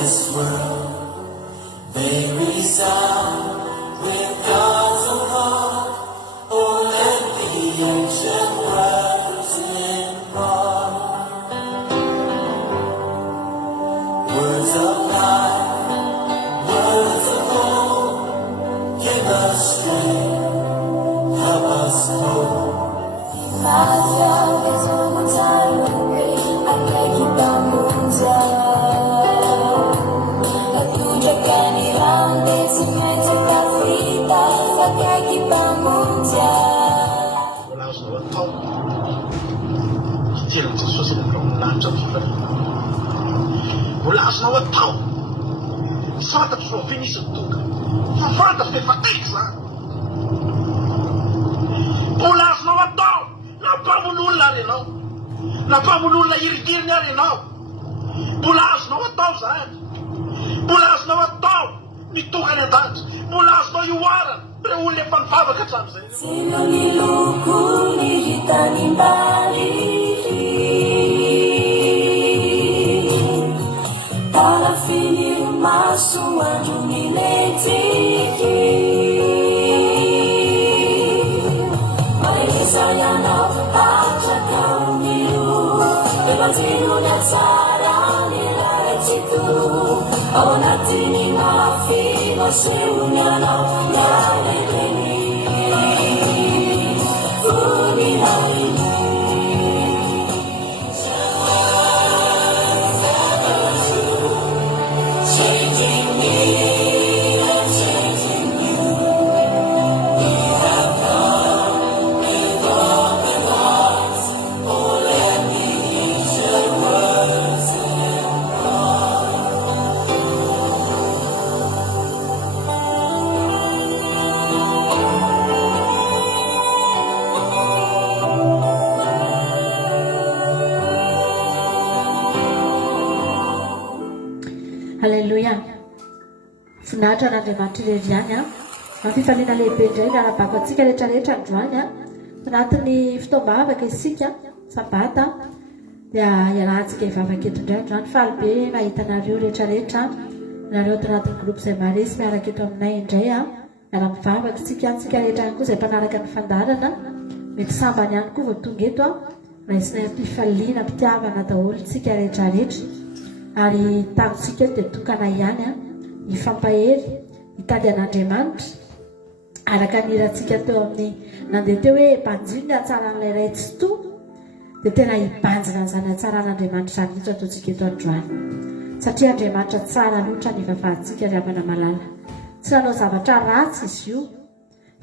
this world, they resound with God's own heart. Oh, let the ancient words impart words of life, words of hope. Give us strength, help us hope. Volaasnao atao fantatro fa ve misy toka fa fantatro fa efa teko zany volaasnao atao nampamon'olona ary ianao nampamon'olona iridiriny ary ianao mbola azonao atao zany mbola azonao atao mitokany an-danitra mbola azonao ioarana re olona efa mivavaka hatramin'izay sino ny loko ny hitany mbali parafiny maso andro ny letiky maelezay anao hatrakao ny lo evanjelona tsara ny raitsito ao anatiny mafy masehony anao naleleny voninay Halleluja. Finaritra n'Andriamanitra irery ihany amin'ny fifaliana lehibe indray miarabako antsika rehetrarehetra androany anatin'ny fitoam-bavaka isika sabata dia iarahantsika hivavaka eto indray androany faly be mahita anareo rehetrarehetra nareo ato anatin'ny groupe izay maresy miaraka eto aminay indray miara-mivavaka tsika rehetra ihany koa izay mpanaraka ny fandarana mety sambany ihany koa vao tonga eto raisinay am-pifaliana mpitiavana daholo tsika rehetrarehetra ary tamintsika eto dia tokana ihany hifampahery hitady an'Andriamanitra araka nirantsika teo amin'ny nandeha teo hoe mpanjiny hatsaran'ilay ray tsy to dia tena hibanjina n'izany hatsaran'Andriamanitra zany mihitsy ataontsika eto androany satria Andriamanitra tsara loatra ny vavantsika ry havana malala tsy nanao zavatra ratsy izy io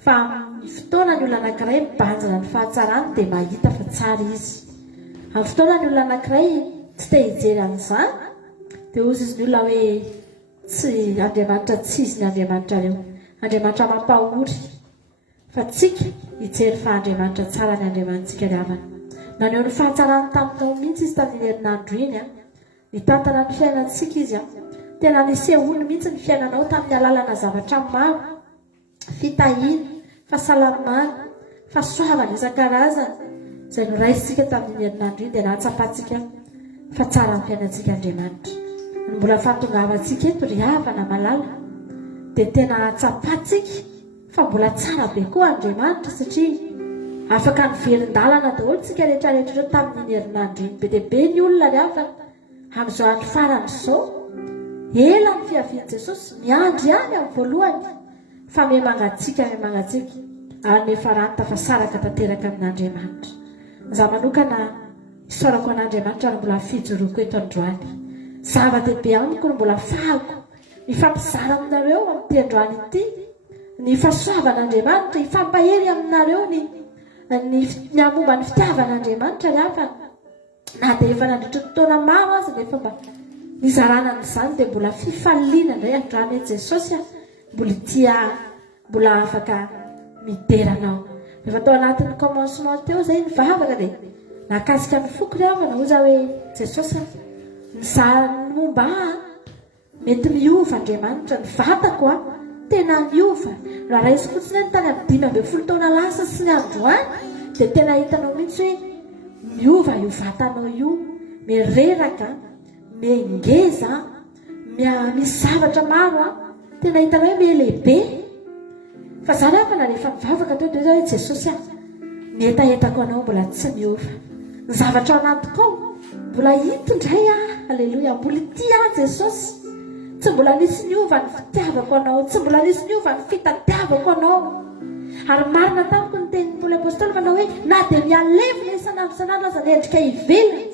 fa amin'ny fotoana ny olona anankiray mibanjina ny fahatsarany dia mahita fa tsara izy amin'ny fotoana ny olona anankiray tsy te hijery an'izany dia ozy izy ny olona hoe tsy Andriamanitra tsy izy ny Andriamanitra reo Andriamanitra mampahory fa tsika hijery fa Andriamanitra tsara ny Andriamanitsika ry havana naneo ny fahatsarany taminao mihitsy izy tamin'ny herinandro iny nitantana ny fiainantsika izy tena niseholy mihitsy ny fiainanao tamin'ny alalana zavatra maro fitahina fahasalamana fahasoavana isan-karazana izay noraisitsika tamin'ny herinandro iny dia nahatsapatsika fa tsara ny fiainantsika Andriamanitra ny mbola fahatongavantsika eto ry havana malala dia tena hatsapatsika fa mbola tsara be koa Andriamanitra satria afaka niverin-dalana daholo tsika rehetrarehetra ireo tamin'ny herinandro iny be dia be ny olona ry havana amin'izao andro farany izao ela ny fiavian'i Jesosy miandry ihany amin'ny voalohany fa memangatsika ary mefaranta fa saraka tanteraka amin'Andriamanitra za manokana isaorako an'Andriamanitra ary mbola fijoroako eto androany zava-dehibe amiko no mbola fahako ny fampizara aminareo amin'ity androany ity ny fahasoavan'Andriamanitra hifampahery aminareo ny amomba ny fitiavan'Andriamanitra ry havana na dia efa nandritry ny taona maro azy nefa mba nizarana n'izany dia mbola fifaliana indray androany hoe Jesosy mbola afaka mideranao rehefa tao anatin'ny commencement teo zay nivavaka dia nakasika ny foko ry havana oza hoe Jesosy ny momba mety miova Andriamanitra ny vatako tena miova raha raisy fotsiny ny tany amin'ny 5 taona lasa sy ny androany dia tena hitanao mihitsy hoe miova io vatanao io mireraka mengeza misy zavatra maro a tena hitana hoe melehibe fa zany afana rehefa mivavaka teo dia hoe Jesosy a ny etaetako anao mbola tsy miova, ny zavatra ao anatiko ao mbola hita indray a, aleloia, mbola ity a Jesosy, tsy mbola nisy niova ny fitiavako anao, tsy mbola nisy niova ny fitadiavako anao. Ary marina tamiko ny tenin'ny Paoly apôstôly manao hoe na dia mialevina isanandro aza ny endrika ivelany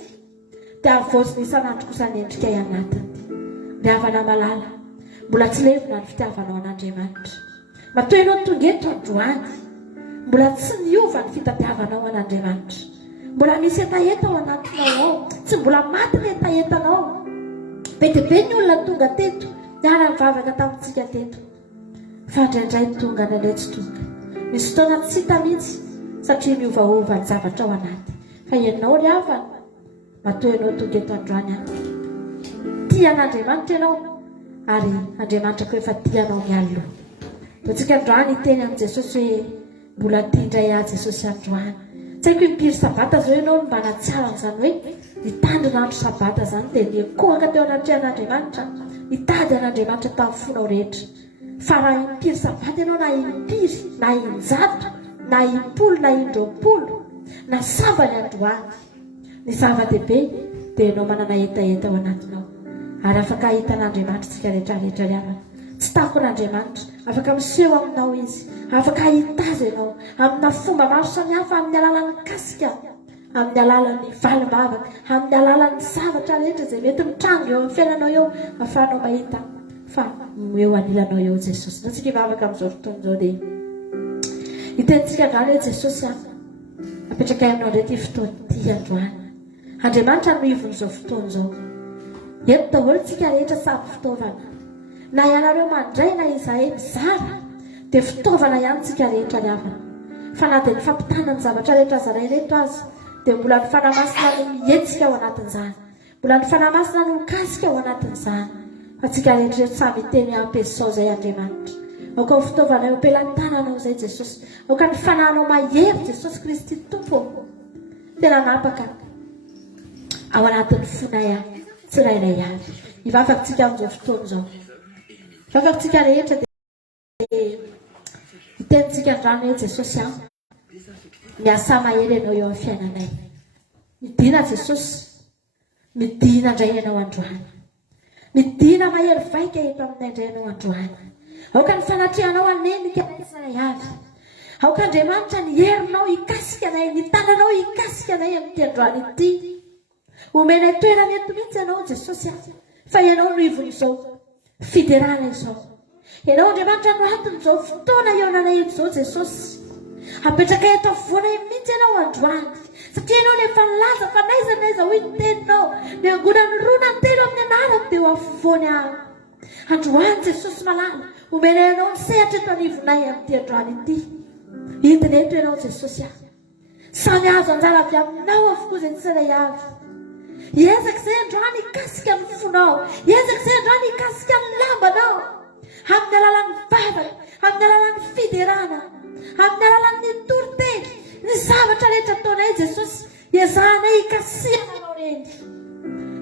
dia avotsiny isanandro kosa ny endrika anatiny. Ny havana malala mbola tsy levina ny fitiavanao an'Andriamanitra. Matoa ianao tonga eto androany, mbola tsy niova ny fitadiavanao an'Andriamanitra, mbola misy etaeta ao anatinao ao, tsy mbola maty ny etaetanao. Be dia be ny olona tonga teto niara mivavaka tamintsika teto fa indraindray tonga indraindray tsy tonga. Misy fotoana tsy hita mihitsy satria miovaova ny zavatra ao anaty. Fa ianao ry havana, matoa ianao tonga eto androany a, tia an'Andriamanitra ianao ary Andriamanitra koa efa tianao mialoha. Toantsika androany iteny amin'i Jesosy hoe mbola tia indray a Jesosy androany. Tsy haiko impiry sabata zao ianao no mba natsiara n'izany hoe nitandrina andro sabata zany dia nikohaka teo anatrehan'Andriamanitra, nitady an'Andriamanitra tamin'ny fonao rehetra. Fa raha impiry sabata ianao na impiry na injato na impolo na indroapolo na saba ny androany, ny zava-dehibe dia ianao manana etaeta ao anatinao ary afaka hitan'Andriamanitra tsika rehetrarehetra ry havana. Tsy takon'Andriamanitra, afaka miseho aminao izy, afaka hita azy ianao amina fomba maro samihafa, amin'ny alalan'ny kasika, amin'ny alalan'ny valim-bavaka, amin'ny alalan'ny zavatra rehetra izay mety mitrango eo amin'ny fiainanao eo, ahafahanao mahita fa eo anilanao eo Jesosy. Natsika hivavaka amin'izao fotoana izao dia hitentsika androany hoe Jesosy a, apetraka aminao indray ity fotoana ity androany. Andriamanitra no ivon'izao fotoana izao. Eto daholo tsika rehetra samy fitaovana, na ianareo mandray na izahay mizara dia fitaovana ihany tsika rehetra ry havana. Fa na dia ny fampitana ny zavatra rehetra zaraireto azy dia mbola ny fanamasina no mihetsika ao anatin'izany, mbola ny fanamasina no mikasika ao anatin'izany. Fa tsika rehetrarehetra samy teny ampiasao izay Andriamanitra. Aoka ho fitaovana eo am-pelantananao izay Jesosy, aoka ny fanahinao mahery Jesosy Kristy Tompo tena napaka ao anatin'ny fonay a tsirairay avy. Hivavakantsika amin'izao fotoana izao, hivavakantsika rehetra dia hitentsika androany hoe Jesosy a, miasa mahery ianao eo amin'ny fiainanay. Midina Jesosy, midina indray ianao androany, midina mahery vaika eto aminay indray ianao androany. Aoka ny fanatrehanao anemika tsirairay avy, aoka Andriamanitra ny herinao hikasika anay, ny tananao hikasika anay amin'ity androany ity. Omenay toerana eto mihitsy ianao Jesosy a, fa ianao no ivon'izao fiderana izao. Ianao Andriamanitra no aton'izao fotoana ionanay eto izao Jesosy. Apetraka eto afovoanay mihitsy ianao androany, satria ianao rehefa nilaza fa naiza naiza hoy ny teninao, miangonany roa na telo amin'ny anarako dia ho afovoany ahy. Androany Jesosy malala, omenay ianao ny sehatra eto anivonay amin'ity androany ity. Hidina eto ianao Jesosy a, samy azo anjara avy aminao avokoa izay tsirairay avy. Hiezaka izay androany hikasika amin'ny fonao, hiezaka izay androany hikasika amin'ny lambanao, amin'ny alalan'ny vavaka, amin'ny alalan'ny fiderana, amin'ny alalan'ny toriteny, ny zavatra rehetra ataonay Jesosy, ezahanay hikasihana anao reny.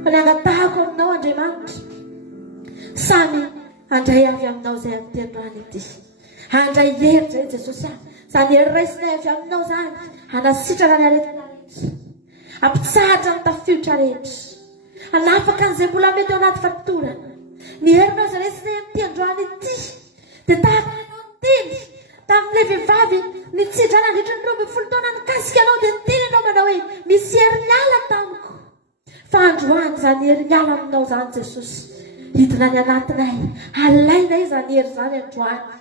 Fa ny angatahako aminao Andriamanitra, samy handray avy aminao izay amin'ity androany ity. Handray hery izay Jesosy a, izany hery raisinay avy aminao izany, hanasitrana ny aretina rehetra, ampitsahatra ny tafiotra rehetra, hanafaka an'izay mbola mety ao anaty fatorana. Ny herinao izay raisinay amin'ity androany ity dia tahaka ianao niteny tamin'ilay vehivavy nitsidra nandritra ny 12 taona nikasika anao dia niteny ianao manao hoe misy herinyala tamiko. Fa androany izany herinyala aminao izany Jesosy hidina ny anatinay, alainay izany hery izany androany,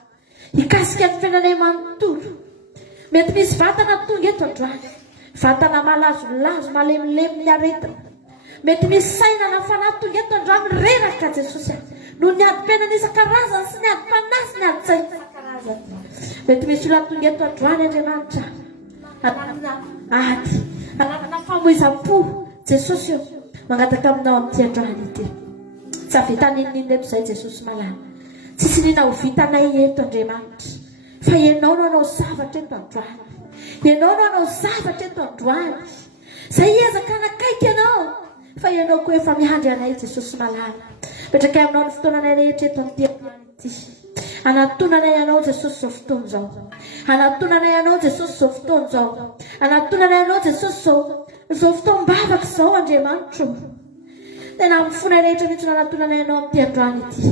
hikasika ny fiainanay manontolo. Mety misy vatana tonga eto androany, vatana malazolazo malemilemy ny aretina. Mety misy saina na fanahy tonga eto androany reraka Jesosy noho ny adi-penana isan-karazany sy ny adi-panasy ny adi-tsaina isan-karazany. Mety misy olona tonga eto androany Andriamanitra ananana ady, ananana famoizam-po Jesosy eo mangataka aminao amin'ity androany ity. Tsy havita ninona eto izay Jesosy malala, tsisy nina ho vitanay eto Andriamanitra, fa ianao no anao zavatra eto androany, ianao no anao zavatra eto androany. Zay ezaka nakaiky ianao, fa ianao koa efa miandry anay Jesosy malala petraka aminao ny fotoananay rehetra eto amin'ny tendroany ity anatonanay ianao Jesosy zao fotoana zao anatonanay ianao Jesosy zao fotoana zao anatonanay ianao Jesosy zao fotoam-bavaka zao Andriamanitro tena mifona rehetra mihitsy no anatonanay ianao amin'ny tendroany ity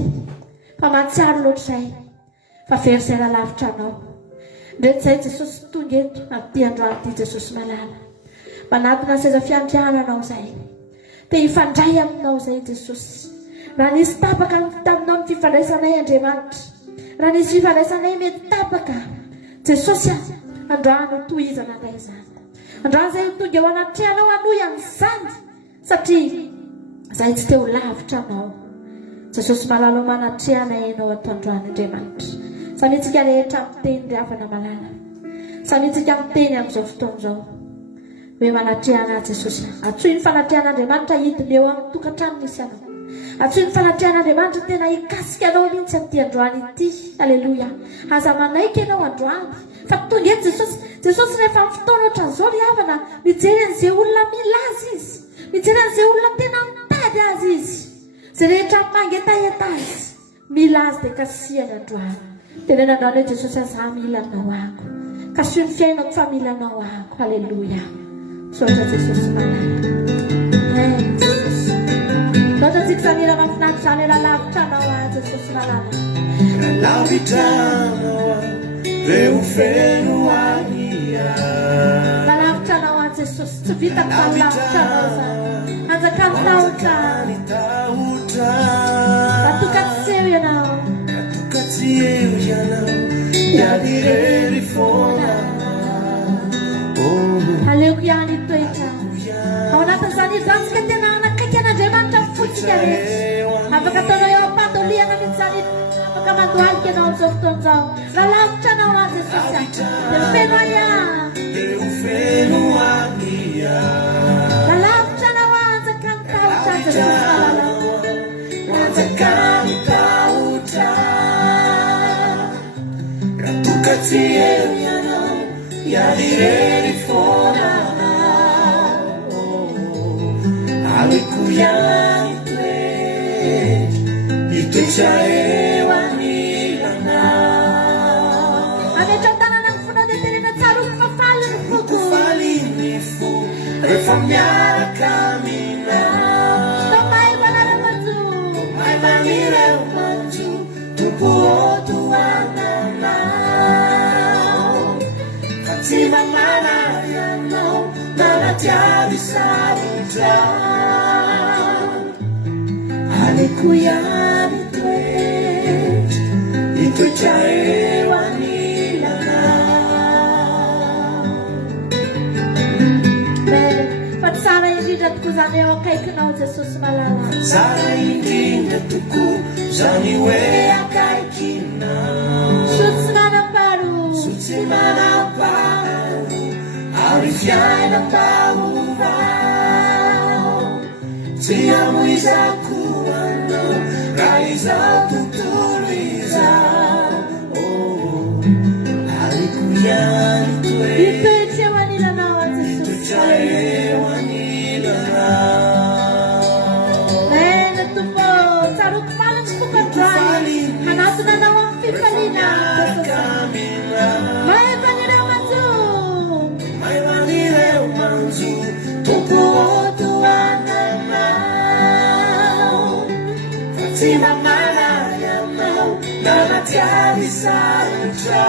fa matsiaro loatr'izay fa very izay lalavitra anao ndreto izay Jesosy tonga eto amin'ny androany ity Jesosy malala manatona ny seza fiandriananao zay te hifandray aminao zay Jesosy raha nisy tapaka taminao ny fifandraisanay Andriamanitra raha nisy fifandraisanay mety tapaka Jesosy androany ho tohizana indray izany androany zay tonga eo anatrehanao anohy amin'izany satria zay tsy te ho lavitra anao Jesosy malala manatrehanay ianao ato androany Andriamanitra samitsika rehetra miteny ry havana malala samitsika miteny amin'izao fotoana zao hoe manatrehana Jesosy atsoy ny fanatrehan'Andriamanitra hidina eo amin'ny tokantrano misy anao atsoy ny fanatrehan'Andriamanitra tena hikasika anao mihitsy amin'ity androany ity aleloia aza manaiky ianao androany fa tonga eto Jesosy rehefa amin'ny fotoana ohatran'izao ry havana mijery an'izay olona mila azy izy mijery an'izay olona tena mitady azy izy zay rehetra mangetaheta azy mila azy dia kasihany androany tenena androany hoe Jesosy aza milanao ako kasio ny fiainako fa milanao ako aleloia sotra Jesosy malala Jesosy loatra tsika samira mafinaritra zany lalavitra anao Jesosy malala lalavitranao reo feno ania lalavitra anao Jesosy tsy vitako zany lavitra anao zany anjaka ny tahotra atokatseo ianao iadirery foana aleoko ihany toetra ao anatin'izany izany tsika tena anakaiky an'Andriamanitra fotsika rehetra afaka ataonao eo ampandoliana mihitsy zany afaka mandohalika ianao amin'izao fotoana zao lalavitra anao Jesosy dia feno ania lalavitra anao anjaka ny tahotra Jesosy malala anjaka ny tahotra Katiel ianao iadirery foana aliko ihany itoetra eo anilana ametra tanana ny fonao dia tenena tsaroko fafaly ny foko faly ny fo rehefa miaraka mina tomay manara-majo may manireo manjo tompo otoanana tsy mamanary anao nanatiady sarotra aliko ihany toetra itoetra eo anilana fa tsara indrindra tokoa zany eo akaikinao Jesosy malala tsara indrindra tokoa zany hoe akaikinao sotsy manam-paro sotsy manam-paro ary fiainam-baovao tsy amoizako anao raha izao tontolo izao aliko ihany itoetra eo anilanao Jesosy eo anilanao ena tompo tsaroko faly ny fokandroany anatona anao amin'ny fifaliana may manireo manjo tompo otoananao fa tsy mamanary anao nanatiady sarotra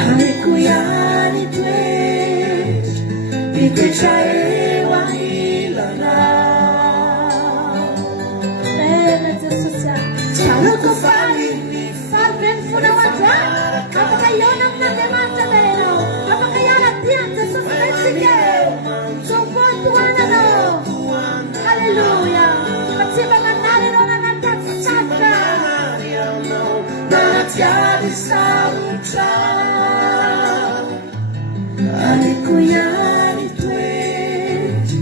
aliko ihany toetra itoetra eo anilanao ena Jesosy tsaroko faly farobeny fonao androany afaka iona amin'Andriamanitra ianao afaka iala tiany Jesosy maitsika tompo otoananao aleluia fa tsy mananary ianao nanatiady sarotra nanatiady sarotra aliko ihany toetra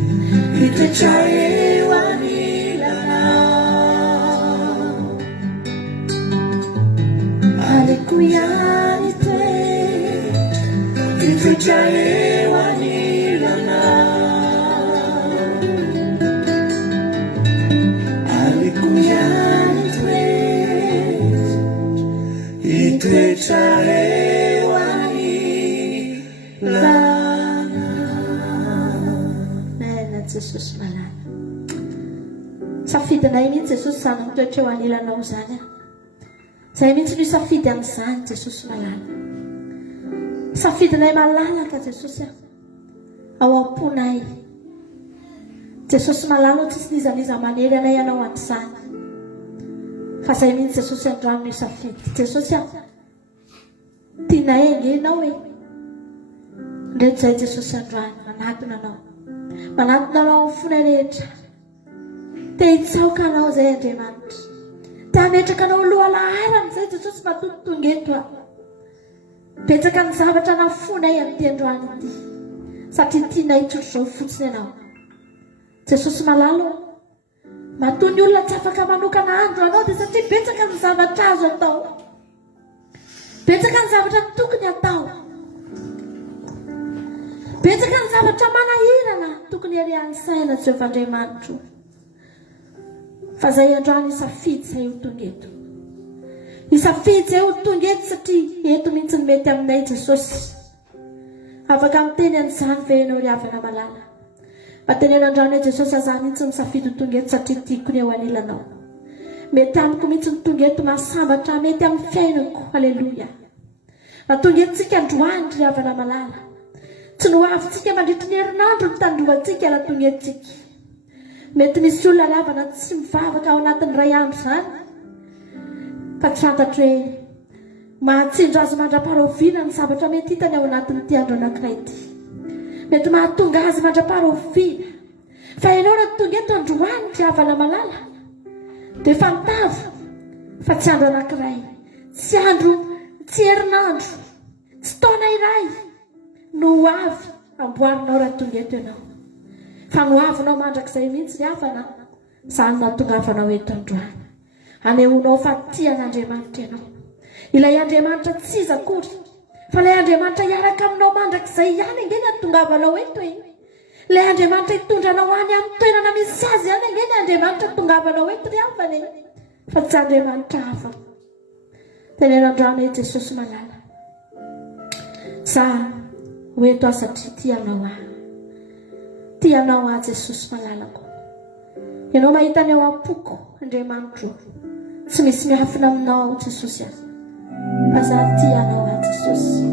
itoetra eo anilanao aliko ihany toetra itoetra eo anilanao safidinay mihitsy Jesosy zany mitoetra eo anilanao zany a. Zay mihitsy no safidy amin'izany Jesosy malala. Safidinay malalaka Jesosy a. Ao am-ponay. Jesosy malala tsisy nizaniza manery anay ianao an'izany. Fa zay mihitsy Jesosy androany no safidy. Jesosy a. Tianay angenao e. Ndreto zay Jesosy androany manatona anao. Manatona anao amin'ny fonay rehetra. Te hitsaoka anao zay Andriamanitra. Te hametraka anao aloha laharana zay Jesosy matontonga eto a. Betsaka ny zavatra nafonay amin'ity androany ity. Satria tianay tsotr'izao fotsiny ianao. Jesosy malalo. Matoa ny olona tsy afaka manokana andro anao dia satria betsaka ny zavatra azo atao. Betsaka ny zavatra tokony atao. Betsaka ny zavatra manahirana tokony arian'ny saina Jehovah Andriamanitra. Fa zay androany isafidy zay ho tonga eto. Isafidy zay ho tonga eto satria eto mihitsy ny mety aminay Jesosy. Afaka miteny an'izany ve ianao ry havana malala. Matenena androany Jesosy aza mihitsy misafidy ho tonga eto satria tiako ny eo anilanao. Mety amiko mihitsy ny tonga eto mahasambatra mety amin'ny fiainako. Halleluja. Matonga eto tsika androany ry havana malala. Tsy noavintsika mandritry ny herinandro ny tandroantsika la tonga etsika. Mety misy olona lavana tsy mivavaka ao anatin'ny ray andro zany. Fa tsy fantatra hoe mahatsindro azy mandra-paroviana ny zavatra mety hitany ao anatin'ity andro anankiray ity. Mety mahatonga azy mandra-paroviana. Fa ianao raha tonga eto androany ry havana malala. Dia fantavo fa tsy andro anankiray. Tsy andro, tsy herinandro. Tsy taona iray. No avy amboarinao raha tonga eto ianao. Fa no avinao mandrakizay mihitsy ry havana. Zany nahatongavanao eto androany. Anehoanao fa tia an'Andriamanitra ianao. Ilay Andriamanitra tsy iza akory. Fa ilay Andriamanitra hiaraka aminao mandrakizay ihany engeny nahatongavanao eto e. Ilay Andriamanitra hitondranao any amin'ny toerana misy azy ihany engeny Andriamanitra tongavanao eto ry havana e. Fa tsy Andriamanitra hafa. Tenena androany e Jesosy malala. Za hoeto aho satria tianao aho. Tianao aho Jesosy malalako. Ianao mahita ny ao am-poko Andriamanitra. Tsy misy miafina aminao Jesosy aho. Fa za tianao aho Jesosy.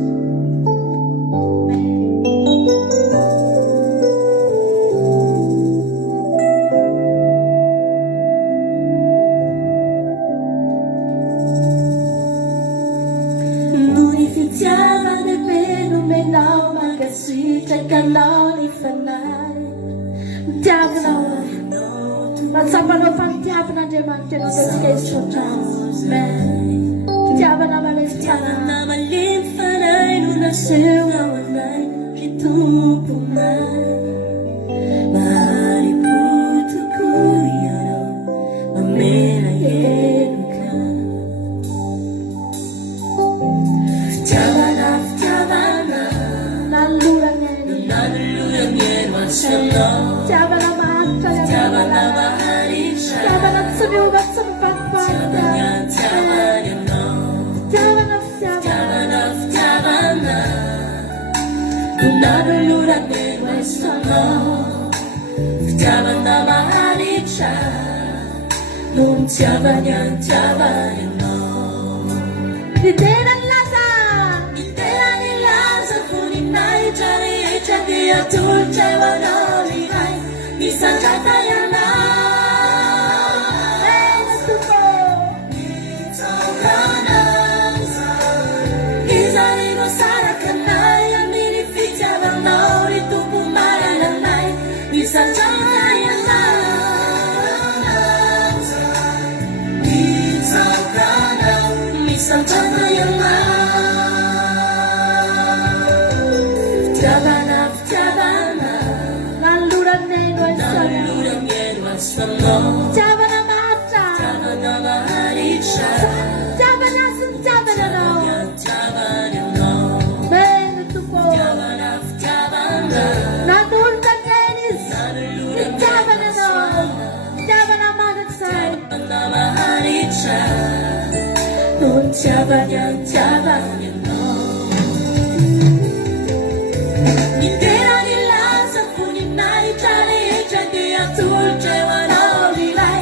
Natsapanao fanitiavan'Andriamanitra ianao zatsika isotra. Fitiavana malefitiavana malemy fanay no naseho ao anay ry tomponay. Maharipo tokoa ianao mamela heloka. Fitiavana fitiavana nanolorany eno asanao. Fitiavana maharitra fitiavana maharitra. Fitiavana tsy miova tsy mifampifanta. Fitiavana fitiavana fitiavana nanolorany eno asanao. Fitiavana maharitra no mitiavany antiavany anao. Nitena ny laza voninahitra rehetra dia tolotra eo anao iray. Nisandrata ianao nitsaokana izarino saraka anay amin'ny fitiavanao ry tompo marana anay. Nisandrata ianao nitsaokana nisandrata ianao. Fitiavana fitiavana nanolorany eno asanao. Fitiavana maharitra fitiavana maharitra. Fitiavana sy fitiavana anao. Meno tompo. Fitiavana fitiavana nanolorany eno izy. Fitiavana anao. Fitiavana maharitra. Fitiavana maharitra no fitiavany antiavany anao. Nitera ny laza voninahitra rehetra dia tolotra eo anao iray.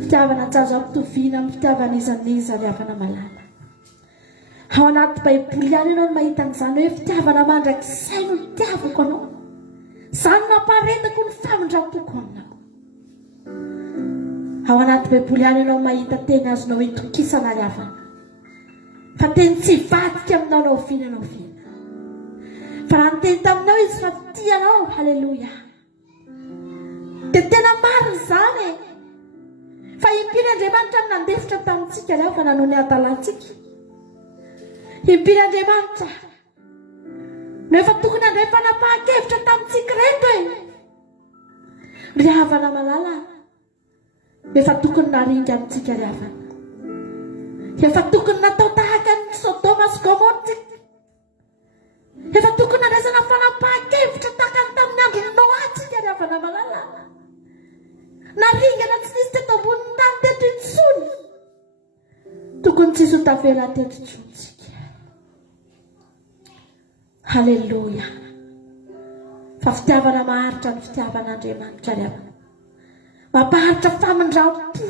Fitiavana tsazo ampitovina amin'ny fitiavana izaniza ny havana malala. Ao anaty baiboly ihany ianao no mahita an'izany hoe fitiavana mandrakizay no itiavako anao. Izany mamparetako ny famindram-poko aminao. Ao anaty baiboly ihany ianao mahita teny azonao itokisana ny havana. Fa teny tsy vadika aminao no oviana no oviana. Fa raha nyteny taminao izy fa tianao, halleluja. Dia tena marina izany e. Fa impiry Andriamanitra no nandefitra tamintsika ny havana noho ny adalantsika. Impiry Andriamanitra no efa tokony handray fanapahan-kevitra tamintsika reto e. Ry havana malala, efa tokony naringa amintsika ry havana. Efa tokony natao tahaka ny Sodoma sy Gomora. Efa tokony nandraisana fanapahan-kevitra tahaka ny tamin'ny andro Noatsika ry havana malala. Naringana tsy nisy teto ambony tany teto intsony. Tokony tsisy ho tavela teto intsontsika. Halleluja. Fa fitiavana maharitra ny fitiavan'Andriamanitra ry havana. Mampaharitra famindram-po.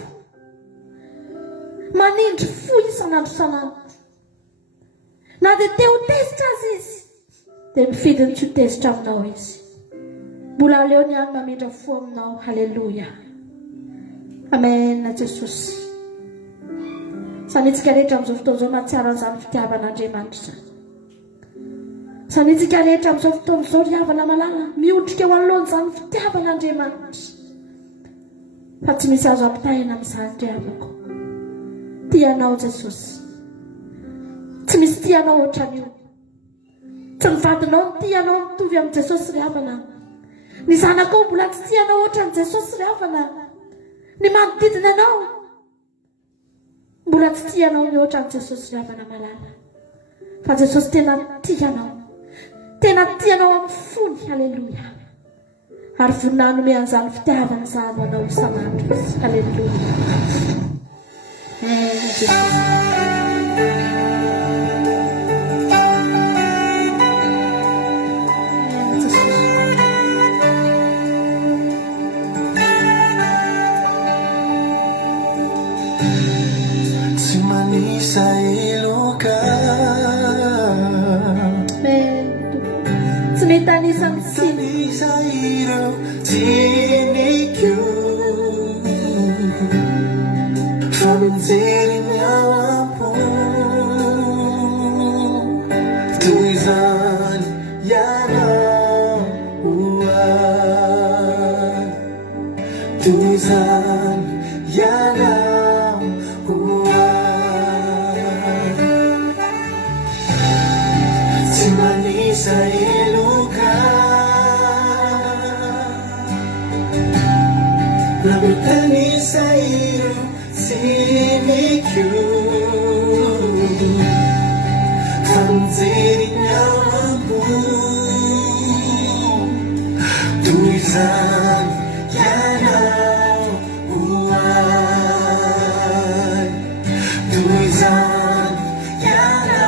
Manindry fo isan'andro isan'andro. Na dia te ho tezitra azy izy, dia mifidy ny tsy ho tezitra aminao izy. Mbola aleo ny any mamindra fo aminao. Halleluja. Amen, Jesosy. Sanitsika rehetra amin'izao fotoana izao mahatsiaro an'izany fitiavan'Andriamanitra izany. Sanitsika rehetra amin'izao fotoana izao ry havana malala, miondrika eo anoloan'izany fitiavan'Andriamanitra. Fa tsy misy azo ampitahina amin'izany ry havako. Tianao Jesosy. Tsy misy tianao ohatran'io. Tsy ny vadinao ny tianao mitovy amin'ny Jesosy ry havana. Ny zanakao mbola tsy tianao ohatran'i Jesosy ry havana. Ny manodidina anao mbola tsy tianao mihoatran'i Jesosy ry havana malala. Fa Jesosy tena tianao. Tena tianao amin'ny fony. Halleluja. Ary voninahinyome an'izany fitiavana izany anao isan'andro. Halleluja. Tsy mety anisan'ny tsiny. Saeluka Rabutani Saeru Simiku Kamzeri Nyawamu Tuizan Yana Uai Tuizan Yana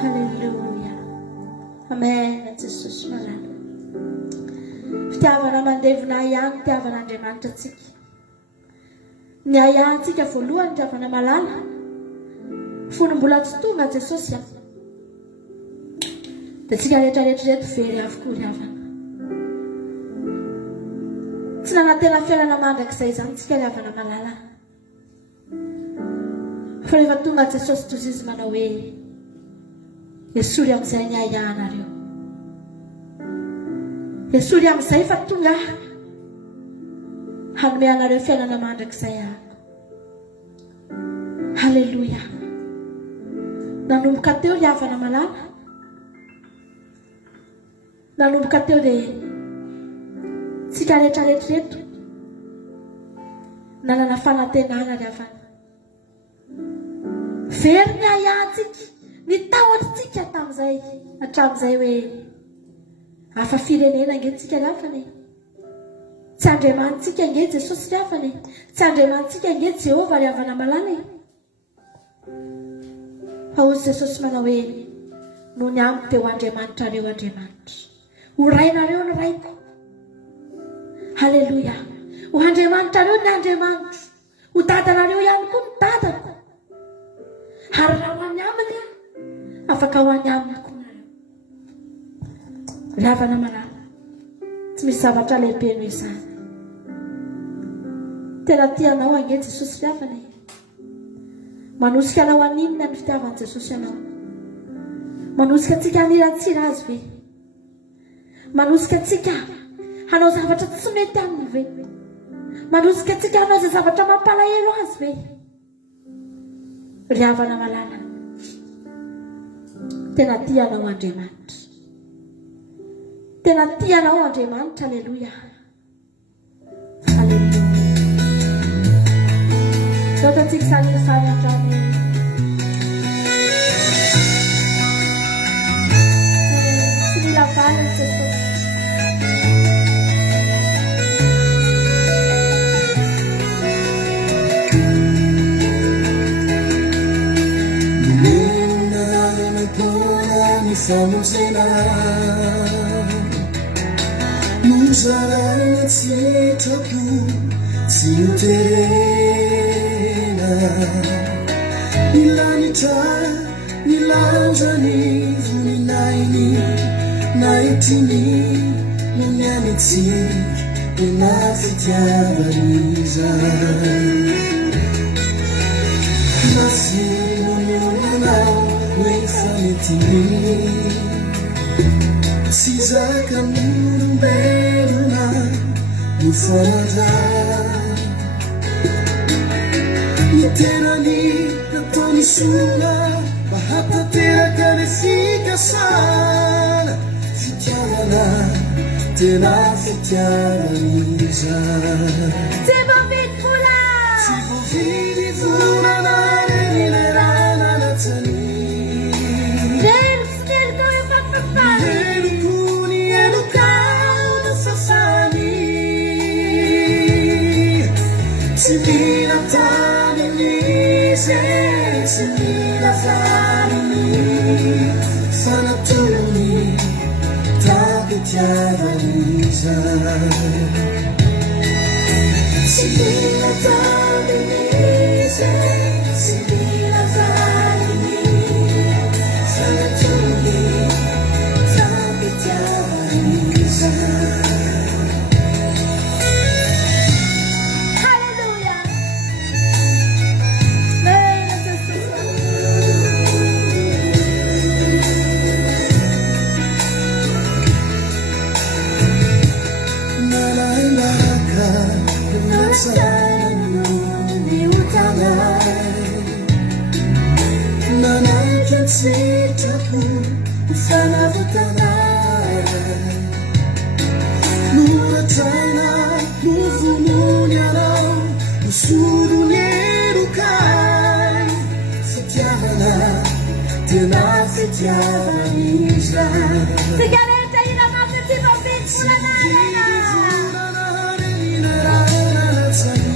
Hallelujah. Amen. Jesus malala. Fitiavana mandevona ihany, fitiavan'Andriamanitra antsika. ny ayantsika voalohany ravana malala fony mbola tsy tonga Jesosy dia tsika rehetrarehetra reto very avokoa ry havana. Tsy nanantena fiainana mandrakizay izany tsika ry havana malala, fa rehefa tonga Jesosy toy izy manao hoe esory amin'izay ny ayanareo, esory amin'izay fa tonga hanome anareo fiainana mandrakizay ahako. Halleluja. Nanomboka teo ry havana malala, nanomboka teo dia tsika rehetrarehetra reto nanana fanantenana ry havana. Very ny ayantsika, ny tahotritsika tamin'izay hatramin'izay hoe hafa firenena angentsika ry havana, tsy andriamanitsika ange Jesosy ry havana, tsy andriamanitsika ange Jehova ry havana malala. Fa hozy Jesosy manao hoe no ny amiko teo Andriamanitrareo Andriamanitra, ho rainareo ny raiko. Halleluja. Ho Andriamanitrareo ny Andriamanitra, ho dadanareo ihany koa ny dadako, ary raha ho any aminy afaka ho any aminy koa nareo. Ry havana malala, tsy misy zavatra lehibe noho izany. Tena tianao ange Jesosy ry havana, manosika anao aninona ny fitiavan'i Jesosy anao? Manosika antsika haniratsira azy ve? Manosika antsika hanao zavatra tsy mety aminy ve? Manosika antsika hanao izay zavatra mampalahelo azy ve? Ry havana malala, tena tianao Andriamanitra, tena tianao Andriamanitra. Halleluja. Halleluja. Zao tatsika sanisany hatrany tsy mila valiny Jesosy. Famosena Muzarana Tsitapu Tsiuterena Nilanita Nilanjani Vuninaini Naitini Munyanitsi Inafitiavaniza Nasi Munyanau Wefanitini Sizaka Mumbeluna Mufanada Niterani Natoni Sula Bahata Tera Karefika Sana Fitiana Tena Fitianiza Tibo Vitfula Tibo Vitfula Nilerana Natani Sibila Tanini, Sibila Tanini, Sanatuni, Tapitiavaniza. Sibila Tanini, Sibila Tanini, Sanatuni, Tapitiavaniza. Sitapu Ufana Vutanai Muratana Muvumunyana Usuru Nerukai Fitiavana Tena Fitiavaniza Sigareta ina mata Tibo Vitfula Narena Sana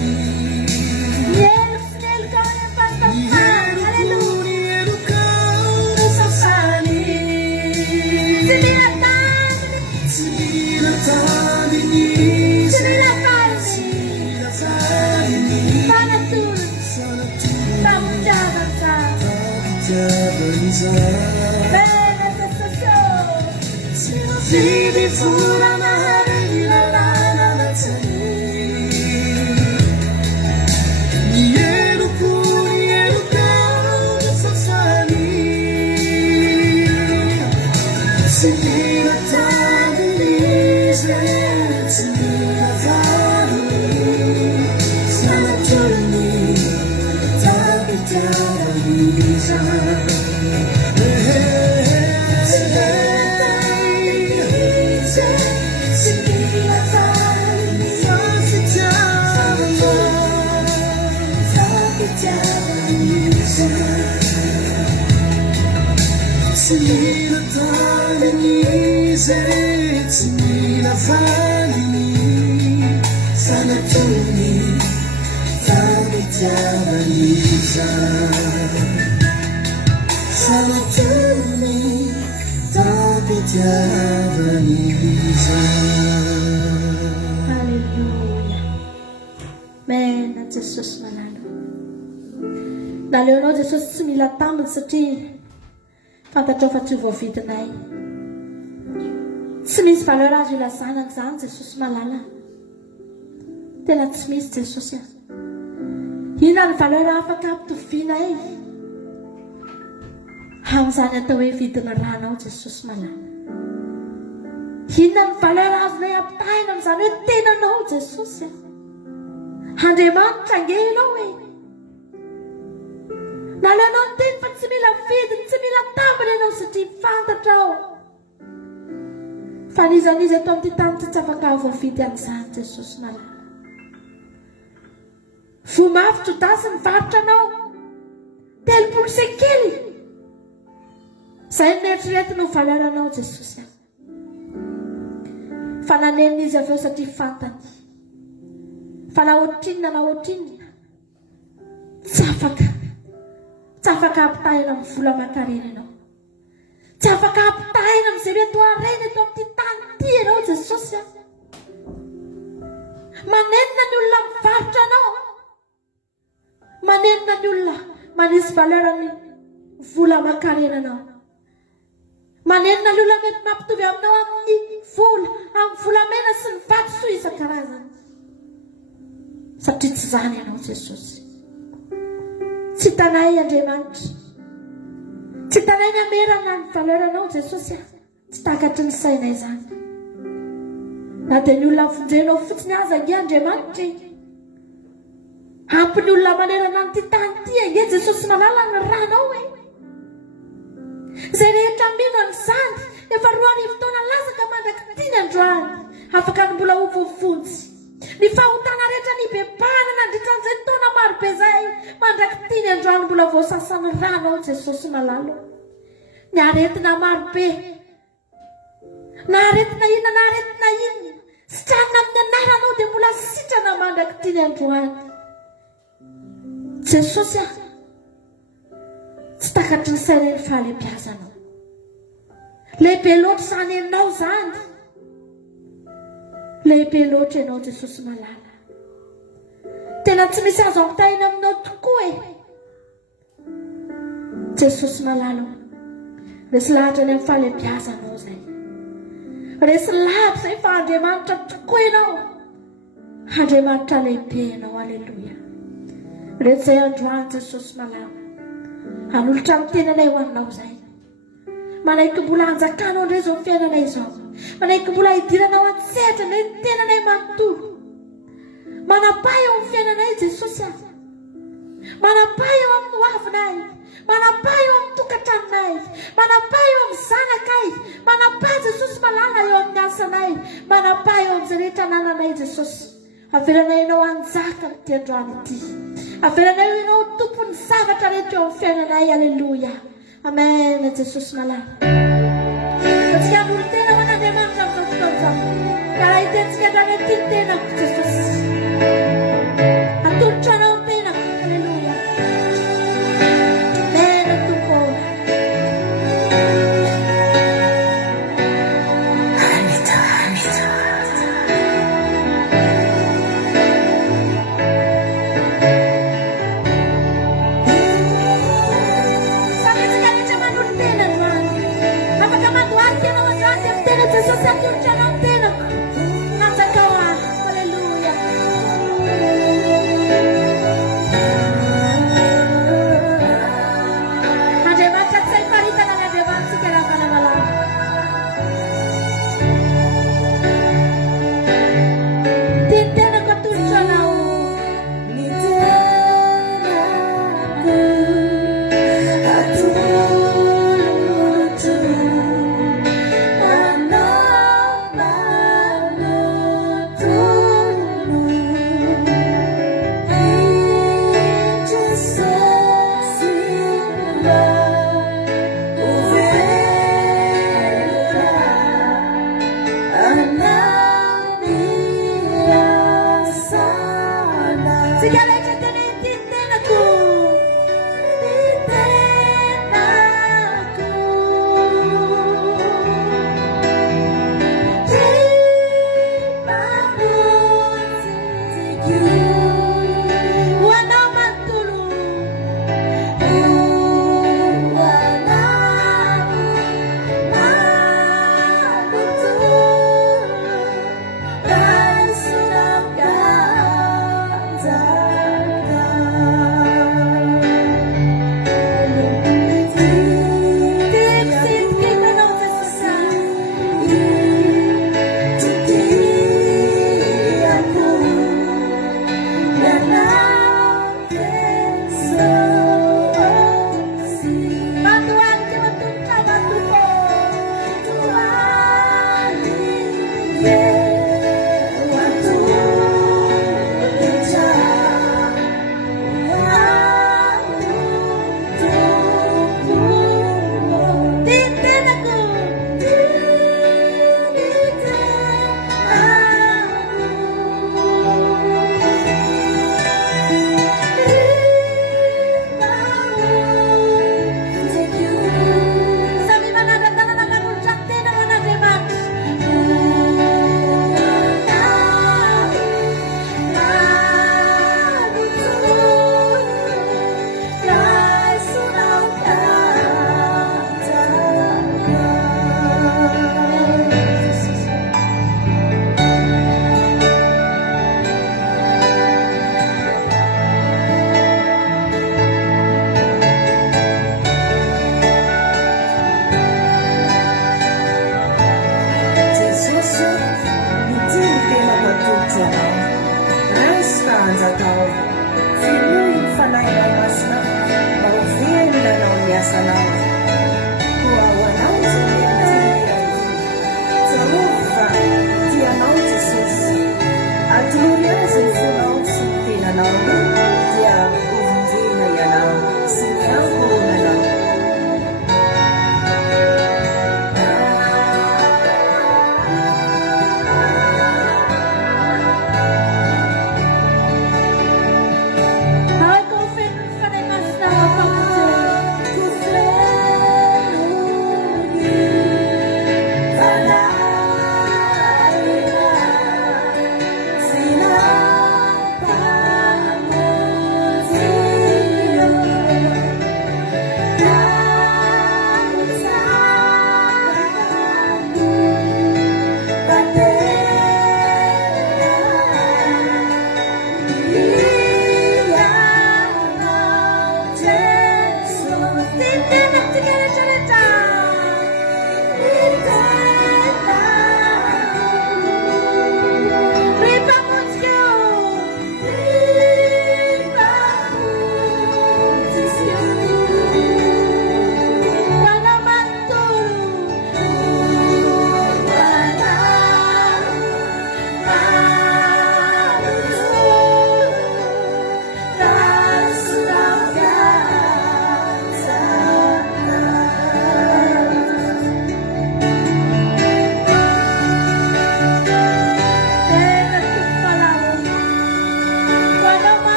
Haleluya. Mena Jesosy malala. Naleonao Jesosy tsy mila tambiny satria fantatrao fa tsy voavidinay. Tsy misy valeur azo ilazana izany Jesosy malala. Tena tsy misy Jesosy. Inona ny valeur afaka ampitovianay amin'izany atao hoe vidina ranao Jesosy malala. Inona ny valeur azonay ampitahina amin'izany hoe tenanao Jesosy. Andriamanitra ange ianao e. Naleonao ny teny fa tsy mila vidiny, tsy mila tambiny ianao satria fantatrao fa nizanizy eto amin'ity tany tsy afaka voavidy amin'izany Jesosy malala. Vomafy Jodasy nivarotra anao 30 sekely. Izay noeritreretiny ho valeur anao Jesosy. Fa nanenina izy avy eo satria fantany fa na ohatrinona tsy afaka ampitahina amin'ny vola aman-karena ianao. Tsy afaka ampitahina amin'izay reto harena eto amin'ity tany ity ianao Jesosy. Manenina ny olona mivarotra anao. Manenina ny olona manisy valeur ny vola aman-karena anao. Manenina ny olona mety mampitovy aminao amin'ny volamena sy ny vatosoa isan-karazany. Satria tsy izany ianao Jesosy. Tsy hitanay Andriamanitra. Tsy hitanay ny hamerana ny valeur anao Jesosy. Tsy takatry ny sainay izany. Na dia ny olona vonjenao fotsiny aza ange Andriamanitra. Ampy ny olona manerana n'ity tany ity ange Jesosy malala ny ranao e. Izay rehetra mino an'izany efa 2 arivo taona lasa ka mandrakitiny androany afaka ny mbola ho voafonjy. Ny fahotana rehetra ny bebahana nandritran'izay taona marobe izay mandrakitiny androany mbola voasasany ranao Jesosy malala. Ny aretina marobe na aretina inona sitrana amin'ny anaranao dia mbola sitrana mandrakitiny androany Jesosy. Tsy takatry ny sainay ny fahalebiazanao. Lehibe loatra izany ianao izany. Lehibe loatra ianao Jesosy malala. Tena tsy misy azo ampitahina aminao tokoa e. Jesosy malala. Resy lahatra ny amin'ny fahalebiazanao izay. Resy lahatra izay fa Andriamanitra tokoa ianao. Andriamanitra lehibe ianao. Aleluia. Rehetra izay androany Jesosy malala. Hanolotra amin'ny tenanay ho anao izay. Manaiky mbola hanjakanao indray izao fiainanay izao. Manaiky mbola hidiranao an-tsehatra indray ny tenanay manontolo. Manapahy eo amin'ny fiainanay Jesosy. Manapahy eo amin'ny hoavinay. Manapahy eo amin'ny tokantranonay. Manapahy eo amin'ny zanakay. Manapahy Jesosy malala eo amin'ny asanay. Manapahy eo amin'izay rehetra anananay Jesosy. Avelanay ianao anjaka n'ity androany ity. Avelanay ianao tompony zavatra rehetra eo amin'ny fiainanay. Aleluia. Amen. Jesosy malala. Satria androlo tena ho an'Andriamanitra amin'izao fotoana izao. Karaha hitentsika androany ity ny tenako Jesosy. Atolotra anao ny tenako. Aleluia. Amen. Tompo. Jesosy atolotra anao ny tenako. Nanjakao aho. Aleluia.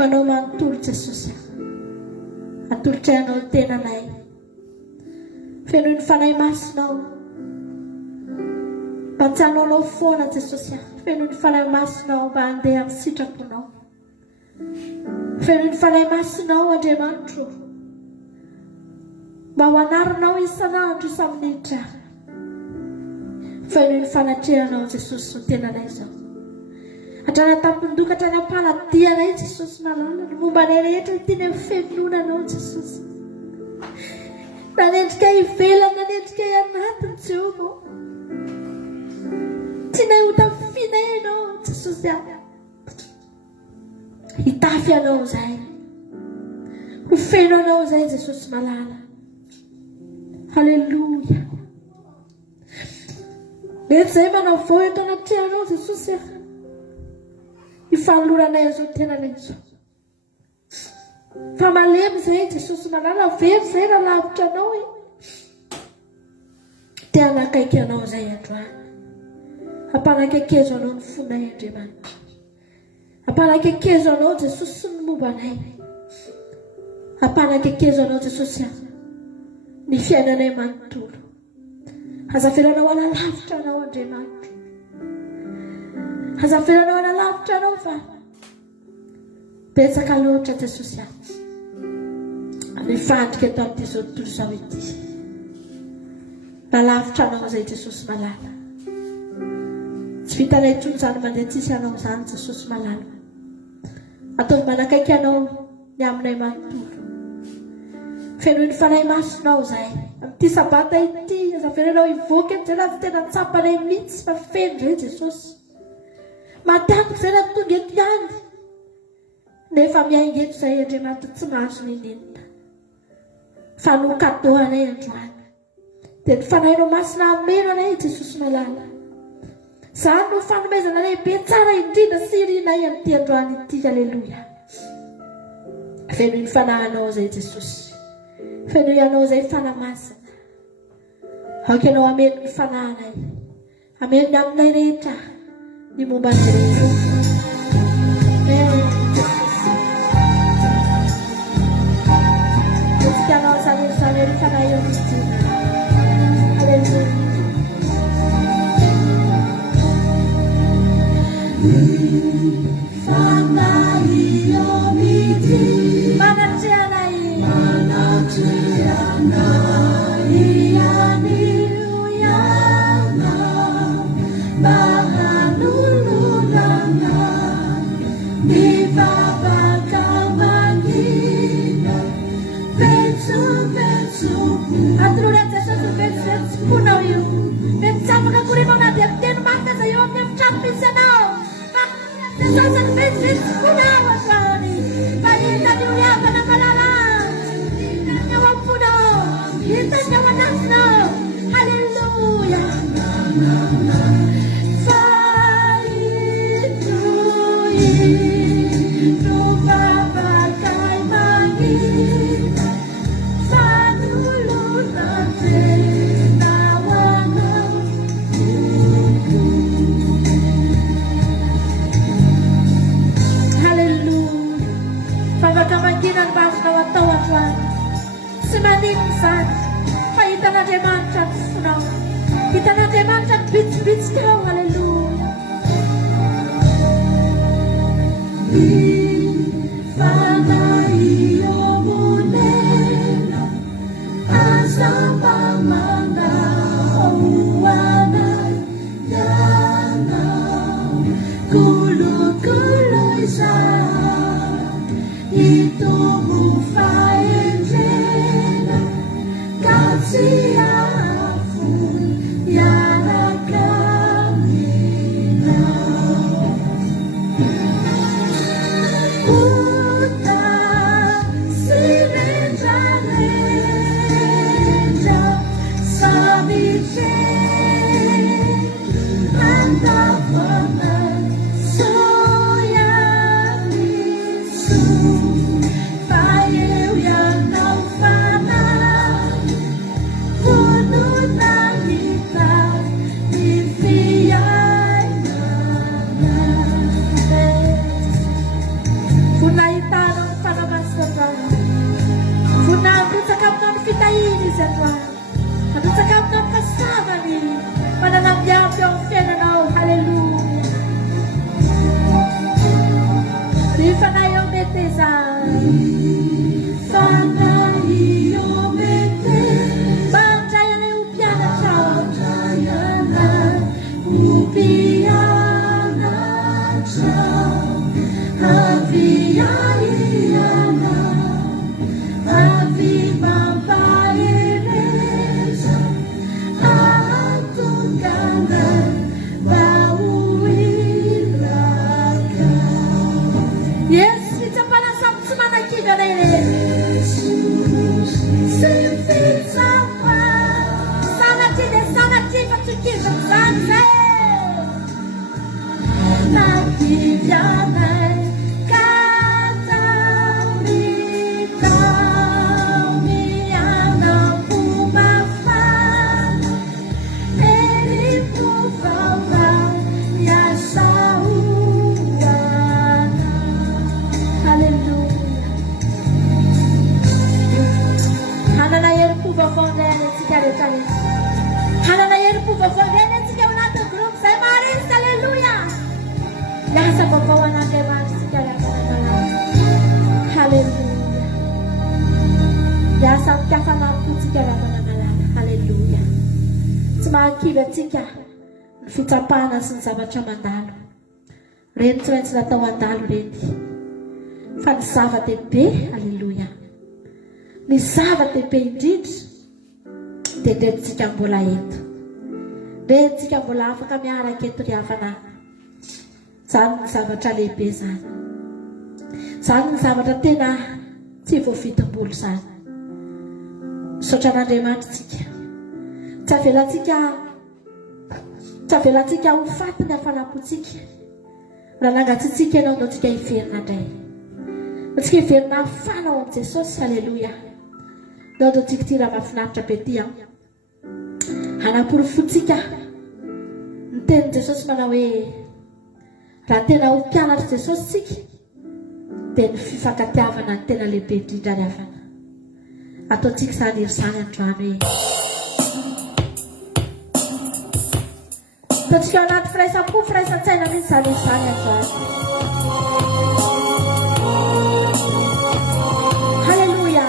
manao manontolo Jesosy, atolotrayanao tenanay, fenoy ny fanahy masinao, mba-tsanao anao foana Jesosy, fenoy ny fanahy masinao mba handeha amin'ny sitraponao, fenoy ny fanahy masinao Andriamanitro, mba ho anarinao isanandro isaminitra, fenoy ny fanatrehanao Jesosy ny tenanay izao. Hatrany tampon-doka hatrany am-paladianay Jesosy nalala ny momba anay rehetra tiany amin'ny fihainonanao Jesosy. Nanendrika ivelany, nanendrika anatiny Jehovah. Tianay ho tafiana ianao Jesosy. Hitafy anao zay. Ho feno anao zay Jesosy malala. Halleluja. mety zay manao vao eto anaty anao Jesosy ifanoloranay azao tenanay zao fa malemy zay Jesosy malala very zay raha lavitra anao te hanakaiky anao zay androany ampanakaikezo anao ny fonay Andriamanitra ampanakaikezo anao Jesosy sy ny mombanay ampanakaikezo anao Jesosy ny fiainanay manontolo azafiranao analavitra anao Andriamanitra azafiranao analavitra anao fa betsaka loatra Jesosy nifandrika eto amin'ity zao tontolo zao ity nalavitra anao zay Jesosy malala tsy vitanay intsony zany mandeha tsisy anao zany Jesosy malala ataovy manakaiky anao ny aminay manontolo fenohy ny fanahy masonao zay amin'ity sabata ity azafiranao ivoaka zay laha tena tsapanay mihitsy fa feno zay Jesosy matiako zay raha tonga eto ihany nefa miaingeto zay Andriamanitra tsy mahazo ninenina fa no kadô anay androany dia ny fanahinao masina ameno anay Jesosy malala zany no fanomezana lehibe tsara indrindra sy irinay amin'ity androany ity aleloia fenohy ny fanahinao zay Jesosy fenohy anao zay fanamasina aoka anao ameno ny fanahinay ameno ny aminay rehetra ny momba ny rehetra Cristiano Salvador Fanaio Cristina. Aleluia. Fanaio miti. Manatiana Ianiuyana. Bahanululana. Mivabakamangina. Atuloran Jesosy vetsy punao io mitsapaka kory manadia teno marina zay eo amin'ny efitrano misy anao Jesosy ny vetsy punao androany fa hitany io iavana malala hitany ao amponao hitany ao anatinao halleluia fa itoi no vavakay mangina Pagkamanginan basna atau atwan semanin san kita nanti mancat sunau kita nanti mancat bits kau haleluya Fanaio munena asamba manga uwana yana kulu isa itu mufaenjena kasi afu yana kami Tika fitsapahana sy ny zavatra mandalo reny tsy maintsy natao andalo reny fa ny zava-dehibe aleloia ny zava-dehibe indrindra dia rentsika mbola eto rentsika mbola afaka miaraka eto ry havana zany ny zavatra lehibe zany ny zavatra tena tsy voavidim-bolo zany misaotra an'Andriamanitra tsika tsy avelantsika ho fatiny hafanapontsika raha nangatsitsika ianao no tsika hiverina indray tsika hiverina hafana ao am' Jesosy aleloia nao no tsika ty raha mahafinaritra be ty hanaporofontsika ny tenin' Jesosy manao hoe raha tena ho mpianatra Jesosy tsika dia ny fifankatiavana ny tena lehibe indrindra ry havana ataontsika zany ery zany androany hoe ataontsika ao anaty firaisampo firaisan-tsaina mihitsy zany ery zany androany halleluia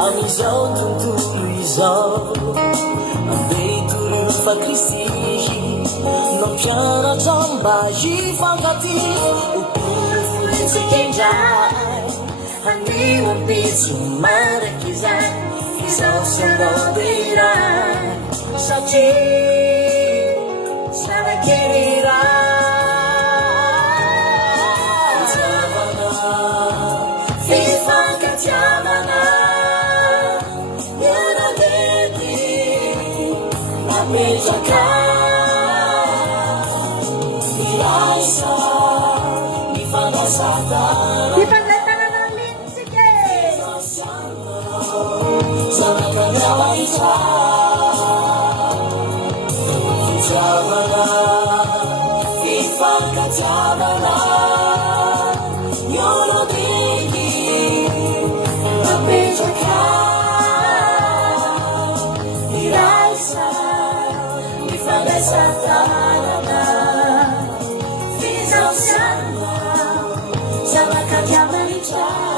Amizao tontolo izao ambetoro fa Kristy mampianatra mba hifankaty oporoforotsika indray haneo ambitsy maraky izay izao sy anao deray satria sanakely iray zavana fifankatiavana Mejaka Ilaisa Nifangasatana Nifangasatana Litsike Sanakanawa Isa Fijavana Fifankatavana Yolo Digi Mejaka Satana, Fizz Sana, Salakatiamanita.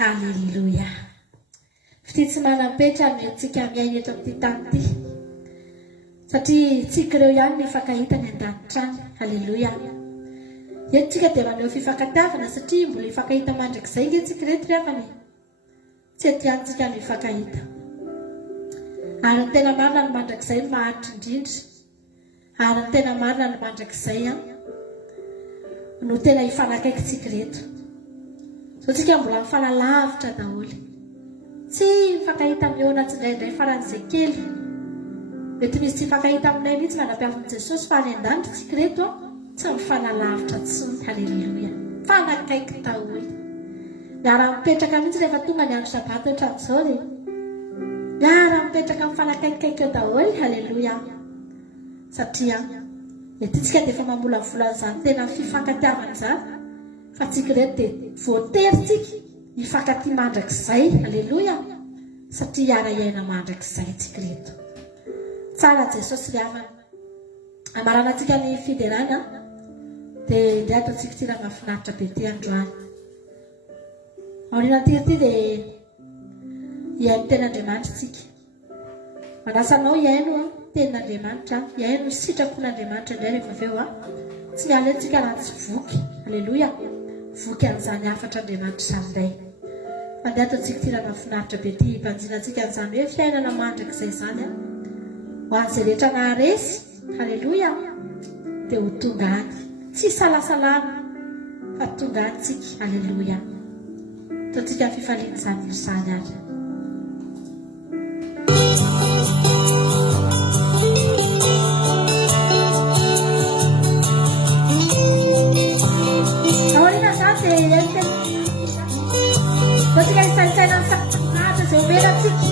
Halleluja. Fititsy manam-petra amintsika miaina eto amin'ity tany ity. Satria tsika ireo ihany mifankahita ny an-danitra any. Halleluja. Entsika dia maneho fifankatiavana satria mbola mifankahita mandrakizay ngentsika reto rehefa tsy etiantsika mifankahita. Ary ny tena marina ny mandrakizay no maharitra indrindra. Ary ny tena marina ny mandrakizay no tena hifanakaiky reto. So tsika mbola mifanalavitra daholo. Tsy mifankahita mihoana tsindraindray faran'izay kely. Mety misy tsy mifankahita aminay mihitsy manam-piavin'i Jesosy fa any an-danitra tsika reto tsy mifanalavitra tsony. Halleluja. Fanakaiky daholo. Miara-mipetraka mihitsy rehefa tonga ny andro sabata ohatran'izao dia miara-mipetraka mifanakaikikaiky eo daholo. Halleluja. Satria mety tsika dia efa mamolavola izany tena fifankatiavana izany. Fa tsika reto dia voatery tsika hifankatia mandrakizay. Halleluja. Satria hiara iaina mandrakizay tsika reto. Tsara Jesosy ry havana. Amarana antsika ny fiderana dia indray ataontsika tina mahafinaritra be ty androany. Aoriana ity dia hiaino ten'Andriamanitra tsika. Manasanao hiaino tenin'Andriamanitra, hiaino sitrapon'Andriamanitra indray rehefa avy eo tsy miala antsika raha tsy voky. Halleluja. Voky an'izany hafatra Andriamanitra izany indray. Mandeha ataontsika tina mahafinaritra be ty mpanjina antsika an'izany hoe fiainana mandrakizay izany ho an'izay rehetra naharesy. Halleluja. Dia ho tonga any. Tsy salasalama fa tonga any tsika. Halleluja. Ataontsika ny fifaliana izany izany ary. Aoriana izany dia ataontsika isaintsaina ny sakafo izay omenantsika.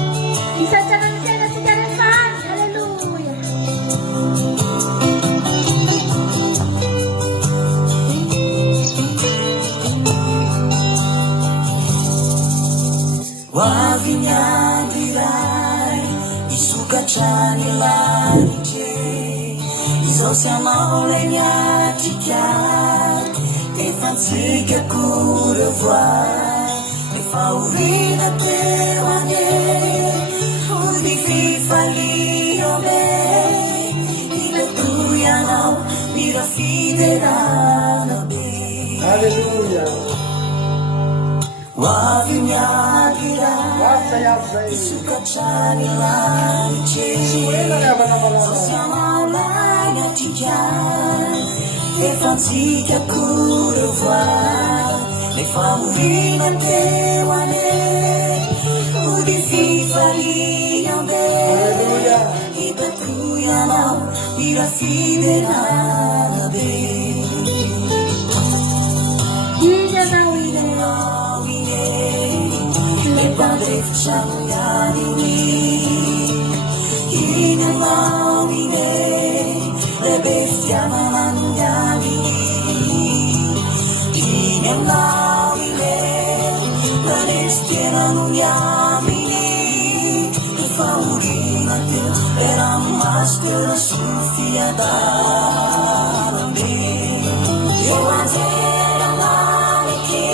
Isaintsaina ny fiainantsika rehefa any. Halleluja. Hoavy ny andro iray isokatra ny lanitra, izao sy anao ilay miatrika, efa ntsika korevoa, efa oriana teo ane, ody fifaliome, iletoy anao mira fiderana be. Halleluja. Hoavy ny andro iray isokatra ny lanitra, izao sy anao ilay miatrika, efa ntsika korevoa, efa oriana teo ane, ody fifaliame, hitako ianao mira fiderana be. Ipandrefitra miariny, iny anao ine, lebe fitiavana no miariny, iny anao ine, manesy tena no miaminy, efa oriana te era maschera Sofia darmi io era male che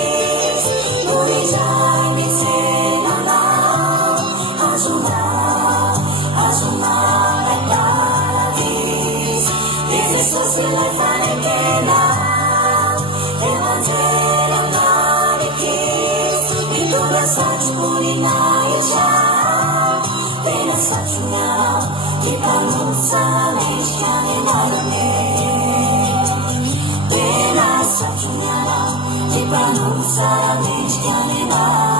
lui già mi c'era azuna la paradis e se si la fare che la era male che e tu la sai culinare già Pena saciunara, kita nusara neshkane marane. Pena saciunara, kita nusara neshkane marane.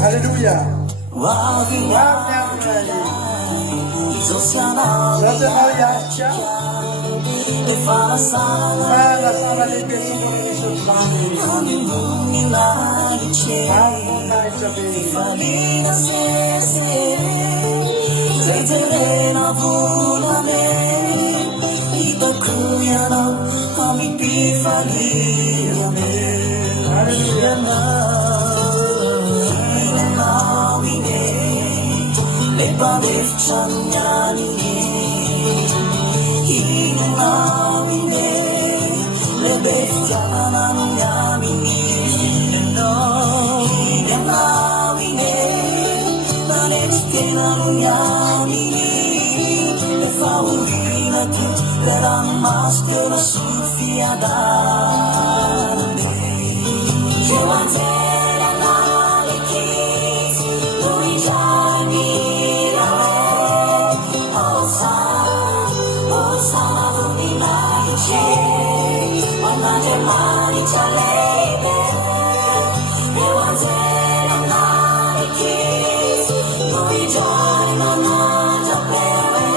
Hallelujah. Le badef chanyani inawine le bef chananyami no inawine nanechkenanyami le faulina ke la maschera Sofia darmi io antera nale che lui già mani chalebe e wanzela nare kiss lui giorno non sapere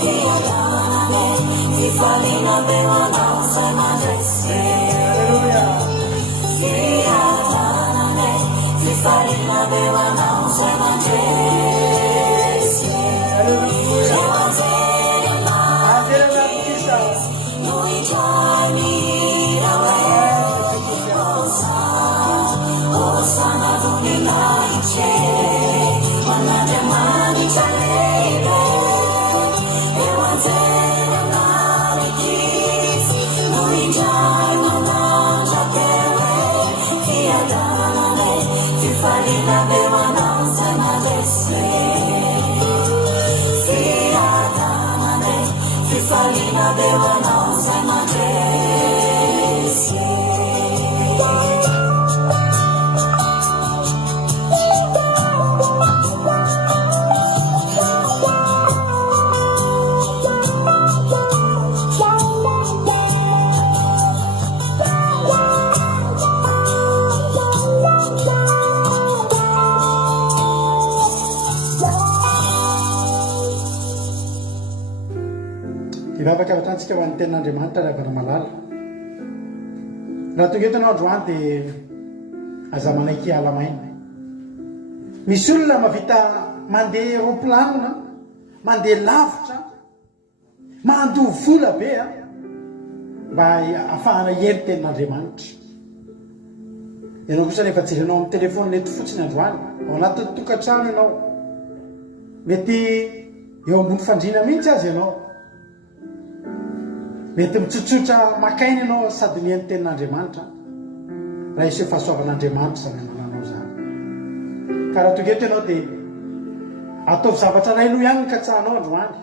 che adana me ti falina beva non sai madresse che adana me ti falina beva non sai madresse e wanzela nare kiss lui giorno Sana dunila iche, wana de mani chalebe, e wanzela nare kiss, lui jai mana jakere, ki adana me, ti falina beva non sai madresse, ki adana me, ti falina beva non sai madresse. Ivavaka vatantsika ho an'ny tenan'Andriamanitra ravana malala. Raha tonga eto anao androany dia aza manaiky ala maina. Misy olona mavita mandeha roplanina, mandeha lavitra, mandoha vola be mba ahafahana hery tenan'Andriamanitra. Ianao kosa rehefa jerenao amin'ny telefona eto fotsiny androany, ao anatin'ny tokantrano ianao, mety eo ambony fandriana mihitsy azy ianao. Mety mitsotsotra makaina ianao sady mihaino tenin'Andriamanitra raha iseho fahasoavan'Andriamanitra zany mananao zany. Ka raha tonga eto ianao dia ataovy zavatra railo ihany ny katsahanao androany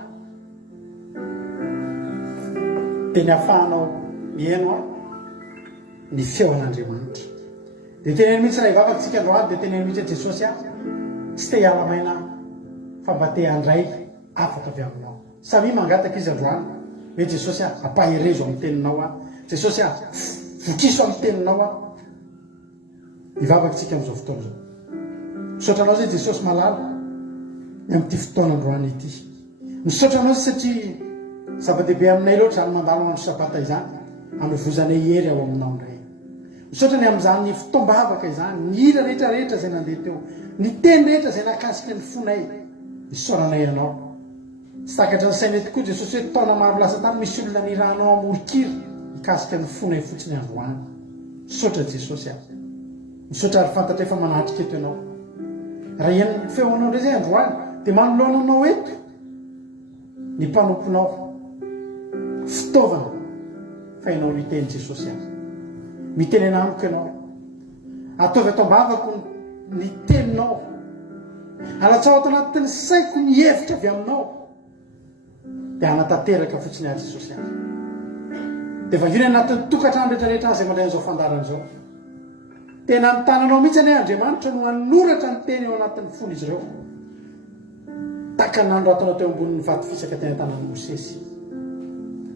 dia ny ahafahanao mihaino ny feon'Andriamanitra. Dia teneny mihitsy raha ivavakantsika androany dia teneny mihitsy Jesosy azy tsy te hiala maina fa mba te handray afaka avy aminao. Samy mangataka izy androany hoe Jesosy ampaherezo amin'ny teninao Jesosy vokiso amin'ny teninao ivavakantsika amin'izao fotoana izao. Misaotranao zay Jesosy malala am'ty fotoanandroany ity misaotra anao satria zava-dehibe aminay loatra zany mandalo andro sabata izany amin'ny vozanay hery ao aminao indray misaotra ny amin'izany fotoam-bavaka izany ny hira rehetrarehetra zay nandeha teo ny teny rehetra zay nakasika ny fonay isaoranay anao tsy takatra ny sainay tokoa jesosy hoe taona maro lasa tany misy olona ny ranao amorokiry mikasika ny fonay fotsiny androany misaotra jesosy azy misaotra ary fantatra efa manatrika eto ianao raha ian'ny feonao ndray zay androany dia manoloananao eto ny mpanomponao fitaovana fa ianao no hiteny jesosy azy miteny anamiko ianao ataovy atao-bavako ny teninao alatsao ato anatin'ny saiko ny hevitra avy aminao dia hanatanteraka fotsiny azy jesosy azy dia vahiny anatin'ny tokatrano rehetrarehetra azy mandray an'izao fandaran'izao tena ny tananao mihitsy any Andriamanitra no hanoratra ny teny eo anatin'ny fony izy ireo taka nandro atonao teo ambonin'ny vato fisaka teny tanan'ny Mosesy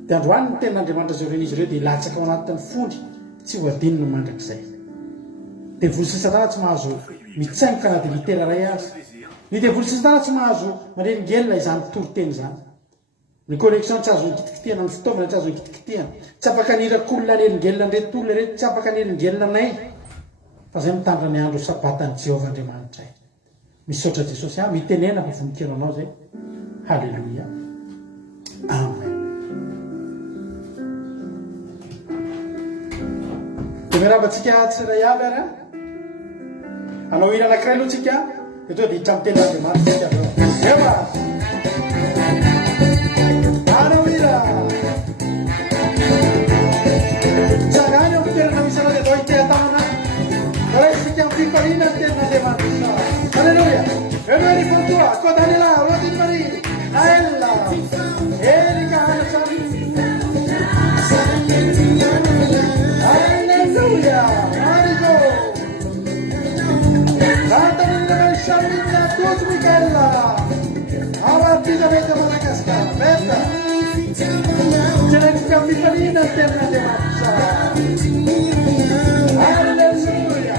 dia androany ny tenin'Andriamanitra zay reny izy ireo dia ilatsaka ao anatin'ny fony tsy ho adininy mandrakizay dia voly sy satana tsy mahazo mitsaingoka na dia litera ray azy ny dia voly sy satana tsy mahazo manelingelina izany toriteny izany ny connexion tsy azo nikitikitihana ny fitaovana tsy azo nikitikitihana tsy afaka nirakolona nelingelina ndretolona rehetra tsy afaka nelingelina nay fa zay mitandra ny andro sabatany Jehovah Andriamanitra misaotra jesosy mitenena fa vonikena anao zay halleluia amen dia miarabantsika tsiray avy ary anao hira anankiray aloha tsika dia toa dia hitra mitena Andriamanitra tsika eva anao hira tsagany ao miterana misy anao dia atao iteatanana raha isika mififariana ny tenin'Andriamanitra alleluia eno eri fontoa kotanila olotiny mari aella erika hanasami alleluia marico cantanina mesciamina tutti Michela avantisamente Madagascar bella ce ne stiamo mififariana ny tenin'Andriamanitra alleluia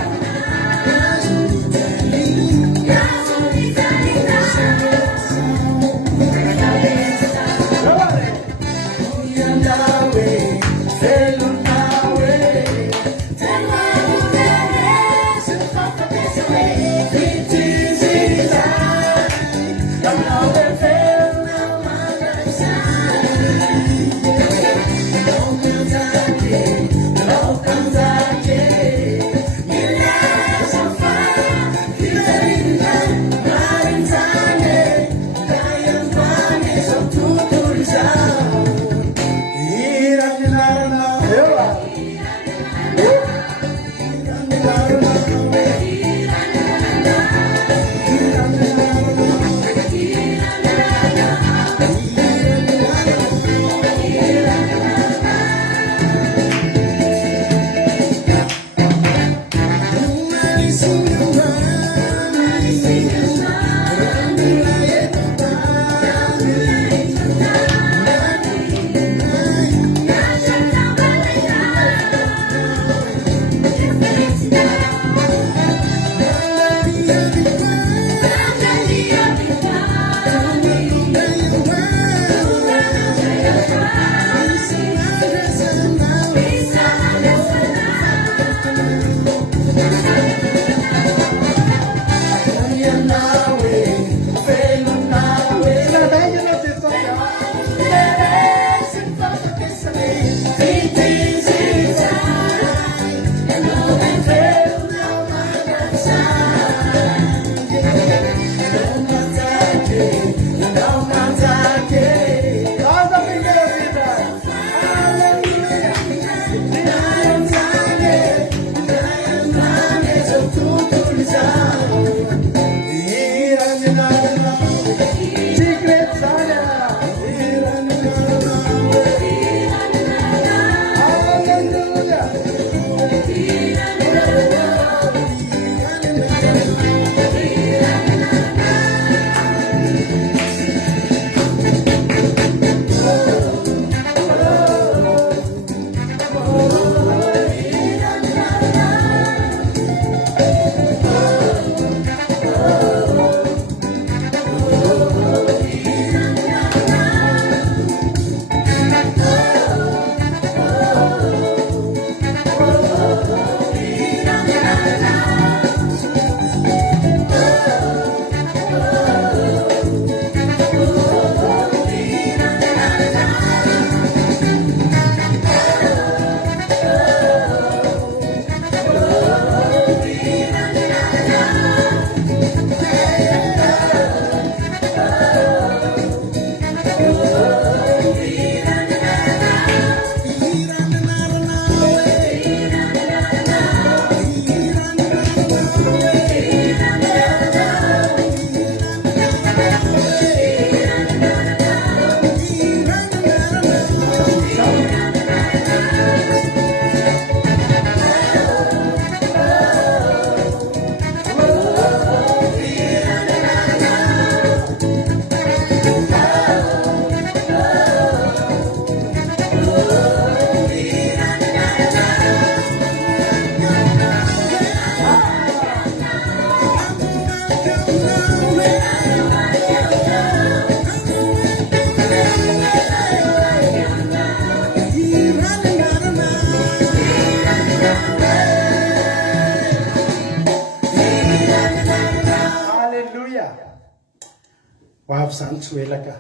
ho avy zany tsy ho elaka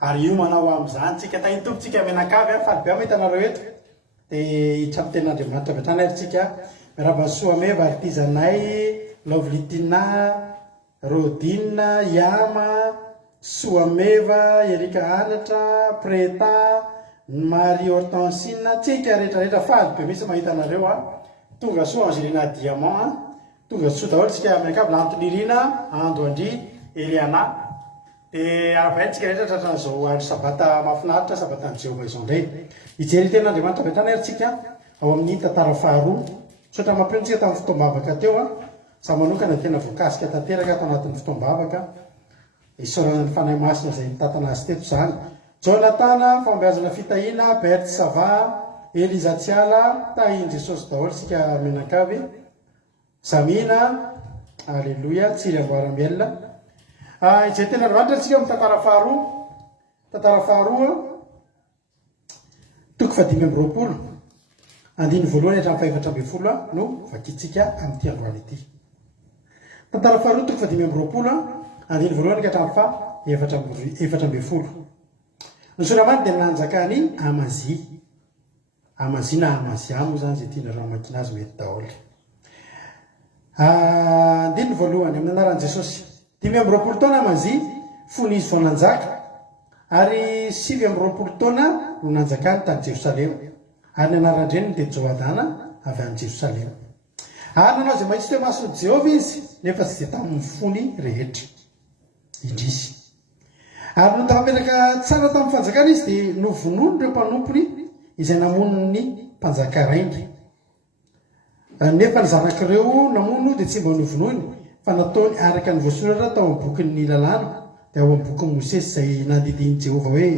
ary io manao am'izany tsika tahitopotsika menakavy a faly be ama hitanareo eto dia hitrapoten'andriamanitra avy hatrany ary tsika miarabasoa meva artizanay lovlitina rodina yama soameva erika anatra preta marie hortensine tsika rehetrarehetra faly be misy mahitanareo a tonga soa angelina diamant a tonga soa daholo tsika miakavy lantonirina ando andry eliana dia avaintsika rehetra tratran'izao andro sabata mahafinaritra sabatany jehova izao indray hijery ten'andriamanitra avy hatrany ary tsika ao amin'ny tantara faharoa sotra mampirintsika tamin'ny fotoam-bavaka teo a za manokana tena voakasika tanteraka ato anatin'ny fotoam-bavaka isaorana ny fanahy masina izay mitantana azy teto zany jonatana fambeazana fitahina bert sava eliza tsiala tahiny jesosy daholo sika menakavy zamina alleloia tsiry amboaramielona izay tena andriamanitra tsika amin'ny tantara faharoa toko fadimy amby roapolo andiny voalohany hatramin'ny faefatra amby folo no vakitsika amin'ity androany ity tantara faharoa toko fadimy amby roapolo andiny voalohany ka hatramin'ny fa efatra amby folo ny soramany dia nanjakany amazi na amaziamo zany zay tianareo amakina azy mety daholo andiny voalohany amin'ny anaran'i jesosy 5 amby roapolo taona amazy fony izy vao nanjaka ary 7 amby roapolo taona no nanjakany tany jerosalema ary ny anarandreniny dia joadana avy any jerosalema ary nanao zay mahitsy toe masony jehova izy nefa tsy zay tamin'ny fony rehetra indrisy ary no tafapetraka tsara tamin'ny fanjakana izy dia novonony ireo mpanompony izay namono ny mpanjaka raingy nefa ny zanak'ireo namono dia tsy mba novonony fa nataony araka ny voasoratra tao amin'ny bokin'ny lalàna dia ao amin'ny bokin'ny mosesy izay nandidiny jehova hoe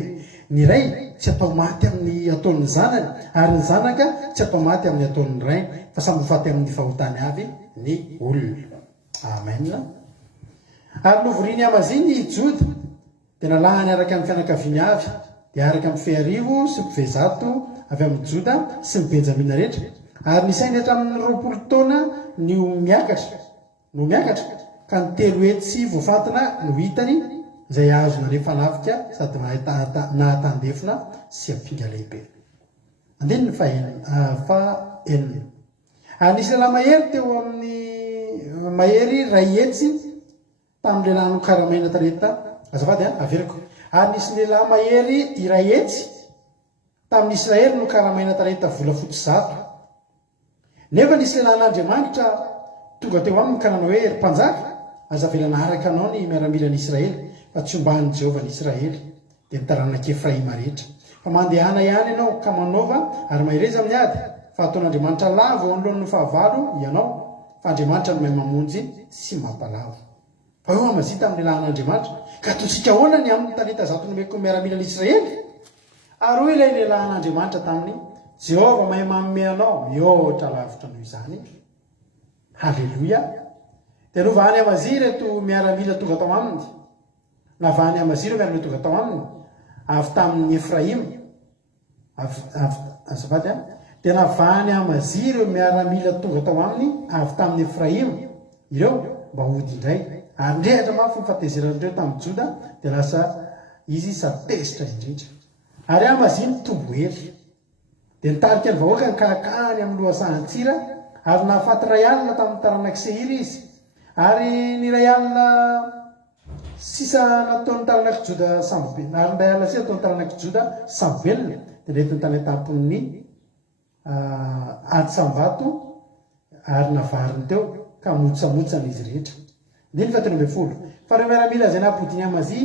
ny ray tsy atao maty amin'ny ataon'ny zanany ary ny zanaka tsy atao maty amin'ny ataon'ny rainy fa samby hofaty amin'ny fahotany avy ny olona amen ary novoriany amaziny joda dia nalahany araka ny fianakaviany avy dia araka amin'ny feharivo sy mpivezato avy amin'ny joda sy ny benjamina rehetra ary nisainy hatramin'ny 20 taona no miakatra ka ny telo hetsy voafantina no hitany izay azona rehefa nafika sady nahatandefina sy ampinga lehibe andiny ny fahenina ary nisy lehilahy mahery teo amin'ny mahery ray hetsy tamin'ny lehilahy no karamaina tareta azafady averiko ary nisy lehilahy mahery iray hetsy tamin'ny israely no karamaina tareta volafotsy zato nefa nisy lehilahin'andriamanitra tonga teo aminy ka nanao hoe mpanjaka aza velana araka anao ny miaramilan'ny israely fa tsy ombahan'i Jehova ny Israely dia ny taranaka Efraima rehetra fa mandehana ihany ianao ka manaova ary mahereza amin'ny ady fa ataon'Andriamanitra lavo eo anoloan'ny fahavalo ianao fa Andriamanitra no mahay mamonjy sy mampalavo fa eo amazita amin'ny lehilahin'Andriamanitra ka totsika ahoana ny amin'ny talenta zato nomeko miaramilan'ny Israely ary hoy ilay lehilahin'Andriamanitra taminy Jehova mahay manome anao mihoatra lavitra noho izany halleloia dia novahany amazy reto miaramila tonga tao aminy navahany amazy ireo miaramila tonga tao aminy avy tamin'ny Efraima azafady dia navahany amazy ireo miaramila tonga tao aminy avy tamin'ny Efraima ireo mba hody indray ary ndrehatra mafy ny fahatezeran'ireo tamin'ny Joda dia lasa izy satezitra indrindra ary amazy ny tombo hery dia nitarika ny vahoaka ny kahakahany amin'ny lohasahan-tsira ary nahafaty ray alina tamin'ny taranak' Seira izy ary ny ray alina sisa nataon'ny taranak' Joda sambobelona ary ray alina sisa nataon'ny taranak' Joda sambobelona dia netiny tany tampon'ny ady sambato ary navariny teo ka motsamotsana izy rehetra ndiny fahatrombe folo fa reo miaramila izay nampodiny amazy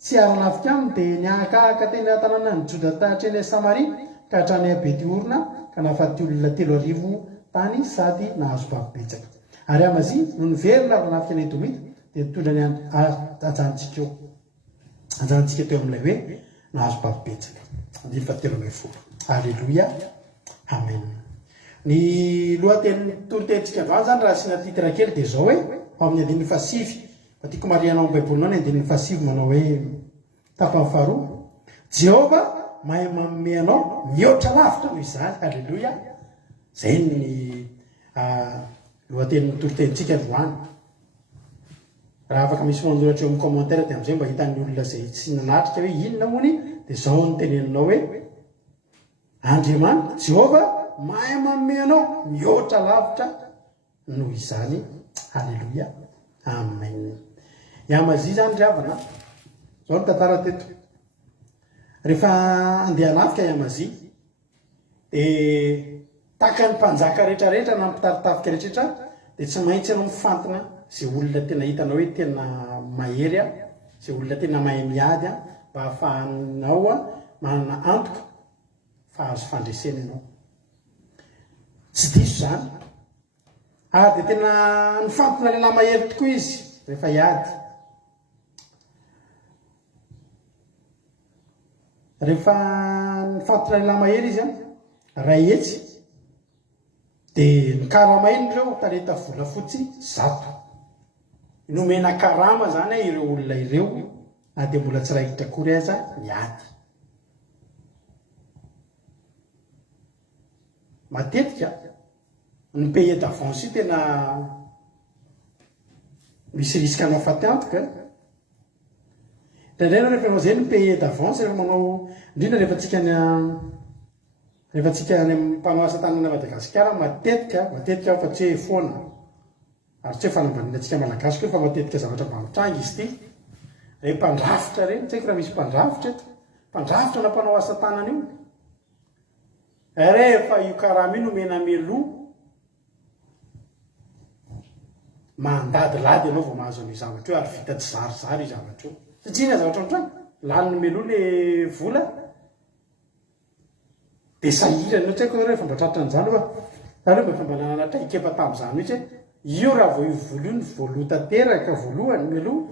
tsy ary-nafika aminy dia niahakahaka teny tanàna ny Joda tahatra eny Samaria ka hatrany Betiorina ka nahafaty olona 3,000 tany sady nahazo babibetsaka ary amazy no niverina ary nafika ny Edomita dia nitondra ny ajantsika teo amin'ilay hoe nahazo babibetsaka andiny fahatrombe folo alleloia amen ny lohateny toritentsika androany zany raha sina titra kely dia zao hoe ao amin'ny andininy fasivy fa tiako marianao amin'ny baibolinao ny andininy fasivy manao hoe tapany faharoa Jehova mahay manome anao mihoatra lavitra noho izany alleloia zay ny lohaten'ny toritentsika androany raha afaka misy manjoratra eo amin'ny commentaire dia amin'izay mba hitan'ny olona izay tsy nanatrika hoe inona mony dia zao ny teneninao hoe Andriamanitra Jehova mahay manome anao mihoatra lavitra noho izany. Halleluia, amen. Iamazy zany ravana zao ny tantara teto rehefa andeha hanafika Iamazy dia taka ny mpanjaka rehetrarehetra na mpitaritatika rehetrarehetra dia tsy maintsy ianao mifantona zay olona tena hitanao hoe tena mahery zay olona tena mahay miady mba hahafahanao manana antoka fahazo fandresena ianao. Tsy diso zany dia tena nifantona lehilahy mahery tokoa izy rehefa hiady. Rehefa nifantona lehilahy mahery izy ray hetsy dia nikaramainy ireo talenta volafotsy 100. Nomena karama zany ireo olona ireo na dia mbola tsy raikitra akory aza niady. Matetika ny pays d'avance tena misy risque anao faty-antoka. Indraindray rehefa manao zay ny pays d'avance rehefa manao indrindra rehefa tsika any mpanao asa tanana Madagasikara matetika fa tsy hoe foana ary tsy hoe fanambadiantsika malagasy koa fa matetika zavatra mba mitrangy izy ity. Re mpandrafitra reny tsy haiko raha misy mpandrafitra eto, mpandrafitra na mpanao asa tanana io rehefa io karama io nomena meloa mandadilady ianao vao mahazo an'io zavatra io ary vita tsy zarizary io zavatra io satria na zavatra ohatrany laniny meloa le vola dia sahirany no tsy haiko rehefa mba tratra an'izany fa zany hoe mba mba nananatra ikefa tamin'izany mihitsy hoe io raha vao io vola io ny voaloha tanteraka voalohany meloa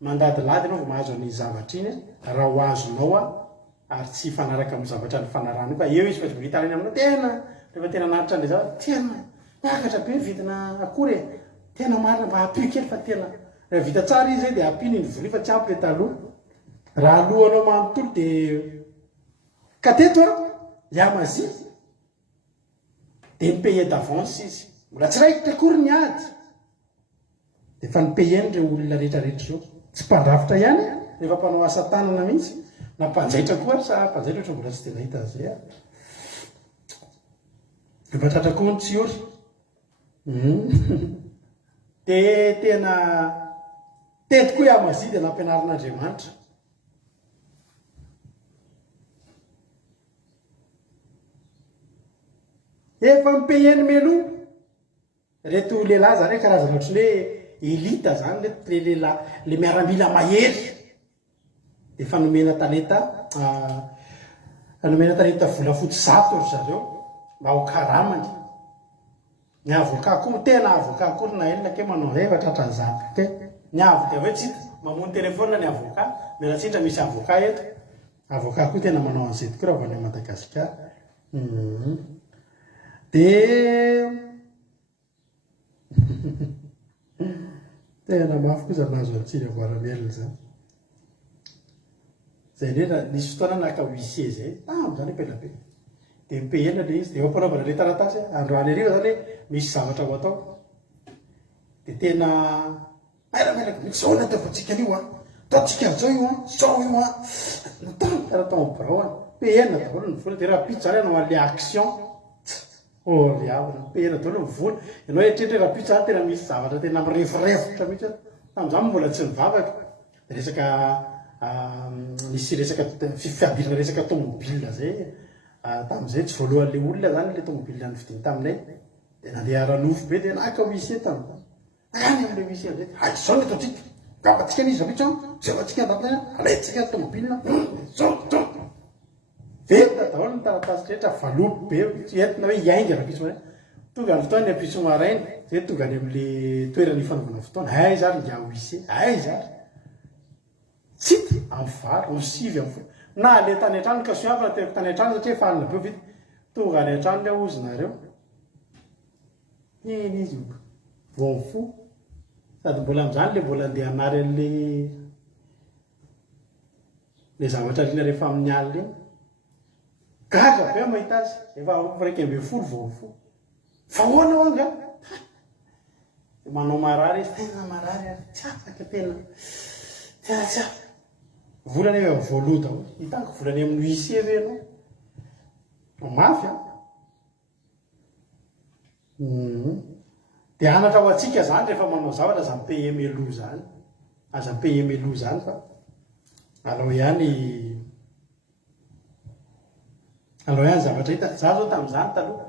mandadilady ianao vao mahazo an'io zavatra iny raha ho azonao ary tsy fanaraka amin'ny zavatra ny fanarana io fa eo izy fa tsy hitarany aminao tena rehefa tena naritra an'ilay zavatra tena miakatra be vidina akory tena marina mba hampio kely fa tena rehefa vita tsara izy dia hampiny ny vola fa tsy ampy le taloha raha alohanao manontolo dia ka teto Iamazy dia ny pays d'avance izy mbola tsy raikitra akory ny ady dia fa ny pays any ireo olona rehetrarehetra zao tsy mpandrafitra ihany rehefa mpanao asa tanana mihitsy na mpanjaitra koa sa mpanjaitra ohatra mbola tsy tena hita zay mba tratra koa ny tsy ory dia tena teto koa Iamazy dia nampianarin'Andriamanitra. Efa mipehany meloa reto lehilahy zany hoe karazana ohatry hoe elita zany le lehilahy le miaramila mahery dia efa nomena talenta volafotsy 100 ry zareo mba ho karamany. Ny avoka koa tena avoka koa na elona ke manao zay efa tratran'izany ke ny avoka hoe tsy hita mamono telefona ny avoka mialatsindra misy avoka eto avoka koa tena manao an'izay tokoa raha vao any Madagasikara. Dia tena mafy koa zany nahazo antsika voaramelona zany zay ndrena nisy fotoana naka huissier zay zany pelabe dia mipehena le izy dia mpanaovana le taratasy androany ariva zany hoe misy zavatra ho atao dia tena maelamelaka mihitsy zao ny ataovantsika an'io ataontsika zao io zao io natara tao amin'ny birao pehena daholo ny vola dia raha pitsy zany anao an'le action riavana pehena daholo ny vola ianao eritretra raha pitsy zany tena misy zavatra tena mireforefotra mihitsy tamin'izany mbola tsy nivavaka dia resaka nisy resaka fiadirana resaka tomobile zay tamin'izay tsy voalohan'le olona zany le tomobile nyvidiny taminay dia nandeha ranofo be dia naka huissier tamin'izany any amin'le huissier zay zao ny ataontsika gabatsika n'izy zavitra zevatsika andatana alaitsika tomobile zao veta daholo ny taratasy rehetra valopy be tsy entina hoe hiainga raha piso maraina tonga ny fotoana ny apiso maraina zay tonga any amin'le toerany fanaovana fotoana ay zary ngia huissier ay zary tsy hita amin'ny vary amin'ny sivy amin'ny folo na le tany an-trano ka soavana tany an-trano satria efa alina be vita tonga any an-trano le ozy nareo iny izy vao mifo sady mbola amin'izany le mbola andeha hanary le zavatra rina rehefa amin'ny alina iny gaga be mahita azy efa raiky ambin'ny folo vao mifo fa hoana ho anga manao marary izy tena marary ary tsy afaka tena tsy afaka volany eo voaloda hitako volany amin'ny huissier ave anao mafy a dia anatra ho atsika zany rehefa manao zavatra aza paye melo zany aza paye melo zany fa alao ihany zavatra hita za zao tamin'izany taloha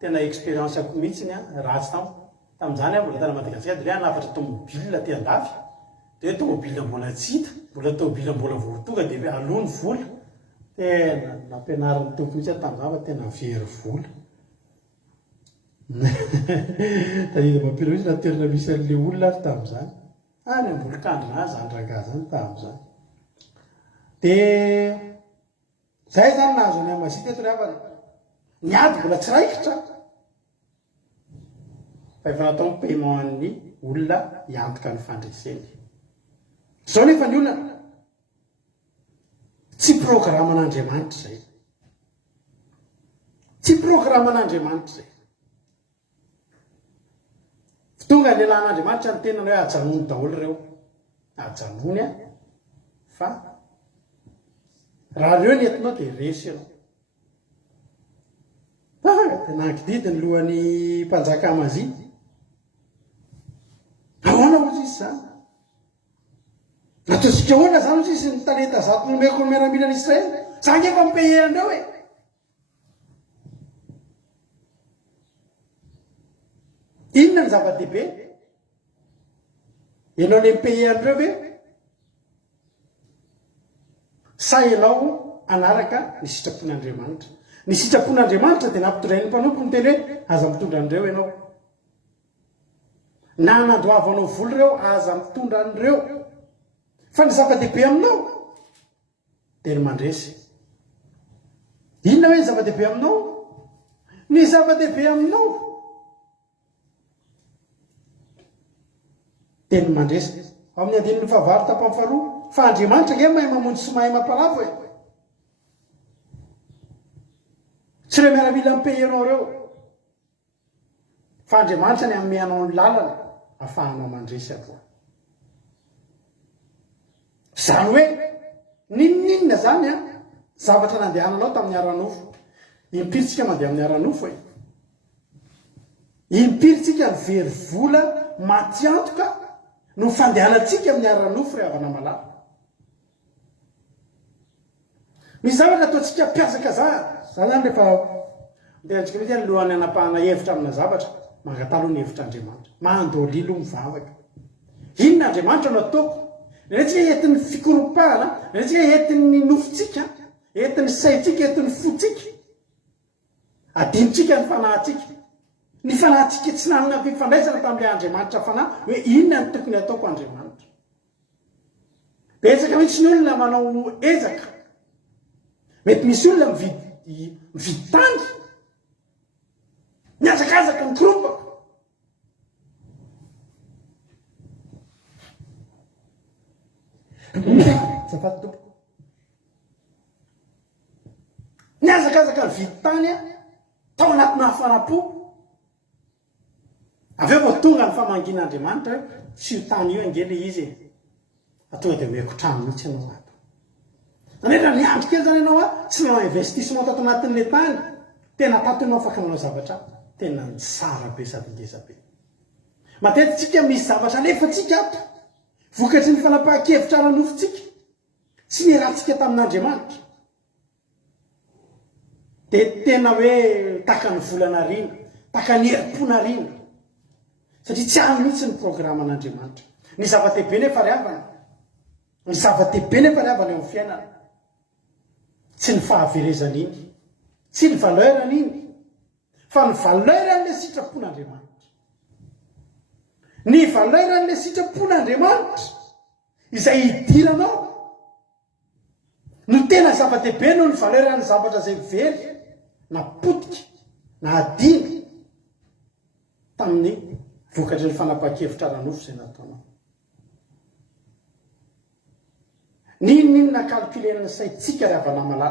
tena expérience ako mihitsiny a ratsy tamin'izany a mbola tana Madagasikara dia hanafatra tomobile ty andafy dia hoe tomobile mbola tsy hita mbola tomobile mbola vao tonga dia alony vola tena nampianarin'ny tompo mihitsy a tamin'izany fa tena very vola tadida mampira mihitsy na toerana misy an'le olona ary tamin'izany any ambolokandrina azy zany rangahy zany tamin'izany dia zay zany nahazo any amazita eto rehefa niady mbola tsy raikitra fa efa natao ny paiement an'ny olona hiantoka ny fandreseny zao nefa ny olona tsy programan'Andriamanitra zay tsy programan'Andriamanitra zay tonga ny lahin'Andriamanitra ny tenany hoe ajanony daholo reo ajanony a fa raha reo ny entinao dia resy ianao tena ankididy ny lohan'ny mpanjaka Amazia ahoana ozy izy zany nataontsika ahoana zany ozy izy ny talenta zato nomeko ny miaramilan'ny Israely zany efa mipaye andreo e inona ny zava-dehibe ianao le mipaye andreo ve sa ianao anaraka ny sitrapon'Andriamanitra ny sitrapon'Andriamanitra dia nampitondrain'ny mpanompo ny teny hoe aza mitondra andreo ianao na nandoavanao voly reo aza mitondra andreo fa ny zava-dehibe aminao dia ny mandresy inona hoe ny zava-dehibe aminao ny zava-dehibe aminao dia ny mandresy ao amin'ny andininy fahavalo tapany faharoa fa Andriamanitra nge mahay mamonjy sy mahay mampalavo e tsy reo miaramila mipayenao reo fa Andriamanitra ny ameanao ny lalana ahafahanao mandresy avoa zany hoe ninninona zany a zavatra nandehananao tamin'ny aranofo impiritsika mandeha amin'ny aranofo e impiritsika ny very vola matiantoka no fandehanantsika amin'ny aranofo rehavana malala misy zavatra ataontsika mpiasaka za zany rehefa ndehantsika mihitsy any lohany anapahana hevitra amina zavatra mangatalo ny hevitr'Andriamanitra mandolilo mivavaka inona Andriamanitra no ataoko rehetra entin'ny fikoropahana rehetra entin'ny nofotsika entin'ny saitsika entin'ny fotsika adinitsika ny fanahintsika ny fanahintsika tsy nanana fifandraisana tamin'ilay Andriamanitra fanahy hoe inona ny tokony ataoko Andriamanitra betsaka mihitsy ny olona manao ezaka mety misy olona mividy tany miazakazaka ny krompaka zafady tompo miazakazaka ny vidy tany a tao anatina hafanapo avy eo vao tonga ny famangin'Andriamanitra hoe tsy io tany io angely izy atonga dia meko trano mihitsy ianao ato zanetra niandro kely zany ianao a tsy nanao investissement tato anatin'le tany tena tato ianao afaka manao zavatra tena ny tsara be sady ngeza be matetika misy zavatra alefatsika ato vokatry ny fanapahan-kevitra aranofotsika tsy nirantsika tamin'Andriamanitra dia tena hoe taka ny volana rina taka ny herim-pona rina satria tsy any mihitsy ny programan'Andriamanitra ny zava-dehibe nefa riavana ny zava-dehibe nefa riavana eo amin'ny fiainana tsy ny fahaverezana iny tsy ny valeurany iny fa ny valeur an'le sitrapon'Andriamanitra ny valeur an'le sitrapon'Andriamanitra izay hidiranao no tena zava-dehibe noho ny valeur an'ny zavatra izay very na potika na adiny tamin'ny vokatry ny fanapahan-kevitra ranofo izay nataonao ninona kalkulenany saitsika rehefa namalala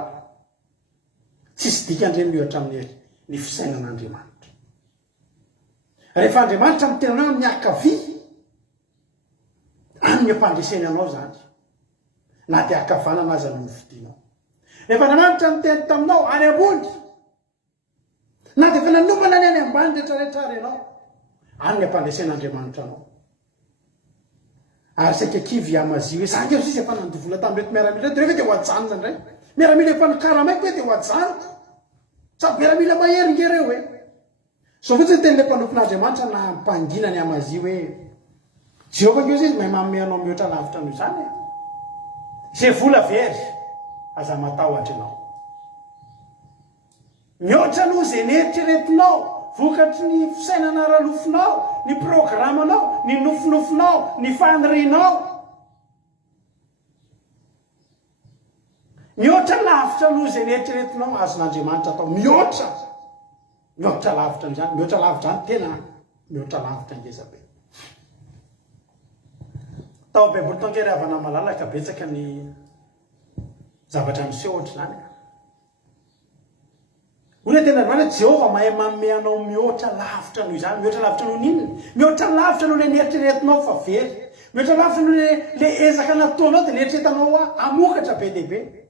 tsisy dikandreny miohatra amin'ny ny fisainan'Andriamanitra rehefa andriamanitra mitenanao miakavy amin'ny ampandreseny anao zany na dia akavanana aza no nyvidinao. Rehefa andriamanitra miteny taminao any ambony na dia efa nanomana ny any ambany rehetrarehetra renao any ny ampandresen'andriamanitra anao. Ary saika kivy amazy hoe zange sisy efa nandovola tamin'reto miaramila reto rehefa dia ho ajanona indray miaramila efa nikaramaiky hoe dia ho ajanona sady miaramila maheringereo hoe so fotsiny teny le mpanompon'andriamanitra na mpangina ny amazy hoe Jehovah keo izy mahay manome anao mihoatra lavitra noho izany zay vola very aza matahotra ianao mihoatra aloha zay neritreretinao vokatry ny fisainana ara-lofinao ny programanao ny nofinofinao ny fanirianao mihoatra lavitra aloha zay neritreretinao azon'andriamanitra atao mihoatra lavitra n'izany mihoatra lavitra zany tena mihoatra lavitra ngezabe. Tao Baiboly tongery havana malalaka betsaka ny zavatra misehotra zany. Hoy tena hoe Jehovah mahay manome anao mihoatra lavitra noho izany, mihoatra lavitra noho n'inona? Mihoatra lavitra noho le neritreretinao fa very. Mihoatra lavitra noho le ezaka nataonao dia neritreretanao amokatra be dia be.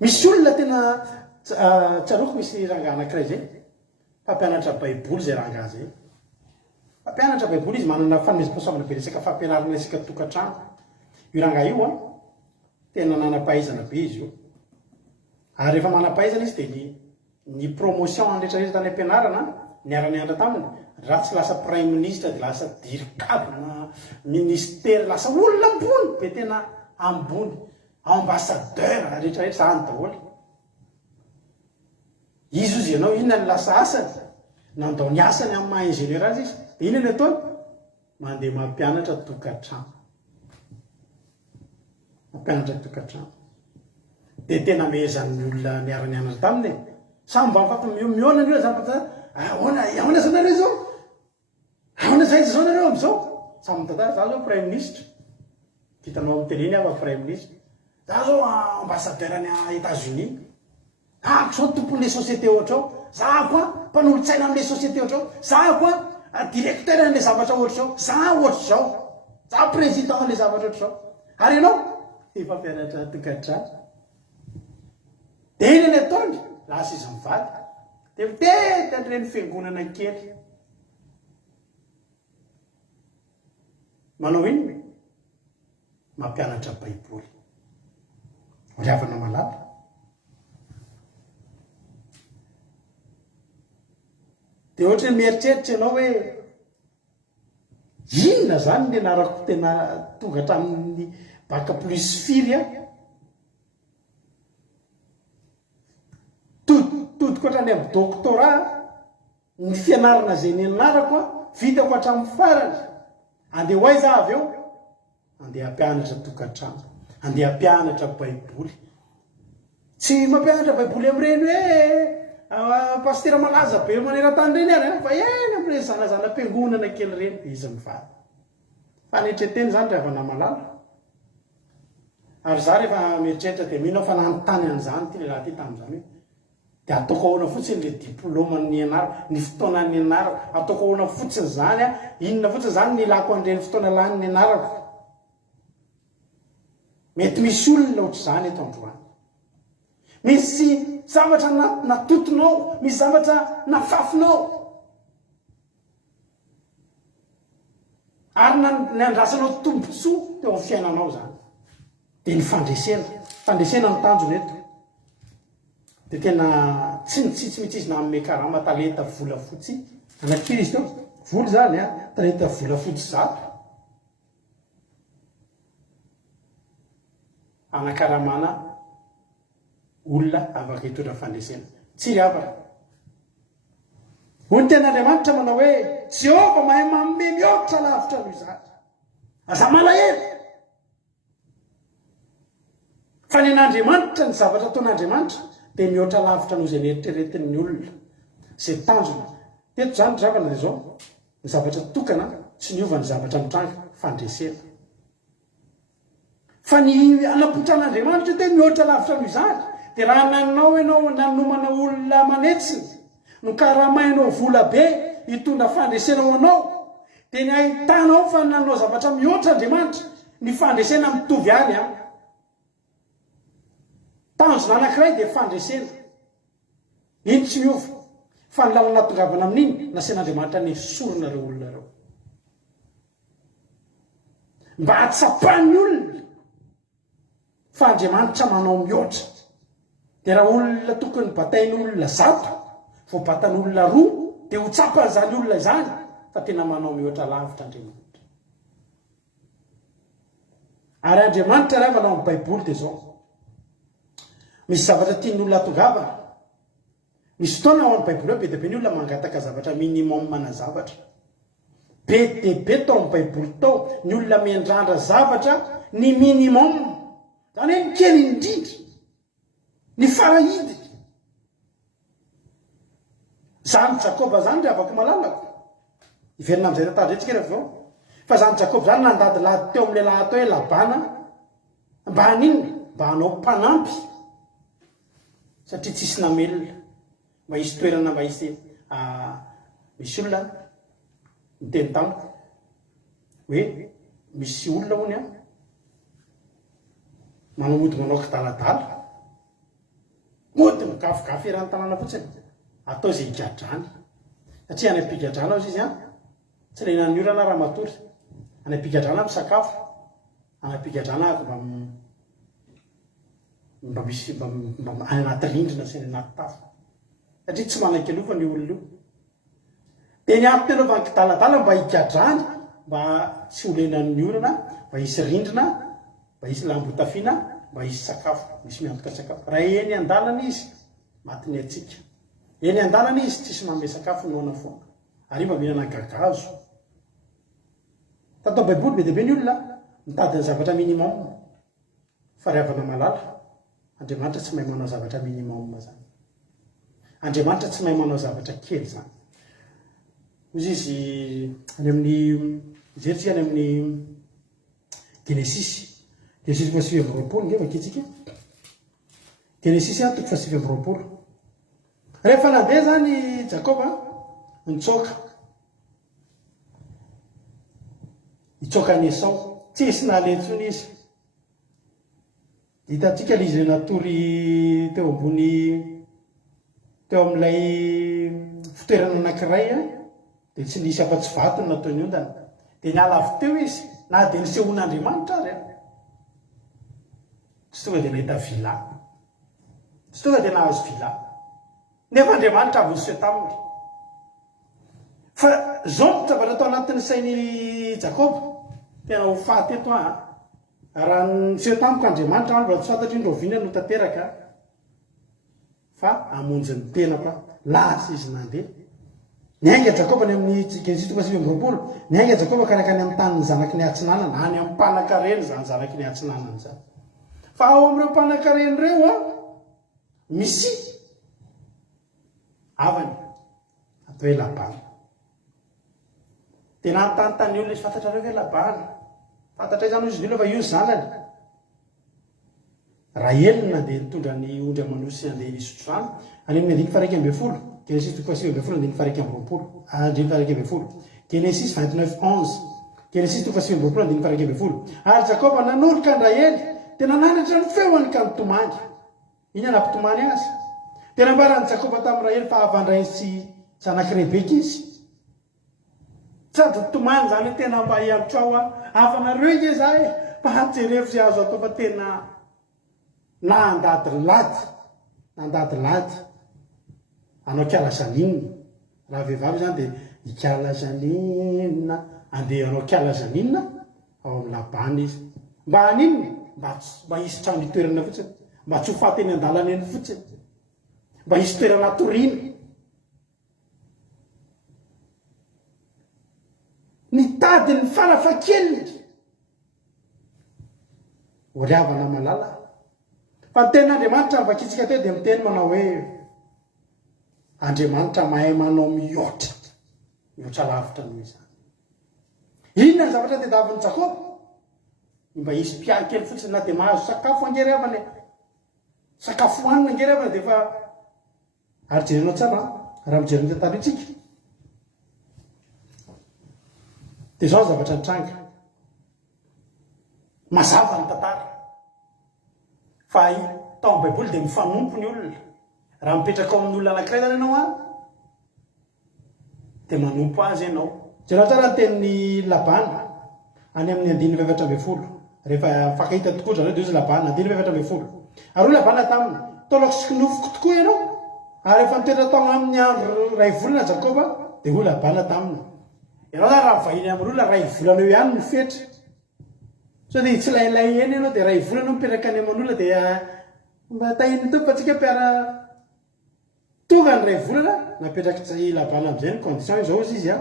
Misy olona tena tsaroko misy rangahy anankiray zay fampianatra Baiboly zay rangahy zay. Fampianatra Baiboly izy manana fanomezam-pahasoavana be resaka fampianarana resaka tokantrano. Io rangahy io tena nanam-pahaizana be izy io. Ary rehefa manam-pahaizana izy dia ny promotion andretrarehetra tany ampianarana niara-nianatra taminy raha tsy lasa prime ministre dia lasa dirikabo na ministère lasa olona ambony be tena ambony ambassadeur rehetrarehetra zany daholo. Izy izy ianao inona ny lasa asany nandao ny asany amin'ny maha ingénieur azy izy dia inona ny ataony mandeha mampianatra tokantrano tokantrano dia tena mehezan'ny olona niara-nianatra taminy samy mba miona an'io zavatra ahoana zanareo zao ahoana zay zao nareo amin'izao samy mitantara za zao prime ministre hitanao amin'ny télé ava prime ministre za zao ambassadeur any États-Unis ako zao tompon'le société ohatrao za koa mpanolotsaina amin'le société ohatrao za koa directeur an'le zavatra ohatrao za ohatra zao za président an'le zavatra ohatrao ary ianao efa mpianatra tokantrano dia iny ny ataony lasa izy mivady dia mitety an'ireny fiangonana kely manao iny mampianatra Baiboly riavana malala. Dia ohatra mieritreritra ianao hoe inona zany ny anarako tena tonga hatramin'ny bac plus firy todiko hatrany amin'ny doctorat ny fianarana zay ny anarako vitako hatramin'ny farany andeha ho aiza avy eo andeha hampianatra tokantrano andeha hampianatra Baiboly tsy mampianatra Baiboly amin'ireny hoe pasteur malaza be maneran-tany reny ary fa eny amin'ireny zanazana-piangonana kely reny izy mivady fanetreteny zany ravana malala. Ary za rehefa mieritreritra dia mino fa nanontany an'izany ty lehilahy ty tamin'izany hoe dia ataoko ahoana fotsiny le diplôma ny anarako ny fotoanany anarako ataoko ahoana fotsiny zany inona fotsiny zany ny ilako an'ireny fotoana lany ny anarako. Mety misy olona ohatra zany eto androany misy zavatra natotonao misy zavatra nafafinao ary nandrasanao tombontsoa teo amin'ny fiainanao zany dia ny fandresena ny tanjona eto dia tena tsy mitsitsy nanome karama talenta volafotsy anakiry izy teo voly zany talenta volafotsy zato anakaramana olona afaka hitondra fandresena tsy ry afaka. Hoy ny ten'Andriamanitra manao hoe Jehovah mahay manome mihoatra lavitra noho izany aza malahelo fa ny an'Andriamanitra ny zavatra ataon'Andriamanitra dia mihoatra lavitra noho izay neritreretin'ny olona zay tanjona teto zany dravana dia zao ny zavatra tokana sy ny ova ny zavatra mitranga fandresena fa ny anapotan'Andriamanitra dia mihoatra lavitra noho izany dia raha naninao ianao nanomana olona manetsiny no karamainao vola be hitondra fandresena ho anao dia ny ahitanao fa nanao zavatra mihoatra Andriamanitra ny fandresena mitovy any a tanjona anankiray dia fandresena iny tsy miova fa ny lalana tongavana amin'iny nasen'Andriamanitra ny sorona reo olona reo mba hatsapan'ny olona fa Andriamanitra manao mihoatra dia raha olona tokony batainy olona 100 vo batany olona 2 dia ho tsapan'izany olona izany fa tena manao mihoatra lavitra Andriamanitra. Ary Andriamanitra raha manao amin'ny Baiboly dia zao misy zavatra tiany olona tongavana. Misy fotoana ao amin'ny Baiboly be dia be ny olona mangataka zavatra minimum na zavatra be dia be tao amin'ny Baiboly tao ny olona mendrandra zavatra ny minimum zany hoe ny kely indrindra ny farahidy zany Jakoba zany dia afaka malalako iverina amin'izay tatandretsika rehefa avao fa zany Jakoba zany nandadilady teo amin'ny lehilahy atao hoe Labana mba hanino mba hanao mpanampy satria tsisy namelona mba hisy toerana mba hisy misy olona miteny tamiko hoe misy olona hony a manamody manao kidaladala mody mikafokafo eran'ny tanàna fotsiny atao izay higadrany satria any am-pigadrana ao izy a tsy lehinan ny orana raha matory any am-pigadrana misakafo any am-pigadrana mba misy mba any anaty rindrina sy any anaty tafo satria tsy manan-kelova ny olona io dia ny ampy-telovany kidaladala mba higadrany mba tsy ho lehinan'ny orana mba hisy rindrina mba hisy lambotafiana mba hisy sakafo misy miantoka sakafo raha eny an-dalana izy matiny atsika eny an-dalana izy tsisy manome sakafo noana foana ary mba mihinana gagazo tatao Baiboly be dia be ny olona mitady ny zavatra minimum fa ry havana malala Andriamanitra tsy mahay manao zavatra minimum zany Andriamanitra tsy mahay manao zavatra kely zany ozy izy any amin'ny jeritsika any amin'ny Genesis 7:20 ngeva kitsika Genesis 7:20 rehefa nandeha zany Jakoba nitsoaka ny Esau tsisy nalentsony izy hitantsika le izy natory teo ambony teo amin'ilay fitoerana anankiray dia tsy nisy afa-tsy vato no nataony ondana dia niala avy teo izy na dia nisehon'Andriamanitra ary tsy tonga dia nahita vila tsy tonga dia nahazo vila nefa Andriamanitra avy niseho taminy fa zao zavatra atao anatin'ny sainy Jakoba tena ho faty eto raha niseho tamiko Andriamanitra mba tsy fantatry indroviana no tanteraka fa amonjy ny tenako lasa izy nandeha niainga Jakoba ny amin'ny Genesis 7:20 niainga Jakoba karakany amin'ny tany ny zanaky ny atsinanana any amin'ny mpanan-kareny zany zanaky ny atsinanana zany fa ao amin'ireo mpanan-kareny reo misy avany atao hoe Labana dia nanontany olona izy fantatrareo hoe Labana fantatra izany izy olona fa io zanany Rahely nandeha nitondra ny ondry amanosy andeha nisotro rano any amin'ny 1:20 Genesis 7:20 Genesis 29:11 Genesis 7:20 ary Jakoba nanoloka ny Rahely dia nananatra ny feony ka nitomany iny anampitomany azy dia nambarany Jakoba tamin'ny Rahely fa havandray sy zanaky Rebeka izy sady tomany zany tena mba hiantro ao afanareo ike zahay mba hajerefo izay azo atao fa tena nandadilady anao kiala zaninina raha vehivavy zany dia ikiala zaninina andeha anao kiala zaninina ao amin'ny Labana izy mba haninona mba hisy trano itoerana fotsiny mba tsy ho faty eny an-dalana eny fotsiny mba hisy toerana toriana nitady ny farafakeliny oriavana malala fa ny tenin'Andriamanitra mivakitsika teo dia miteny manao hoe Andriamanitra mahay manao mihoatra lavitra noho izany inona ny zavatra tediavin'ny Jakoba mba hisy mpiahy kely fotsiny na dia mahazo sakafo angery avany sakafo hohanina angery avany dia fa ary jerenao tsara raha mijerena tantara itsika dia zao zavatra nitranga mazava ny tantara fa tao amin'ny baiboly dia mifanompo ny olona raha mipetraka ao amin'ny olona anankiray zany ianao a dia manompo azy ianao jereo tsara tenin'ny Labana any amin'ny 9:20 rehefa fakahita tokoa zareo dia izy Labana 9:20 ary Labana taminy tolako sy kinofoko tokoa ianao ary rehefa nitoetra tao amin'ny andro ray volana Jakoba dia ho Labana taminy ianao zany raha vahiny amin'olona ray volana eo ihany mifetra so dia tsy lailay eny ianao dia ray volana mipetraka any aman'olona dia mba tahiny tompo atsika mpiara tonga ny ray volana napetraka tsy Labana amin'izay ny condition izao izy a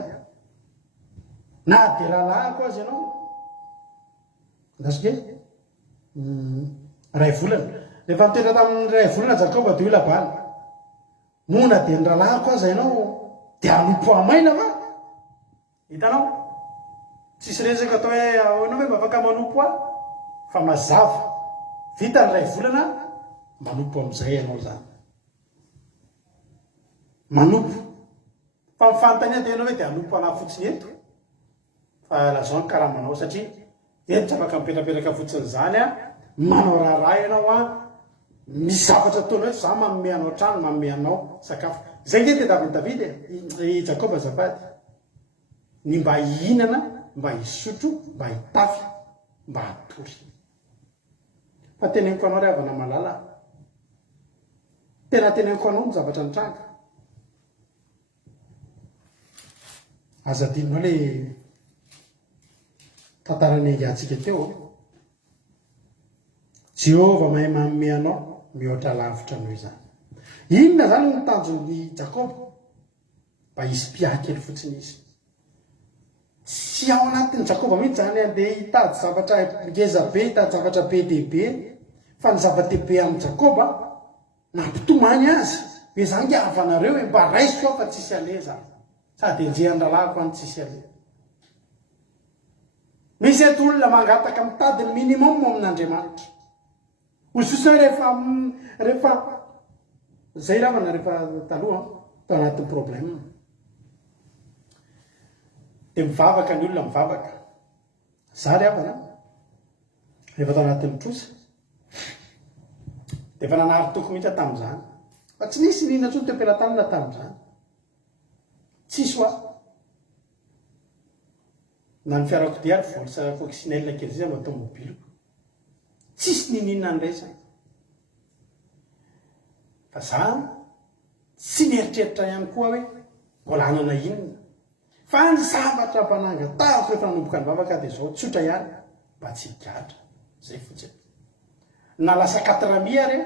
na dia rahalahako azy ianao ndasike ray volana rehefa nitoetra tamin'ny ray volana Jakoba dia ho Labana mona dia ny rahalahako azy ianao dia anompo amaina fa hitanao tsisy resaka atao hoe anao hoe mafaka manompo a fa mazava vita ny ray volana manompo amin'izay ianao zany manompo fa mifantania dia ianao hoe dia anompo anahy fotsiny eto fa lazao ny karamanao satria eto tsy afaka mipetrapetraka fotsiny zany a manao raharaha ianao a misy zavatra ataonao hoe za manome anao trano manome anao sakafo zay nge dia Davida i Jakoba azafady ny mba hihinana mba hisotro mba hitafy mba hatory fa teneniko anao ry havana malala tena teneniko anao ny zavatra nitranga azadinonao le tantarany angatsika teo Jehova mahay manome anao mihoatra lavitra noho izany inona zany ny tanjon'ny Jakoba mba hisy mpiakely fotsiny izy sy ao anatin'ny Jakoba mihitsy zany andeha hitady zavatra ngeza be hitady zavatra be dehibe fa ny zava-dehibe amin'ny Jakoba nampitomany azy hoe zany ka avanareo hoe mba raiso fa tsisy aleza sady enjehan-dralahako any tsisy aleza misy eto olona mangataka mitady ny minimum amin'Andriamanitra ososy rehefa zay ravana rehefa taloha tao anatin'ny problème dia mivavaka ny olona mivavaka za ry havana rehefa tao anatin'ny trosa dia efa nanary toko mihitsy tamin'izany fa tsy nisy nina ntsony temperatany tamin'izany tsisy hoa na ny fiarako dia ary volsa coccinelle kely zay amin'ny automobiliko tsisy nininona andraisana fa za tsy nieritreritra ihany koa hoe mbola hanana inona fa ny zavatra mpanangatahako rehefa nanomboka ny vavaka dia zao tsotra ihany mba tsy higadra zay fotsiny na lasa 4 ary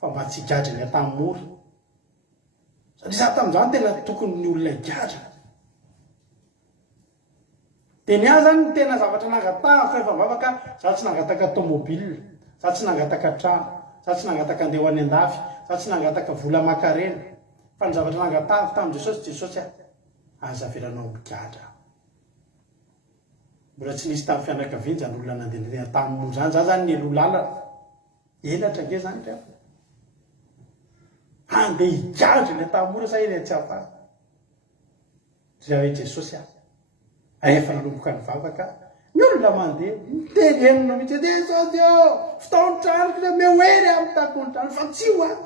fa mba tsy higadra ny atamin'ny mora satria za tamin'izany tena tokony ny olona higadra dia ny ahy zany ny tena zavatra nangatahako rehefa mivavaka za tsy nangataka tomobile za tsy nangataka trano za tsy nangataka andeha ho any an-dafy za tsy nangataka vola makarena fa ny zavatra nangatahako tamin'ny Jesosy azaveranao migadra mbola tsy nisy tamin'ny fianakaviany zany olona nandeha tamin'ny moa zany za zany ny elolala elatra nge zany re andeha higadra ny tamin'ny mora sa eny tsy afara za hoe Jesosy rehefa nanomboka ny vavaka ny olona mandeha miteny enina mihitsy dia zao dio fitaony tranoko le mehoery amin'ny takony trano fa tsy ho any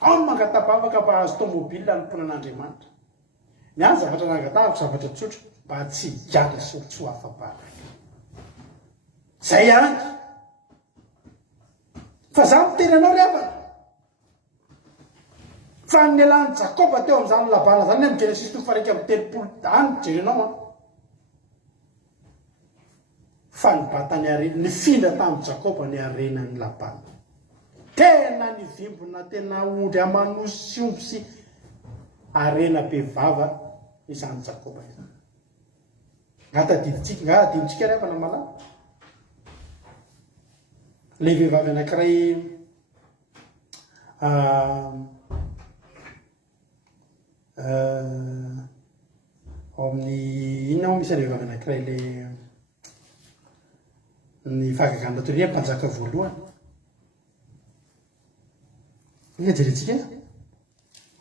ao ny mangatavavaka mba azo tomobile anompona an'Andriamanitra ny any zavatra nangatahako zavatra tsotra mba tsy higadra sy tsy ho afa-baraka zay any fa za miteny anao ry havana fa ny alan'ny Jakoba teo amin'izany Labana zany amin'ny Genesis 3:30 any jerenao a fa ny batany arena ny findra tamin'ny Jakoba ny arenan'ny Labana tena ny vimbona tena ondry amanosy sy omby sy arena be vava izany Jakoba izany ngatadiditsika ngadinitsika ry havana malala le vehivavy anankiray ao amin'ny inona moa misy vehivavy anankiray le ny fahagaganatoria mpanjaka voalohany jerentsika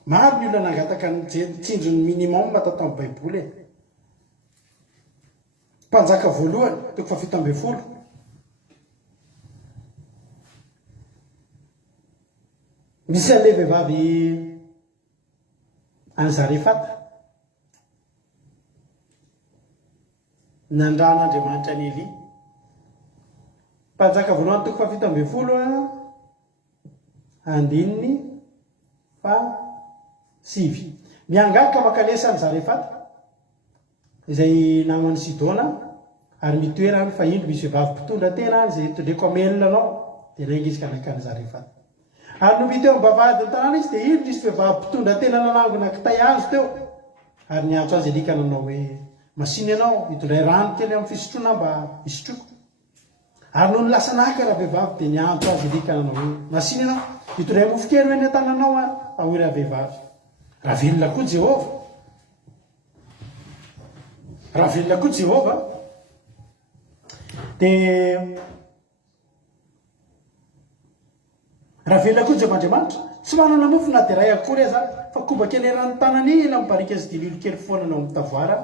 maro ny olona nangataka tsinjo ny minimum atao tamin'ny baiboly mpanjaka voalohany toko fafito amby folo misy an'le vehivavy any Zarefata nandran'Andriamanitra ny Eli. Mpanjaka voalohany toko fafito amby folo andininy fa sivy miangaka makalesa any Zarefata izay namany Sidona ary mitoerany fa indro misy vehivavy mpitondra tena any zay tondreko amelona anao dia naingizika nakany Zarefata. Ary no mity eo ambavahady ny tanàna izy dia indro misy vehivavy mpitondra tena nanangona kitay azo teo ary niantso azy alika nanao hoe masiny ianao mitondray rano kely amin'ny fisotroana mba hisotroko. Ary no nilasa naka raha vehivavy dia niantso azy alika nanao hoe masiny ianao mitondray mofo kely hoe ny an-tananao fa hoe raha vehivavy. Raha velona koa Jehova. Raha velona koa Jehova dia raha velona koa Jehovandriamanitra tsy manana mofo na dia ray akory aza fa koba kely eran'ny tanany ela mibarika azy dililo kely foana nao amin'ny tavoara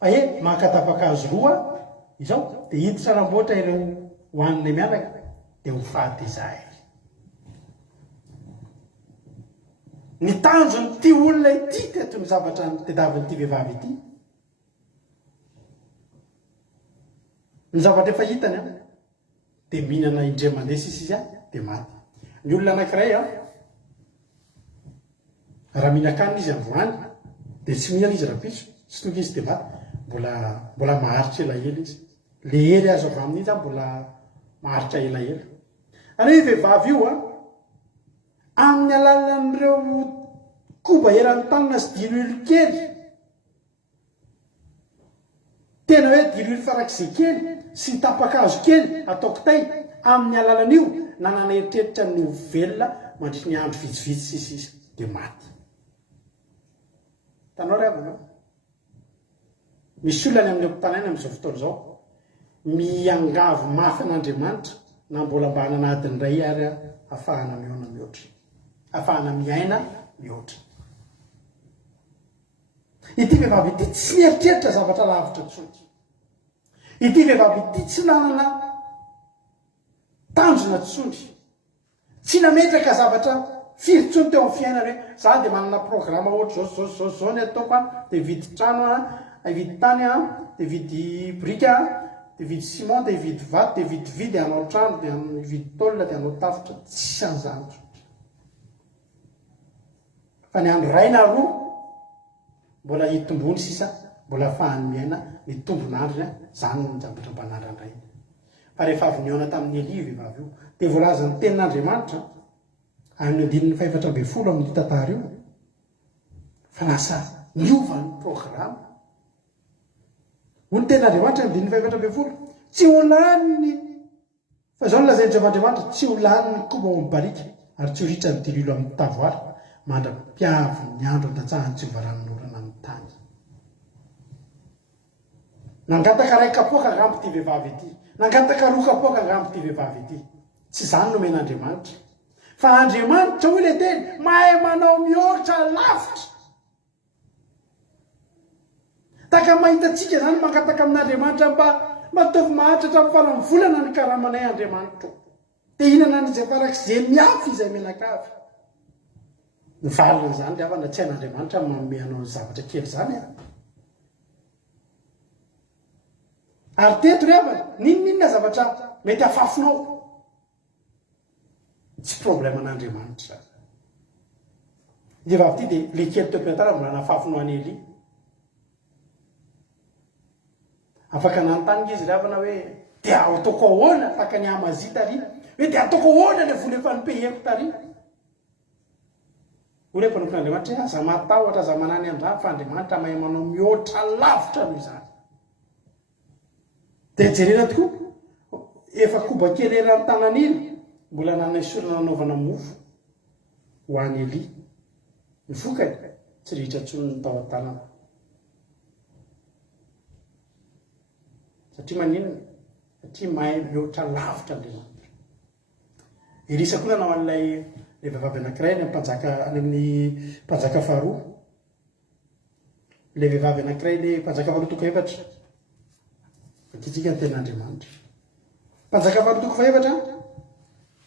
fa makatapaka azy roa izao dia hiditra ramboatra ireo hoanina mianaka dia ho faty izay. Ny tanjony ty olona ity teto ny zavatra tediavin'ity vehivavy ity. Ny zavatra efa hitany dia mihinana indray mandeha sisa izy dia maty. Ny olona anankiray raha mihinan-kanina izy androany dia tsy mihinana izy rapiso tsy tonga izy dia maty. Mbola maharitra elaela izy. Le hery azo avy amin'iny zany mbola maharitra elaela. Ary io vehivavy io amin'ny alalan'ireo koba eran'ny tanana sy diloilo kely tena hoe diloilo farak'izay kely sy ny tapaka-hazo kely atao kitay amin'ny alalan'io nanana eritreritra ny velona mandritry ny andro vitsivitsy sisa dia maty. Tanao ry avana misy olona any amin'ny ampitanaina amin'izao fotoana izao miangavo mafy an'Andriamanitra na mbola mba hananadiny iray ary ahafahana miona mihoatra, ahafahana miaina mihoatra. Ity vehivavy ity tsy nieritreritra zavatra lavitra intsony. Ity vehivavy ity tsy nanana tanjona intsony, tsy nametraka zavatra firy-tsony teo amin'ny fiainana hoe za dia manana programa ohatra zao ny ataoko dia vidy trano vidy tany dia vidy brika dia vidy ciment dia vidy vato dia vidy hanao trano dia vidy taolina dia hanao tafitra. Tsy an'izany fa ny andro ray na roa mbola hitombony sisa mbola ahafahany miaina ny tombon'androny zany ny zavatra mban'andrandray. Fa rehefa avy niona tamin'ny Eli vehivavy io dia voalaza ny tenin'Andriamanitra amin'ny andininy 400 amin'ny tantara io fa lasa niova ny programa. Hoy ny tenin'Andriamanitra amin'ny andininy 400 tsy ho lany fa izao nolazain'ny Jehovandriamanitra tsy ho lany ny koba ao mibarika ary tsy ho ritra ny dililo amin'ny tavoara mandra-piavy ny andro an-datsahany tsy ho varan'orana amin'ny tany. Nangataka ray kapoaka angambo ity vehivavy ity, nangataka roa kapoaka angambo ity vehivavy ity. Tsy izany no men'Andriamanitra fa Andriamanitra hoy le teny mahay manao mihoatra lavitra. Taka mahita antsika zany mangataka amin'Andriamanitra mba mataovy mahatratra amin'ny farany volana ny karamanay Andriamanitra dia hinana n'izay farak'izay miafy izay menakavy. Ny valina zany dia avana tsy hain'Andriamanitra manome anao ny zavatra kely zany ary teto ry avana ninona zavatra mety hafafinao tsy problème an'Andriamanitra. Vehivavy ity dia le kely teo am-pianarana mbola nahafafinao any Eli. Afaka nanontany izy ry havana hoe dia ataoko ahoana tahaka ny Amazia tary hoe dia ataoko ahoana le vola efa nipeheko tary. Hoy ny mpanompon'Andriamanitra aza matahotra aza manany andrano fa Andriamanitra mahay manao mihoatra lavitra noho izany. Dia jerena tokoa efa koba kely eran'ny tanan'iny mbola nanasorana nanaovana mofo ho any Eli. Ny vokany tsy rihitra intsony ny tao an-tanana. Satria maninona? Satria mahay mihoatra lavitra Andriamanitra. Elisa koa nanao an'ilay vehivavy anankiray any amin'ny mpanjaka faharoa. Ilay vehivavy anankiray ilay mpanjaka faharoa toko efatra Ankehitrika ny ten'Andriamanitra. Mpanjaka fahatoko faefatra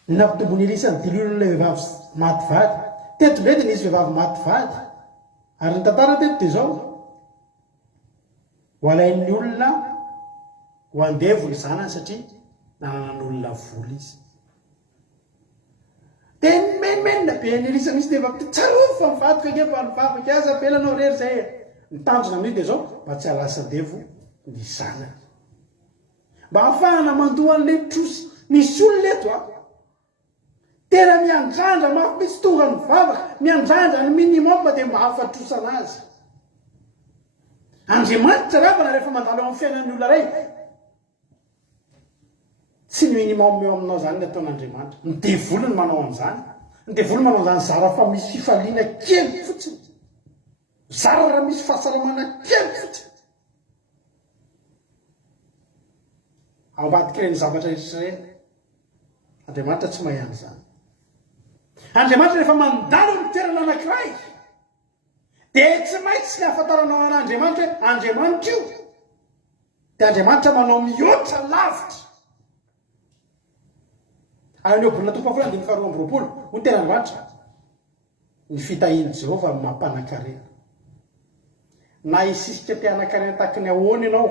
nampitombony Elisa dilolo ilay vehivavy maty vady. Teto ndray dia nisy vehivavy maty vady. Ary ny tantara teto dia zao. Ho alain'ny olona ho andevo ny zanany satria nananan'olona voly izy. Dia menina be ny Elisa misy dia tsaro fa mivadoka nge mba nivavaka aza apelanao rery zay. Ny tanjona amin'io dia zao mba tsy halasan-devo ny zanany. Mba hafahana mandoa an'ilay trosy. Misy olona eto tena miandrandra mafy misy tonga mivavaka, miandrandra ny minimum dia mba hafatrosana azy. Andriamanitra ravana rehefa mandalo amin'ny fiainan'ny olona ray. Tsy ny minimum eo aminao zany ny ataon'Andriamanitra. Ny devoly ny manao an'izany. Ny devoly manao an'izany zara fa misy fifaliana kely fotsiny. Zara raha misy fahasalamana kely fotsiny. Ambadika ireny zavatra Israely. Andriamanitra tsy mahay an'izany. Andriamanitra rehefa mandalo ny toerana anankiray dia tsy maintsy ny ahafantaranao an'Andriamanitra hoe Andriamanitra io. Dia Andriamanitra manao mihoatra lavitra. Ary ny bolina tompo afona dia ny faharoa amby roapolo. Hoy tena Andriamanitra. Ny fitahian'i Jehovah mampanankarena. Na hisisika te-hanankarena tahaka ny ahoana ianao.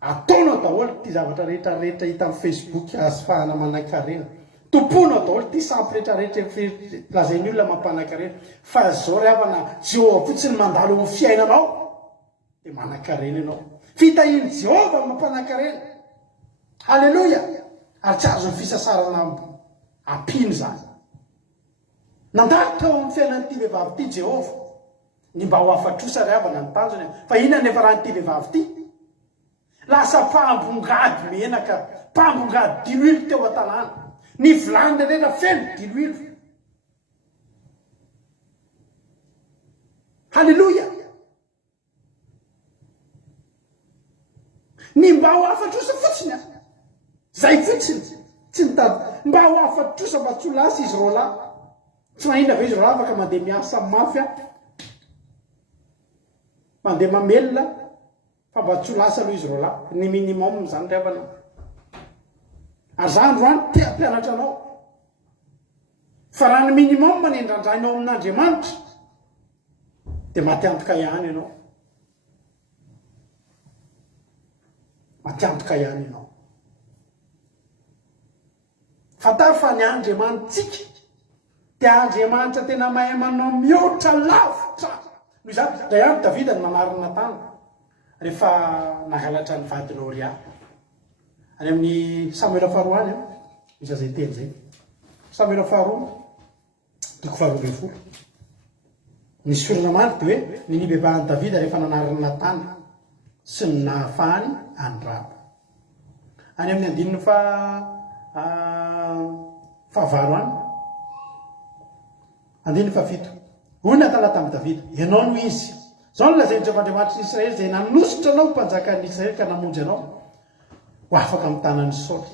Ataonao daholo ty zavatra rehetra hita amin'ny Facebook azo fahana manankarena. Tomponao daholo ty sampy rehetra lazain'ny olona mampanankarena. Fa zao ry havana Jehovah fotsiny mandalo amin'ny fiainanao dia manankarena ianao. Fitahian'i Jehovah mampanankarena. Halleloja. Ary tsy azo ny fisasarana ampino zany. Nandalika ao amin'ny fiainan'ity vehivavy ity Jehovah. Ny mba ho afatrosa ry havana ny tanjony. Fa inona nefa rahan'ity vehivavy ity? Lasa mpambongady menaka, mpambongady diloilo teo an-tanàna. Ny vilany rehetra feno diloilo. Halleloja. Ny mba ho afatrosa fotsiny. Zay fotsiny. Tsy mitady. Mba ho afatrosa mba tsy ho lasa izy roalahy. Tsy mahina ve izy roalahy afaka mandeha miasa mafy. Mandeha mamelona. Fa mba tsy ho lasa aloha izy roalahy. Ny minimum zany revana. Ary zany androany te hampianatra anao. Fa raha ny minimum ny indrandrainao amin'Andriamanitra dia maty antoka ihany ianao. Maty antoka ihany ianao. Fantaro fa ny Andriamanitsika dia Andriamanitra tena mahay manao mihoatra lavitra. Noho izany ray andro Davida ny manarina tany rehefa nangalatra ny vadiny Oria. Any amin'ny Samuela faharoa any misy izay teny zay. Samuela faharoa toko faharoa ambin'ny folo. Ny sorana marika dia hoe ny nibebahan'i Davida rehefa nanarina Natana sy ny nahafahany andraba. Any amin'ny andininy fahavalo any. Andininy fahafito. Hoy Natana tamin'i Davida, ianao no izy. Zao no lazain'ny Jehovahandriamanitra Israely izay nanositra anao mpanjakan'ny Israely ka namonjy anao. Ho afaka amin'ny tanan'ny Saoly.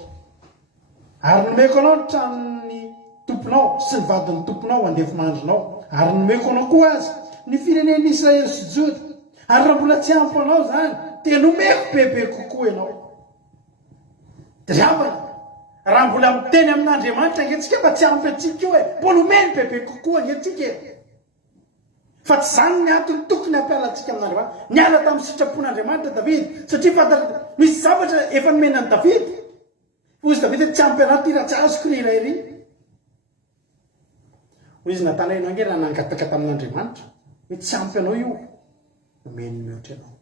Ary nomeko anao ny tranon'ny tomponao sy ny vadin'ny tomponao andefy mandrinao. Ary nomeko anao koa azy ny firenen'ny Israely sy Joda. Ary raha mbola tsy ampy anao zany dia nomeko bebe kokoa ianao. Driavana. Raha mbola miteny amin'Andriamanitra angentsika mba tsy ampy antsika io mbola omeny bebe kokoa angentsika. Fa tsy zany ny antony tokony hampialantsika amin'Andriamanitra. Niala tamin'ny sitrapon'Andriamanitra Davida satria fantatra misy zavatra efa nomenan'i Davida. Hoy izy Davida tsy ampy anaty raha tsy azoko ny iray ry. Hoy izy Natana ianao nge raha nangataka tamin'Andriamanitra hoe tsy ampy anao io nomeny mihoatra ianao.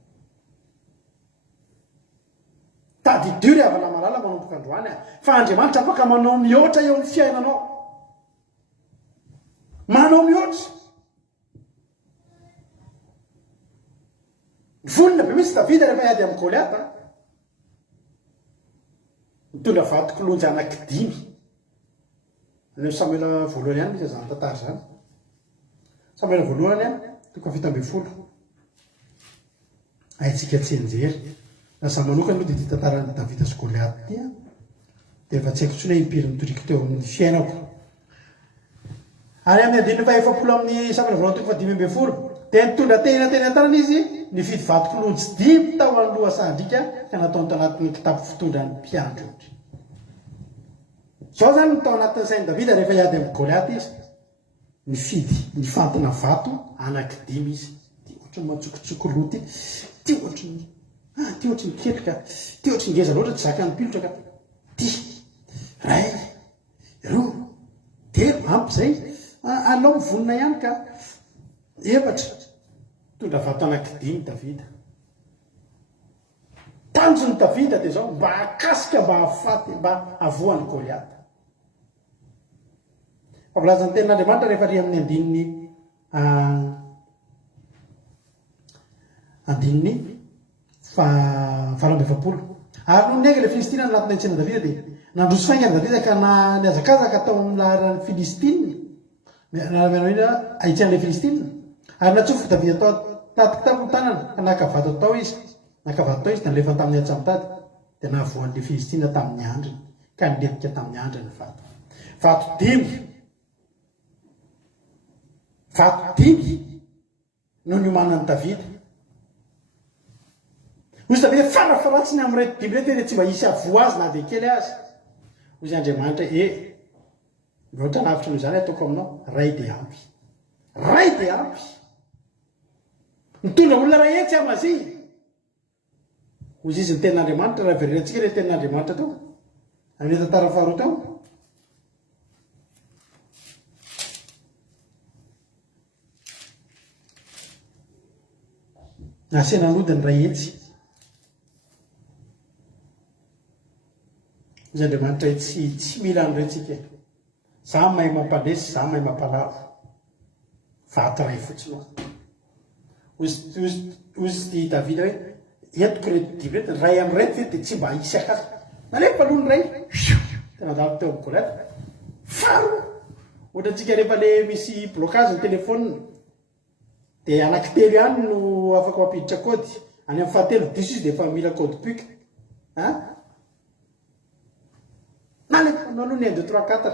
Tady dio ry havana malala manomboka androany fa Andriamanitra afaka manao mihoatra eo amin'ny fiainanao. Manao mihoatra. Vonina be misy Davida rehefa hiady amin'ny Goliath. Mitondra vati-kolonjy anankidimy. Ny Samuela voalohany ihany misy izany tantara zany. Samuela voalohany toko fito ambin'ny folo. Haitsika tsy enjery. Lasa manokana dia ity tantaran'i Davida sy Goliath ity dia efa tsy haiko intsony hoe impiry mitoriko teo amin'ny fiainako. Ary amin'ny andininy fahaefapolo amin'ny Samuela voalohany toko fadimy ambin'ny folo. dia nitondra tena tarana izy nifidy vatok'olontsy dimy tao aloha sandrika ka nataony tao anatin'ny kitapo fitondrany mpiandro ohatra zao zany no tao anatin'ny sainy davida rehefa hiady amin'ny goliaty izy nifidy nifantina vato anaky dimy izy ty ohatra matsokotsoko loty ty ohatra ny keloka ty ohatra ngeza loatra tsy zakany pilotra ka ty ray roa telo ampy zay alao mivonina ihany ka efatra tondra vato anaky dimy davida tanjony davida dia zao mba akasika mba hafaty mba avoany goliaty favolazan'ny tenin'andriamanitra rehefa ry amin'ny andininy faharambe-fapolo ary noho ny aika le filistina anatin'ny antsena davida dia nandroso faingany davida ka niazakazaka tao amin'ny laharan'ny filistina ahitsan'le filistina ary natsofoka davida tao tatitao tanana ka nakavato tao izy da nilefa tamin'ny atsamotady dia nahavoan'le filistina tamin'ny andriny ka niletika tamin'ny andriny vato dimy no niomanan'ny davida ozy davida farafaratsiny amin'ny reto dimy reto tsy mba hisy avo azy na dia kely azy ozy andriamanitra oatra navitra noho zany ataoko aminao ray dia ampy mitondra olona ray etsy amazy ozy izy ny tenin'andriamanitra raha vererantsika le tenin'andriamanitra tao amin'ny tantara faharoa tao nasenanodiny ray etsy izy andriamanitra tsy mila anyrentsika za mahay mampalesy za mahay mampalavo vato ray fotsiny ozy ty davida hoe entoko reto dimy reto ray amin'ny reto dia tsy mba hisy akasy nalefa aloha ny ray tena andalo teo amin'ny goliaty faro ohatra antsika rehefa le misy blocage ny telefônina dia anankitelo ihany no afaka mampiditra kody any amin'ny fahatelo diso izy dia efa mila kody pika nalefa aloha ny 1 2 3 4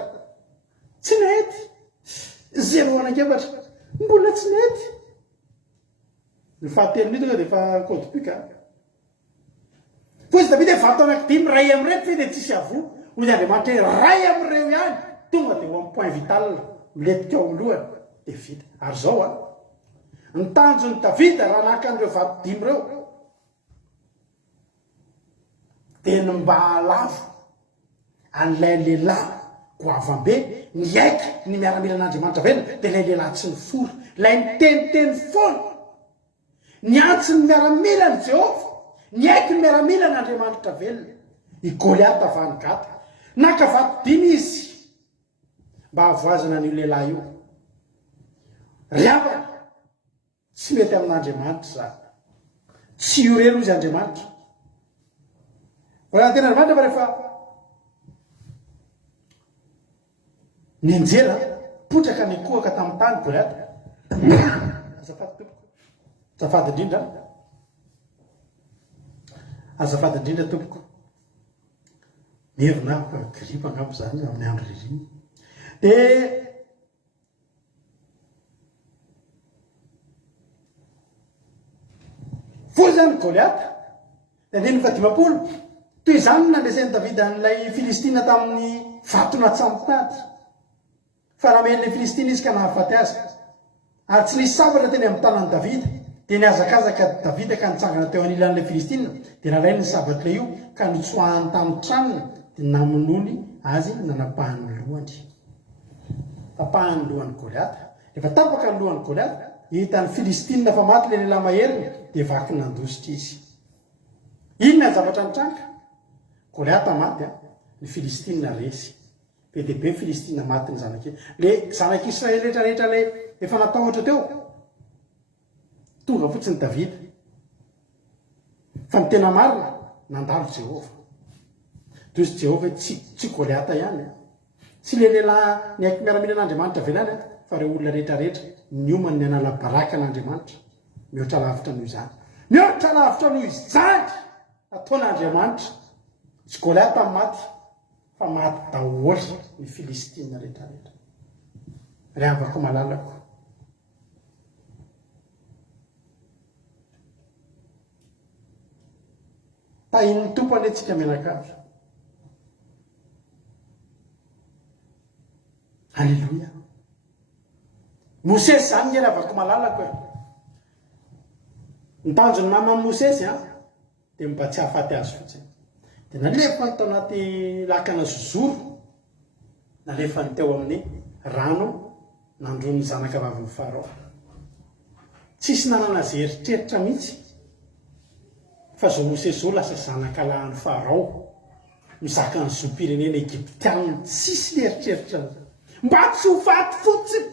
tsy nety 0 anankefatra mbola tsy nety ny fahatelo nito dia efa kody pika fa izy davida vato anaky dimy ray amin'reto fe dia tsisy avo ozy andriamanitra hoe ray amin'ireo ihany tonga dia ho amin'ny point vital miletika ao amilohany dia vita ary zao ny tanjony davida raha naka an'ireo vato dimy ireo dia ny mba alavo an'ilay lehilahy goavam-be ny aika ny miaramila an'andriamanitra vena dia ilay lehilahy tsy ny foro ilay niteniteny foana ny antsy ny miaramila ny jehova ny aiky ny miaramila n'andriamanitra velona i goliaty avany gata naka vato dimy izy mba avoazana an'io lehilahy io riavana tsy mety amin'andriamanitra za tsy io relo izy andriamanitra tena andriamanitra fa rehefa nenjera potraka ny kohaka tamin'ny tany goliaty azafady indrindra tompoko mevina gripa angabo zany amin'ny andro ririny dia fo zany goliaty dia andiny fadimapolo toy izany nandraisan'ny davida n'ilay filistina tamin'ny vatona tsamotady fa ramen'ilay filistina izy ka nahafaty azy ary tsy nisy sabatra teny amin'ny tanan'ny davida dia niazakazaka davida ka nitsangana teo anilan'ilay filistina dia nalainy ny sabatra io ka nitsoahany tamin'ny tranony dia namonony azy nanapahany lohany tapahany lohan'ny goliaty rehefa tapaka ny lohan'ny goliaty hitan'ny filistina fa maty le lehilahy maheriny dia vaky nandositra izy inona ny zavatra nitranka goliaty maty ny filistina resy be dia be filistina maty ny zanak'iny le zanak'israely rehetrarehetra le efa natahotra teo tonga fotsiny davida fa ny tena marina nandalo jehova toy izy jehova tsy goliata ihany tsy le lehilahy ny aiky miaramila an'andriamanitra velany fa reo olona rehetrarehetra niomany ny anala baraka an'andriamanitra mihoatra lavitra noho izany mihoatra lavitra noho izany ataon'andriamanitra tsy goliata ny maty fa maty daholy ny filistina rehetrarehetra ry avako malalako tahin'ny tompo any antsika mianakavy. Halleloia. Mosesy zany ny avako malalako e. Nitanjony mama Mosesy dia mipatsiahy faty azy fotsiny. Dia nalefa ny tao anaty lakana zozoro, nalefa ny teo amin'ny rano nandrony zanaka vavin'ny Farao. Tsisy nanana zay eritreritra mihitsy fa zao Mosesy zao lasa zanaka lahan'ny Farao, mizaka ny zoam-pirenena Egyptianina, tsisy le eritreritra mba tsy ho faty fotsiny,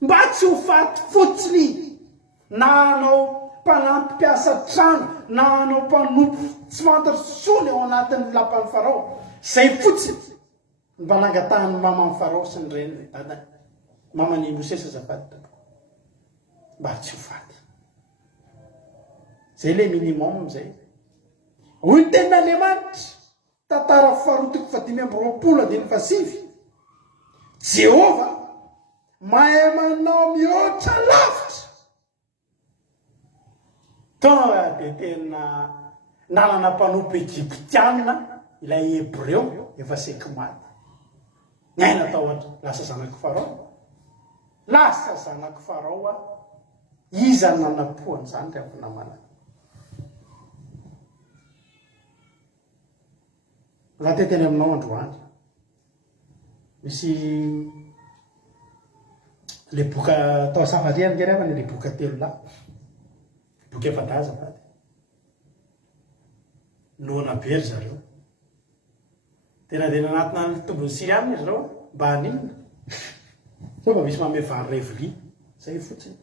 mba tsy ho faty fotsiny, na anao mpanampy mpiasa trano, na anao mpanompo tsy fantatry sony ao anatin'ny lapan'ny Farao, zay fotsiny mba nangatahany maman'ny Farao sy ny reniny dadany, mamany Mosesy azafady tompoko, mba tsy ho faty. Zay le minimum zay. Hoy ny tenin'Andriamanitra tantara faharotoko 5:20 Jehova mahay manao mihoatra lavitra. Tonga dia tena nalana mpanompo Egyptianina ilay Hebreo efa seky maty. Ny aina tao lasa zanako Farao. Lasa zanako Farao iza nanapoany zany rehefa namana. Raha teteny aminao androany misy le boka tao Safariany ngerevany le boka 3 lahy, boka efa daza fady noana be ry zareo, tena dia nanatina ny tombony Siriana izy reo mba haninona so mba misy manome vary révoli zay fotsiny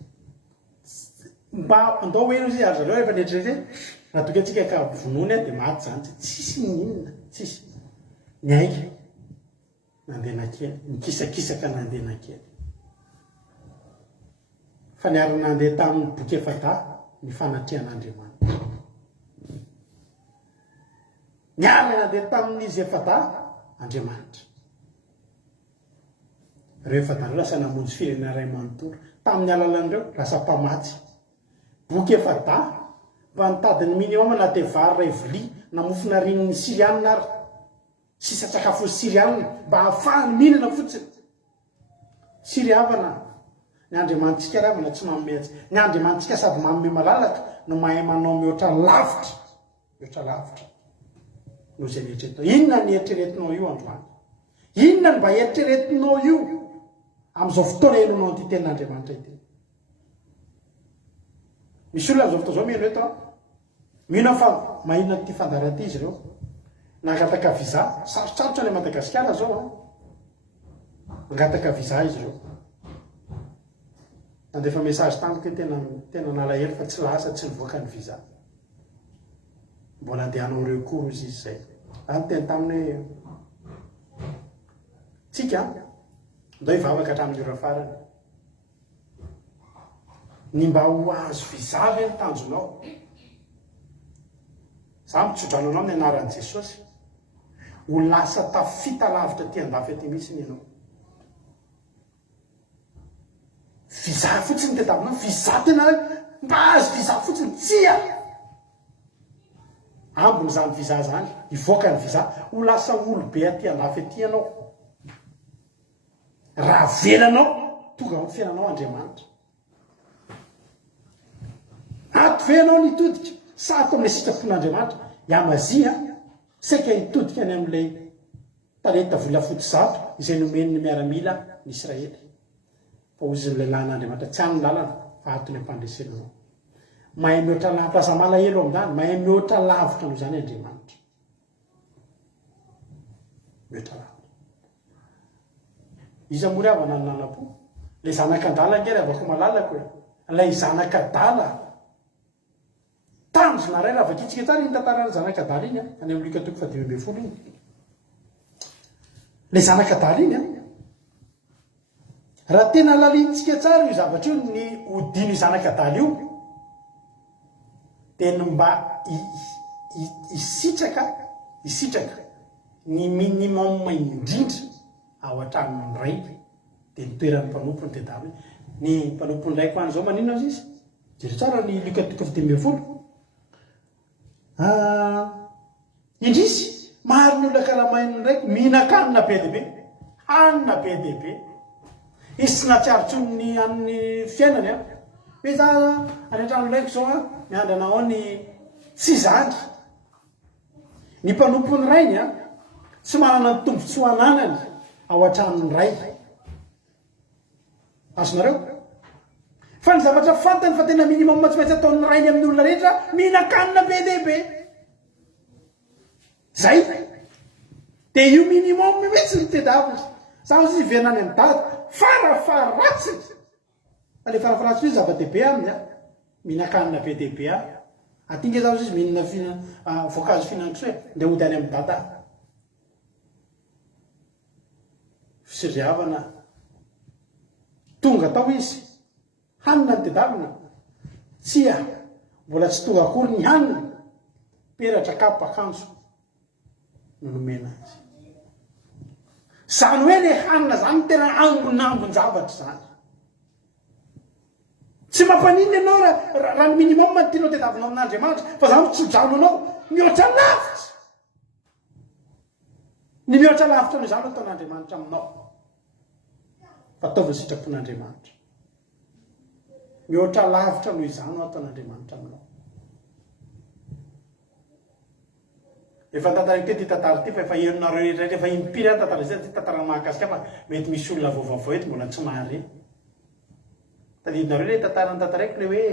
mba andao hoe izy ary zareo rehefa netrete raha toka antsika ka vonony dia maty zany tsisy ninona, tsisy miaika nandena kely, mikisakisaka nandena kely. Fa niary nandeha tamin'ny boky efa da ny fanatrehan'Andriamanitra. Niary nandeha tamin'izy efa da Andriamanitra. Reo efa da lasa namonjy firenena ray manontolo. Tamin'ny alalan'ireo lasa mpamatsy. Boky efa da mba nitadiny minimum na te vary ray voli namofona rin'ny Sirianina ary sisa sakafo Sirianina mba hahafahany mihinana fotsiny. Siriavana ny Andriamanitsika ravana tsy manome azy. Ny Andriamanitsika sady manome malalaka no mahay manao mihoatra lavitra. Mihoatra lavitra. No zay nieritreretinao. Inona ny eritreretinao io androany? Inona ny mba eritreretinao io amin'izao fotoana henonao an'ity tenin'Andriamanitra ity? Misy olona amin'izao fotoana zao miheno eto mihina fa mahina ity fandaran'ity izy ireo. Nangataka visa, sarotsarotra any Madagasikara zao nangataka visa izy ireo. Nandefa message tamiko tena nalahelo fa tsy lasa tsy nivoaka ny visa. Mbola andeha hanao recours izy zay. Any tena taminy hoe tsika ndao hivavaka hatramin'ny ora farany. Ny mba ho azo visa ve ny tanjonao? Za mitsodrano anao amin'ny anaran'i Jesosy. Ho lasa tafita lavitra ty andafy aty misy ianao. Visa fotsiny te taminao, visa tena mba azo visa fotsiny tsia. Ambony zany visa zany, ivoaka ny visa, ho lasa olobe aty andafy aty ianao. Raha velanao, tonga amin'ny fiainanao Andriamanitra. Ato ve ianao nitodika, sa ato amin'ny sitrapon'Andriamanitra, iamazia, saika hitodika any amin'ilay talenta volafotsy zato izay nomeny ny miaramila ny Israely. Fa hozy ny lehilahin'Andriamanitra tsy hany lalana fa atony ampandresenanao. Mahay mihoatra lavitra, lasa malahelo amin'izany, mahay mihoatra lavitra noho zany Andriamanitra. Mihoatra lavitra. Iza moa ry havana ny nanapo? Le zanak'adala ngery avako malalako e. Lay zanak'adala. Tanjona ray raha vakitsika tsara iny tantarana zanak'adala iny any amin'ny Luka 5:20 iny. Le zanak'adala iny raha tena lalintsika tsara io zavatra io ny odino zanak'adala io dia ny mba isitraka ny minimum indrindra ao an-tranon'ny ray dia ny toeran'ny mpanompo ny tedavy. Ny mpanompo ny ray ko an'izao maninona azy izy? Jero tsara ny Luka 5:20. indrisy maro ny olona karamainy ndraiky mihinan-kanina be dehibe, hanina be dehibe, izy tsy natsiarotsony amin'ny fiainany a hoe za any an-trano ndraiky zao a miandana ao ny tsy zandry ny mpanompony rainy a tsy manana ny tombontsoa ananany ao an-tranony ray. Azonareo fa ny zavatra fantany fa tena minimum tsy maintsy ataon'ny rainy amin'ny olona rehetra mihinan-kanina be dehibe zay, de io minimum mihitsy ny tedavitra sa izy ivernany amin'ny dady farafaratsy ale farafaratsy io zava-dehibe aminy a mihinan-kanina be dehibe a atinga zao izy mihinana voankazo fihinankisoa nde ody any amin'ny dada fisiriavana tonga tao izy hanina ny tedavina tsia mbola tsy tonga akory ny hanina peratra kapa akanjo nomena azy zany hoe le hanina zany tena ambonambon-javatra zany tsy mampaniny ianao raha ny minimum ny tianao tedavina amin'Andriamanitra fa zany tsy jano anao mihoatra lavitra ny mihoatra lavitra no izany ataon'Andriamanitra aminao fa ataovy sitrapon'Andriamanitra mihoatra lavitra no izany no ataon'Andriamanitra aminao. Efa tantarako ty tantara ty fa efa henonareo rehetra efa impiry any tantara zay ty tantara mahakasika fa mety misy olona vaovao eto mbola tsy mahare. Tadidinareo le tantara tantaraiko le hoe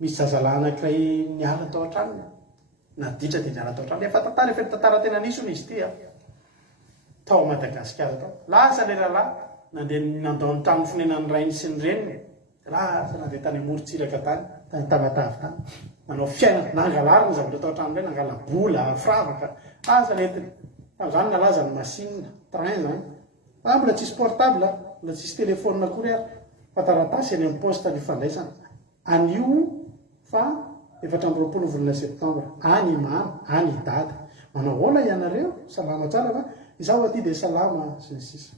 misy zazalahy anankiray niala tao an-tranony naditra de niala tao an-tranony efa tantara efa tantara tena nisy izy ty a tao Madagasikara tao lasa le rahalahy nandeha nandao ny trano fonenan'ny rainy sy ny reniny lasa nandeha tany Morotsiraka tany Tamatavy tany manao fiainana nangalary ny zavatra tao an-trano ray nangala bola firavaka lasa letiny tam'izany nalaza ny machine train zany mbola tsisy portable mbola tsisy téléphone akory ary fa taratasy eny amin'ny poste ny fandraisana anio fa 24 volana septambra any mamy any dada manao hola ianareo salama tsara fa izaho aty de salama sy ny sisa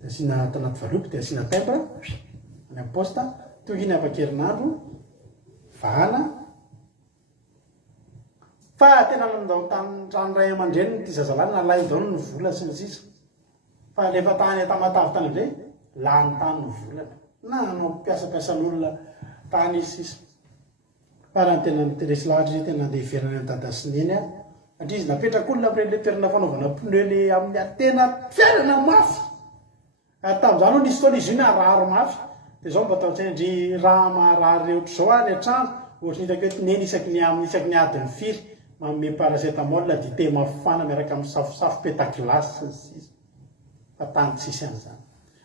de asina tanaty valopy de asina timbre any amin'ny poste tohiny apakerinandro vahana fa tena nandao trano ray aman-dreniny ty zazalahy nalay dao ny vola sy ny sisa fa lefa tany Tamatavy tany amizay lany tany ny volana na mampiasapiasan'olona tany izy sisa fa raha tena niteresy lahatra izy tena andeha iverany amin'ny dada sineny a satria izy napetrak'olona amire le toerana fanaovana pneu le amin'ny atena fiainana mafy ary tam'izany ho nisy fotoana izy io na rary mafy de zao mba ataotsy ndry raha maharary ohatr' zao any an-trano ohatry nitako hoe tineny isaky ny adiny firy manome paracetamol dité mafana miaraka amin'ny safosafo pétaglasy sy ny sisa fa tany tsisy an'izany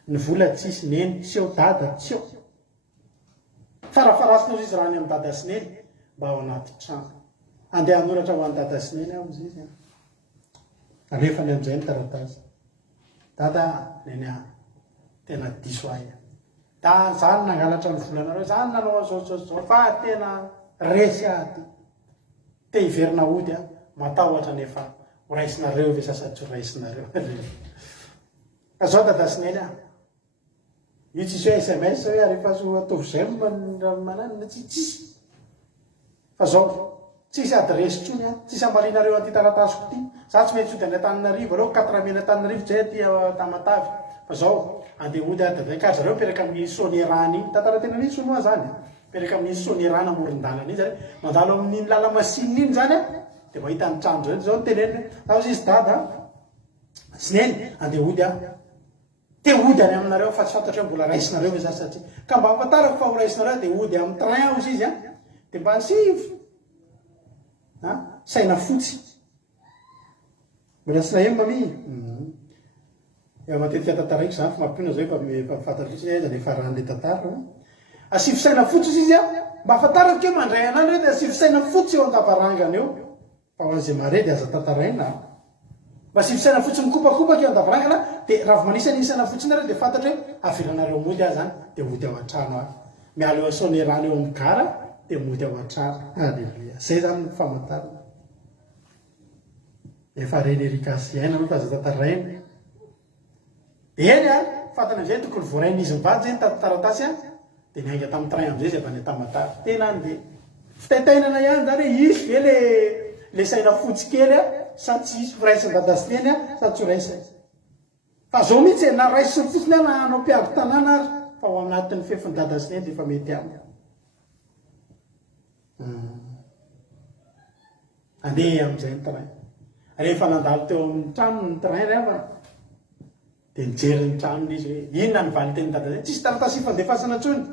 ny vola tsisy neny tsy eo dada tsy eo farafarasina izy raha ny amin'ny dada sineny mba ao anaty trano andeha hanoratra ho an'ny dada sineny aho izy izy alefany amin'izay ny taratasy dada neny a tena diso ahy da zany nangalatra ny volanareo zany nanao zao fa tena resy ahty te hiverina ody a matahotra nefa horaisinareo ve sasatry horaisinareo ka zao dada sineny a io tsisy hoe SMS hoe arefa ataovy zay manana tsisy fa zao tsisy adresy tsony a tsisy ambalinareo anty taratasiko ty za tsy maintsy ody any Antananarivo aleo 4 mila Antananarivo zay aty Tamatavy fa zao andeha ody a dadakay zareo miperaka amin'ny sonierany iny tantara tena nisy moa zany miperaka amin'ny sonierany amoron-dalana iny zany mandalo amin'ny lala masiny iny zany a de mahita ny trano zao zao teneny ao izy dada sineny andeha ody a te ody any aminareo fa tsy fantatra hoe mbola raisinareo ve za satria ka mba ampatarako fa ho raisinareo de ody amin'ny train ao izy a de mba sivy saina fotsy mbola tsy naheno mami eo matetika tantaraiky zany fa mampina zao efa fantatra fotsiny aiza le faran'le tantara asivy saina fotsy izy a mba afantarako hoe mandray anany re de asivy saina fotsy eo andavarangana eo fa ho an'izay mare de aza tantaraina mba asivy saina fotsy mikopakopaka eo andavarangana de raha vo manisy an'iny saina fotsy nareo de fantatra hoe avelanareo mody ahy zany de mody ao an-trano ahy miala eo sonierany eo amin'ny gara de mody ao an-trano alleluia zay zany ny famantarana efa reny erikasy aina no fa aza tantaraina eny a fantana amizay tokony voarainy izy mivady zay taratasy a de niainga tamin'ny train amizay izy avy any Tamatavy tena andeha fitaitainana ihany zany hoe izy ve le saina fotsy kely a sa tsy isy firaisan-dadasiteny a sa tsy raisay fa zao mihitsy na raisy fotsiny a na anao mpiavo tanàna ary fa ao anatin'ny fefiny dadasiteny dia efa mety aminy andeha amin'izay ny train rehefa nandalo teo amin'ny tranony ny train rehefa dia nijery ny tranony izy hoe inona ny valy teny dadasiteny tsisy taratasy fandefasana tsony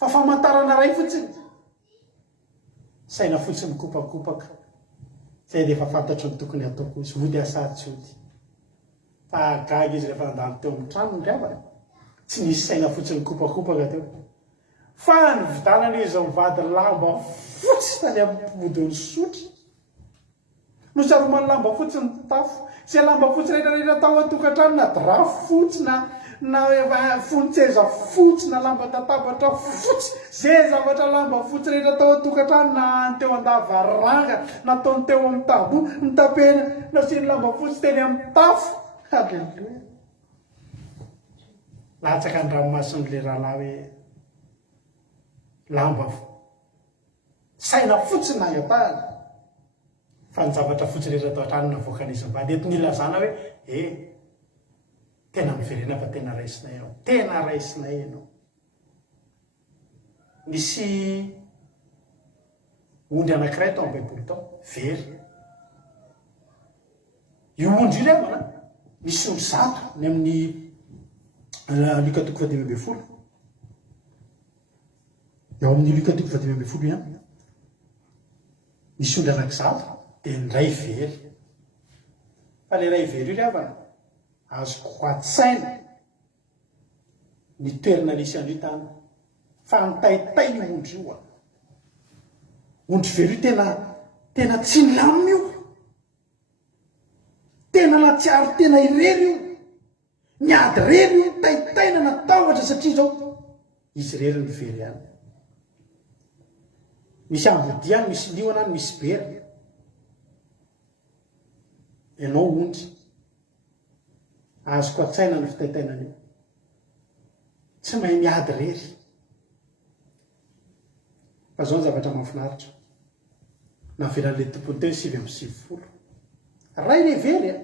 fa famantarana ray fotsiny saina fotsiny mikopakopaka zay dia efa fantatro ny tokony ataoko izy ody asady tsy ody fa gaga izy rehefa nandalo teo amin'ny tranony rehefa tsy nisy saina fotsiny mikopakopaka teo fa ny vidanana izy mivady lamba fotsy tany ampodiny sotry nosaromany lamba fotsy ny tafo zay lamba fotsy rehetrarehetra tao atokantrano na drap fotsy na fontseza fotsy na lamba tatabatra fotsy zay zavatra lamba fotsy rehetra tao atokantrano na teo andavaranga nataony teo amin'ny tabo nitapena nasiny lamba fotsy teny amin'ny tafo halleloia latsaka ny ranomason'le rahalahy hoe lamba saina fotsy nangatahana fa ny zavatra fotsy rehetra tao an-trano navoakan'izy mivady ety nilazana hoe tena miverena fa tena raisinay ianao tena raisinay ianao nisy ondry anankiray tao amin'ny baiboly tao very io ondry io revana misy olo zato ny amin'ny Luka 10:20 eo amin'ny Luka 10:20 ihany misy ondry anankizato dia ny ray very fa le ray very io revana azoko hoatsaina ny toerana nisy an'io tany fa nitaitay io ondry io a ondry very io tena tsy milamina io tena natsiaro tena irery io niady rery io taitaina natahotra satria zao izy rery ny very any misy ambodiany misy liona any misy bera ianao ondry azoko atsaina ny fitaitainana io tsy mahay miady rery fa zao ny zavatra mahafinaritra naveran'le tompony teo 7:90 ray le very a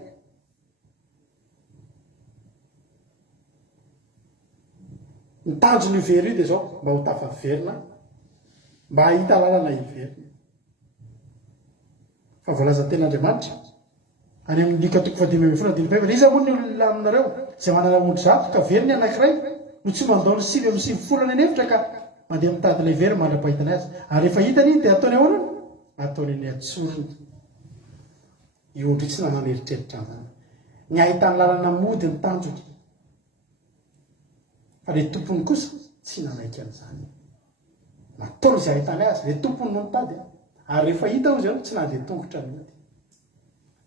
nitanjony io very io dia zao mba ho tafaverina mba hahita lalana iverina fa voalaza ten'Andriamanitra any amin'ny Luka 10:20 iza moa ny olona aminareo zay manana ondry zato ka very ny anankiray no tsy mandao ny 7:90 ny efitra ka mandeha mitady ilay very mandra-pahitana azy ary rehefa hitany iny dia ataony ahoana ataony ny atsorony io ondry tsy nanana eritreritra zany ny ahitany lalana mody ny tanjony fa le tompony kosa tsy nanaiky an'izany nataony izay ahitany azy le tompony no nitady ary rehefa hita o zay tsy nandeha tongotra mody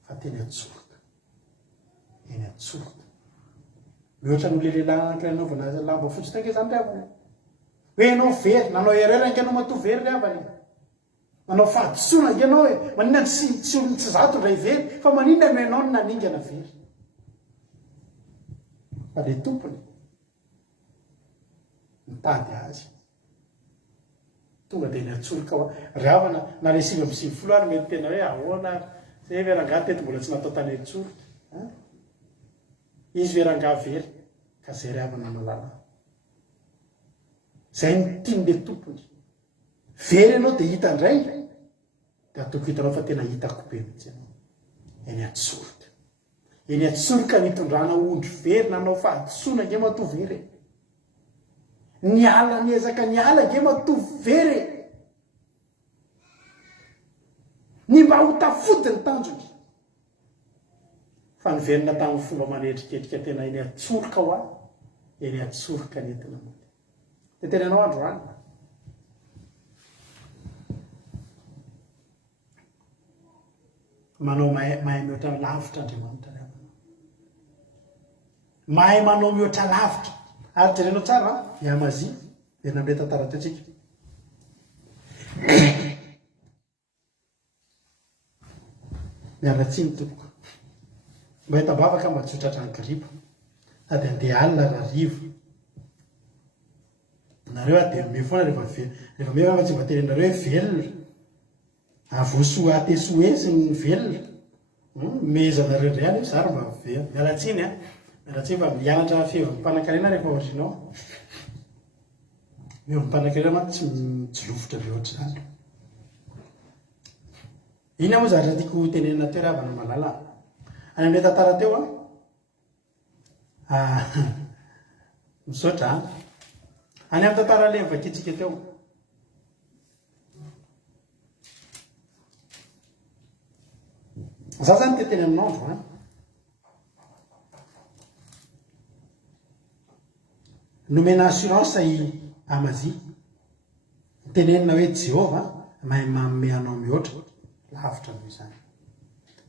fa teny atsoroka eny atsoroka mihoatra n'ole lehilahy anankiray anaovana lamba fotsy tanke zany riavany hoe ianao very nanao ereraka ianao matoa very riavany nanao fahadisoana ianao hoe maninona tsy olony tsy zato ray very fa maninona no ianao no naningana very fa le tompony mitady azy tonga dia ny atsoroka ho riavana na le 7:90 ary mety tena hoe ahoana zay verangah teto mbola tsy natao tany atsoroka izy verangah very ka zay riavana malala zay ny tian'le tompony very ianao dia hitandray dia atoko hitanao fa tena hitako be mihitsy ianao eny atsoroka nitondrana ondry very nanao fahadisoana nge matoa very ny ala niezaka ny ala nge matoa very ny mba ho tafody ny tanjony fa niverina tamin'ny fomba manetriketrika tena eny atsoroka ho ahy eny atsoroka ny entina mody dia tena ianao androany manao mahay mihoatra lavitra Andriamanitra mahay manao mihoatra lavitra ary jerenao tsara iamazia dia nambe tantara toetsika mialatsiny tompoko mba hitabavaka mba tsy hotratra ny gripo sady andeha alina raha rivo nareo a dia me foana rehefa me fa tsy mba terenareo hoe velona avosoa atesoezy ny velona mezanareo ndray any zary mba ve mialatsiny a mialatsiny fa mianatra fevampanankarena rehefa ohatrinao mevampanankarena ma tsy lofotra be ohatra zany iny moa zavatra tiako tenenina teo ravana malala any amin'ilay tantara teo a misaotra any amin'ny tantara le mivakitsika teo za zany teteny amin'andro nomena assurance i Amazie tenenina hoe Jehova mahay manome anao mihoatra lavitra noho izany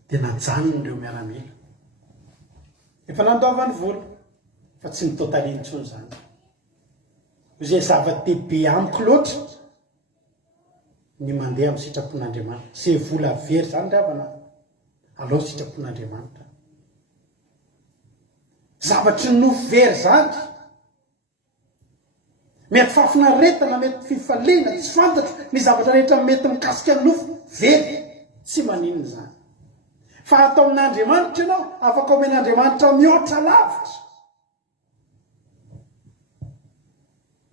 dia najanony ireo miaramila efa nandoavany vola fa tsy nitotaliny intsony zany izay zava-dehibe amiko loatra ny mandeha amin'ny sitrapon'Andriamanitra se vola very zany ravana alao sitrapon'Andriamanitra zavatry ny nofo very zany mety fafinaretana mety fifaliana tsy fantatro ny zavatra rehetra mety mikasika ny nofo very tsy maninona zany fa atao amin'Andriamanitra ianao afaka omen'Andriamanitra mihoatra lavitra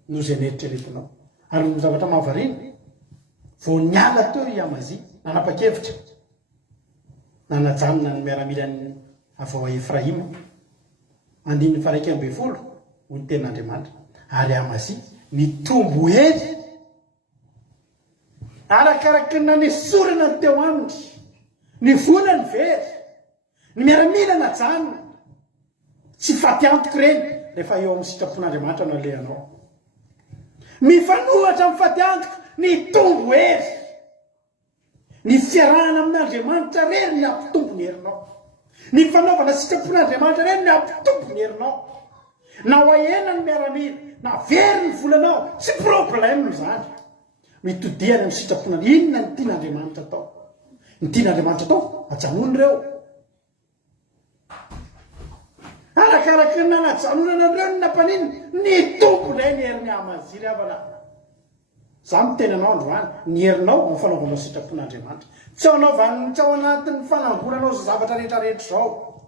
no zay neritreretinao ary ny zavatra mahavariana vao niala teo i Amazie nanapa-kevitra nanajanona ny miaramilany avao Efraima andiny faraika amby folo ho ny tenin'Andriamanitra ary Amazie nitombo hely arakaraky ny nanesorana ny teo aminy ny vola ny very ny miaramila najanona tsy faty antoko reny rehefa eo amin'ny sitrapon'Andriamanitra no alehanao mifanohatra amin'ny faty antoko ny tombo hery ny fiarahana amin'Andriamanitra rery ny ampitombo ny herinao ny fanaovana sitrapon'Andriamanitra rery ny ampitombo ny herinao na hoahena ny miaramila na very ny volanao tsy problème zany mitodihany amin'ny sitrapon'Andriamanitra inona ny tian'Andriamanitra atao ny tian'Andriamanitra atao ajanony reo arakaraky ny nanajanonana reo ny nampaniny ny tombo ndray ny herin'ny Amazie ravana za miteny anao androany ny herinao no fanaovanao sitrapon'Andriamanitra tsy ao anaovany tsy ao anatin'ny fanangonanao za zavatra rehetrarehetra zao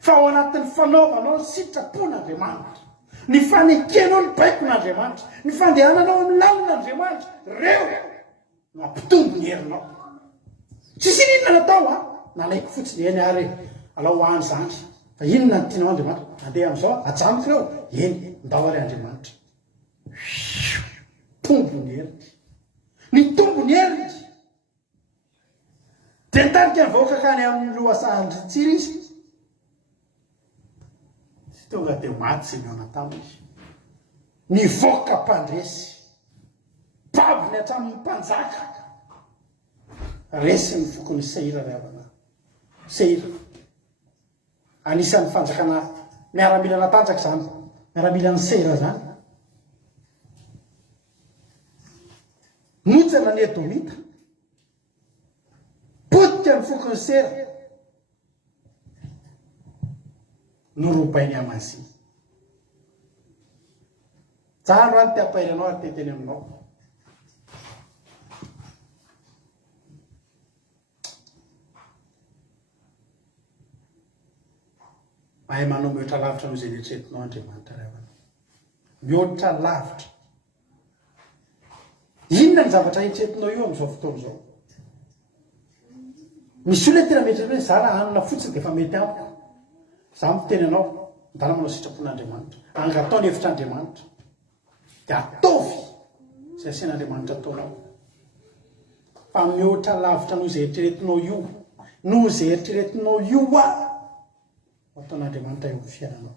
fa ao anatin'ny fanaovanao ny sitrapon'Andriamanitra ny fanekenao ny baikon'Andriamanitra ny fandehananao amin'ny lalin'Andriamanitra reo mampitombo ny herinao tsisy inona natao nalaiko fotsiny eny ary alao hany zany fa inona ny tianao Andriamanitra andeha amin'izao ajanoko reo eny ndao ary Andriamanitra tombo ny heriny ny tombo ny heriny dia nitarika ny vahoaka kany amin'ny lohasahandritsira izy sy tonga dia maty zay miona taminy izy nivoaka mpandresy babiny hatramin'ny mpanjaka resy ny fokony Seira ravana Seira anisan'ny fanjakana miaramila natanjaka zany miaramilan'ny Seira zany motsana ny Edomita potika ny fokony Seira norobainy Amazie jaro any tiapairanao ary teteny aminao mahay manao mihoatra lavitra noho zay neritreretinao Andriamanitra ravana mihoatra lavitra inona ny zavatra eritreretinao io amin'izao fotoana izao misy olona tena mety hoe za raha hanina fotsiny dia efa mety amiko za miteny anao ndana manao sitrapon'Andriamanitra angatao ny hevitr'Andriamanitra dia ataovy zay asian'Andriamanitra ataonao fa mihoatra lavitra noho zay eritreretinao io noho zay eritreretinao io ataon'Andriamanitra eo amin'ny fiainanao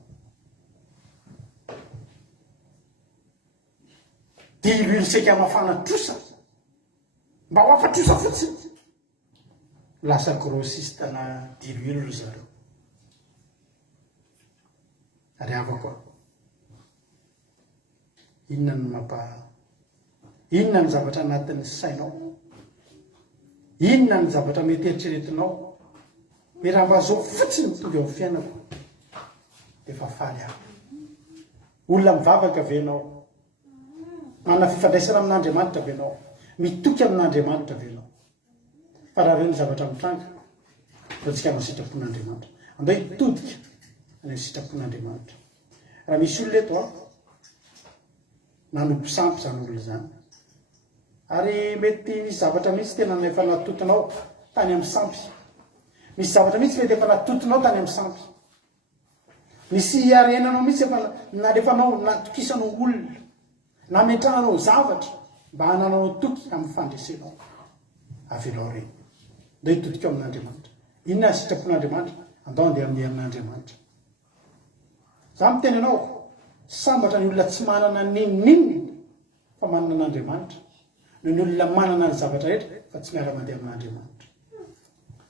dia ilo seka mafana trosa mba ho afatrosa fotsiny lasa grossiste na diluile ry zareo ary avako inona ny zavatra anatin'ny sainao inona ny zavatra mety eritreretinao hoe raha mba zao fotsiny mitovy ao amin'ny fiainako dia efa faly aho olona mivavaka venao manana fifandraisana amin'Andriamanitra venao mitoky amin'Andriamanitra venao fa raha reny zavatra mitranga fa tsika amin'ny sitrapon'Andriamanitra andao hitodika any sitrapon'Andriamanitra raha misy olona eto a nanompo sampy zany olona zany ary mety misy zavatra mihitsy tena efa natotonao tany amin'ny sampy misy zavatra mihitsy mety efa natotonao tany amin'ny sampy misy arenanao mihitsy efa nalefanao natokisanao olona nametrahanao zavatra mba hananao toky amin'ny fandresenao avelao reny ndao hitodika amin'Andriamanitra inona sitrapon'Andriamanitra andao andeha amin'ny herin'Andriamanitra za miteny anao sambatra ny olona tsy manana ninninny fa manana an'Andriamanitra no ny olona manana ny zavatra rehetra fa tsy miara mandeha amin'Andriamanitra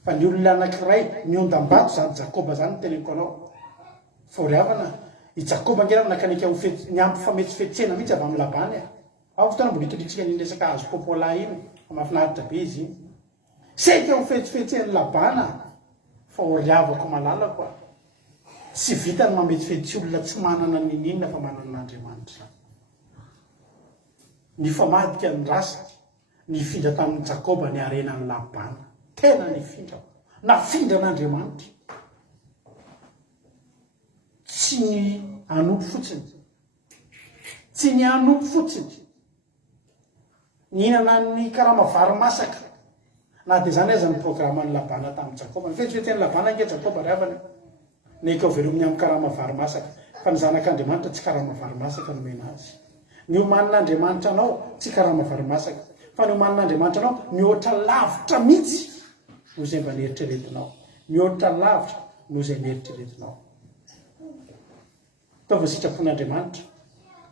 fa ny olona anankiray miondam-bato zany Jakoba zany teneniko anao foriavana i Jakoba ngena nakanika ny ampifametsifetsena mihitsy avy amin'ny Labany ao fotoana mbola hitodritsika ny resaka hazo popola iny fa mahafinaritra be izy iny seka ho fetsifetseny Labana fa oriavako malalako tsy vitany mametsifetsy olona tsy manana ninina fa manana n'Andriamanitra ny famadika ny rasa nifindra tamin'ny Jakoba ny arenan'ny Labana tena nifindra nafindra n'Andriamanitra tsy ny anopo fotsiny tsy ny anopo fotsiny nihinana ny karama vary masaka na dia zany aiza ny programan'ny Labana tamin'ny Jakoba ny fetsifetseny Labana nge Jakoba ravany neka velomin'ny amin'ny karama vary masaka fa ny zanak'Andriamanitra tsy karama vary masaka nomena azy ny omanin'Andriamanitra anao tsy karama vary masaka fa ny omanin'Andriamanitra anao mihoatra lavitra mihitsy no izay mba nieritreretinao mihoatra lavitra no izay nieritreretinao taova sitrapon'Andriamanitra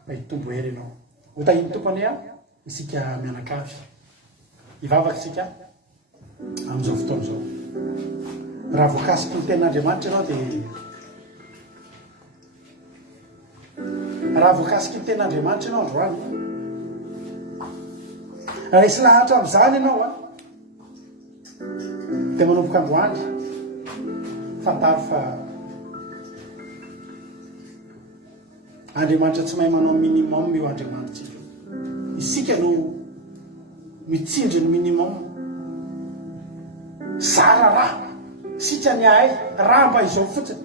mba hitombo hery ianao ho tahiny tompony a isika mianakavy hivavaka isika amin'izao fotoana izao raha voakasiky ny ten'Andriamanitra ianao dia raha voakasiky ny ten'Andriamanitra ianao androany raha isy lahatra amin'izany ianao a dia manomboka androany fantaro fa Andriamanitra tsy mahay manao minimum io Andriamanitra isika no mitsindry ny minimum zara raha sika ny ahay raha mba izao fotsiny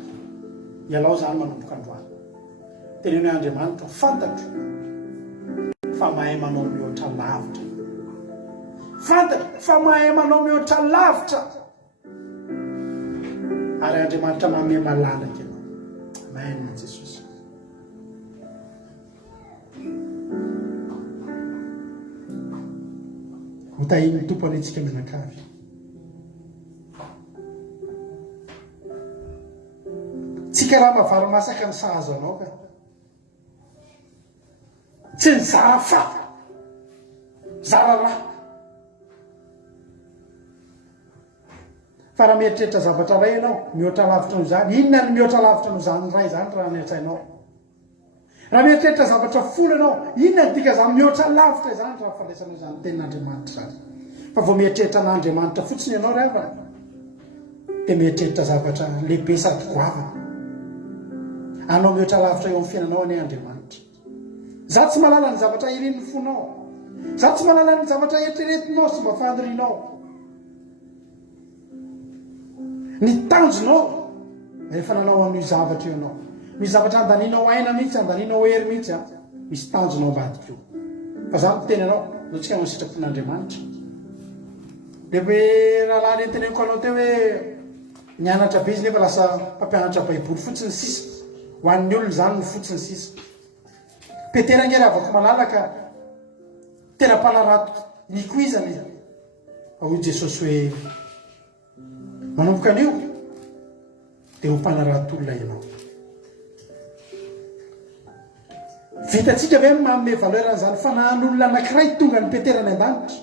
ialao zany manomboka androany teneny hoe Andriamanitra fantatro fa mahay manao mihoatra lavitra fantatro fa mahay manao mihoatra lavitra ary Andriamanitra manome malalaka ianao mahay ny Jesosy ho tahiny tompony antsika mianakavy tsy karaha mavary masaka ny sahazo anao ka tsy ny zara fa zara raha fa raha mieritreritra zavatra ray ianao mihoatra lavitra no zany inona ny mihoatra lavitra no zany ray zany raha ny atsainao raha mieritreritra zavatra folo ianao inona ny dika zany mihoatra lavitra zany raha fandraisanao zany tenin'Andriamanitra zany fa vao mieritreritra n'Andriamanitra fotsiny ianao rehefa dia mieritreritra zavatra lehibe sady goavana anao mihoatra lavitra eo amin'ny fiainanao any Andriamanitra za tsy malala ny zavatra irin'ny fonao za tsy malala ny zavatra eritreretinao sy mba fandrinao ny tanjonao rehefa nanao an'io zavatra io anao misy zavatra andanianao aina mihitsy andanianao hery mihitsy a misy tanjonao ambadika io fa za miteny anao no tsika manao sitrapon'Andriamanitra dia hoe rahalahy nenteneniko anao teo hoe nianatra be izy nefa lasa mpampianatra baiboly fotsiny sisa ho an'ny olona zany no fotsiny sisa petera ngery avako malalaka tena mpanarato nikoizany hoy Jesosy hoe manomboka an'io dia ho mpanarato olona ianao vitatsika ve manome valeran'izany fa nahan'olona anankiray tonga ny peterany an-danitra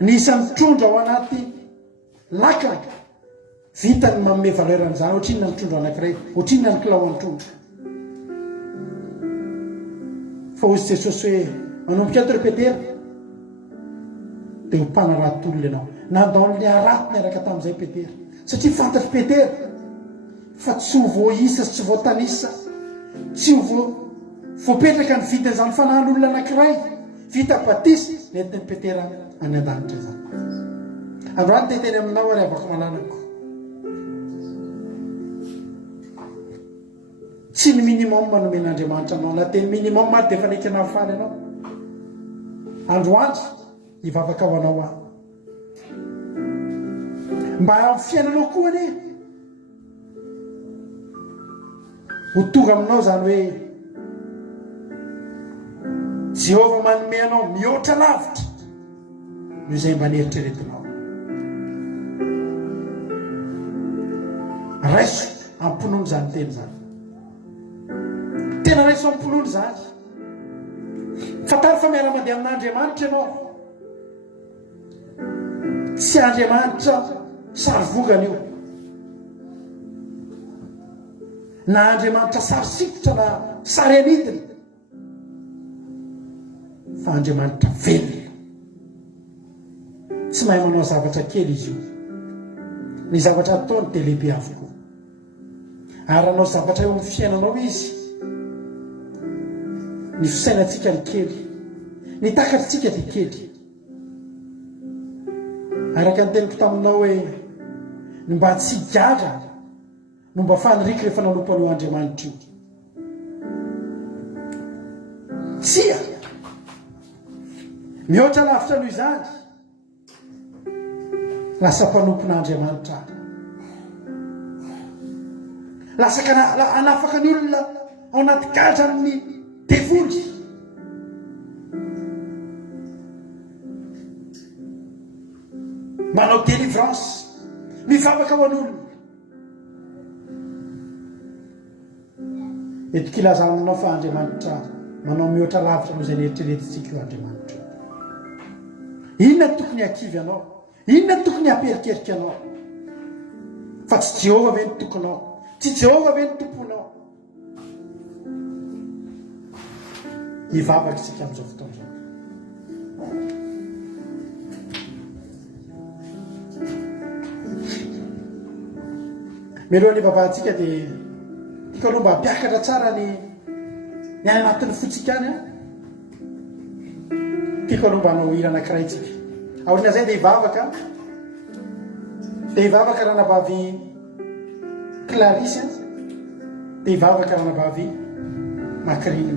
ny isan'ny trondra ao anaty lakana vitany manome valeran'izany ohatrinona ny trondra anankiray ohatrinona ny kilao any trondra fa hozy Jesosy hoe manomboka ato ry Petera dia ho mpanarato olona ianao nandao ny arato miaraka tamin'izay Petera satria fantatry Petera fa tsy ho voaisa sy tsy voatanisa tsy ho voapetraka ny vitan'izany fa nahan'olona anankiray vita batisy nentin'ny Petera any an-danitra zany androany teteny aminao ary avako malalako tsy ny minimum nomen'Andriamanitra anao na teny minimum ary dia efa naiky nafaly anao androany hivavaka ho anao aho mba amin'ny fiainanao koa ane ho tonga aminao zany hoe Jehova manome anao mihoatra lavitra no izay mba nieritreretinao raiso ampinono zany teny zany tena raiso ampinono zany fatary fa miara mandeha amin'Andriamanitra ianao tsy Andriamanitra sary vongana io na Andriamanitra sary sikotra na sary anidina fa Andriamanitra velona tsy mahay manao zavatra kely izy io ny zavatra ataony dia lehibe avokoa ary anao zavatra eo amin'ny fiainanao izy ny fisainantsika ny kely ny takatritsika dia kely araka ny teniko taminao hoe ny mba tsy gaga no mba faniriky rehefa nanompo an'io Andriamanitra io tsia mihoatra lavitra noho izany lasa mpanompon'Andriamanitra lasa anafaka ny olona ao anaty gadra amin'ny devoly manao délivrance mivavaka ho an'olona etokilaza aminao fa Andriamanitra manao mihoatra lavitra noho izay nieritreretitsika io Andriamanitra inona ny tokony hakivy anao inona ny tokony hamperikerika anao fa tsy Jehova ve ny tokonao tsy Jehova ve ny tomponao hivavaka isika amin'izao fotoana izao mialohan'ny vavahantsika dia tiako aloha mba hampiakatra tsara ny any anatin'ny fotsika any tiako aloha mba hanao hira anankiray tsika aoriana zay dia hivavaka ranabavy Clarisse dia hivavaka ranabavy Macrine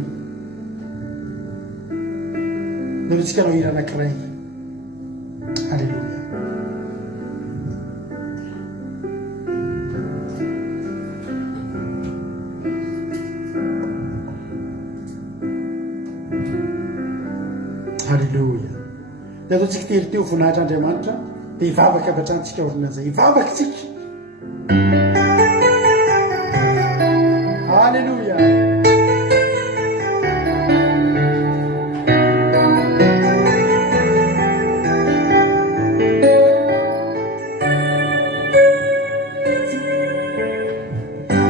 noho tsika hanao hira anankiray alleluia halleluia dia ataontsika tery teo voninahitra Andriamanitra dia hivavaka avy hatrany tsika orina zay hivavaka tsika halleluia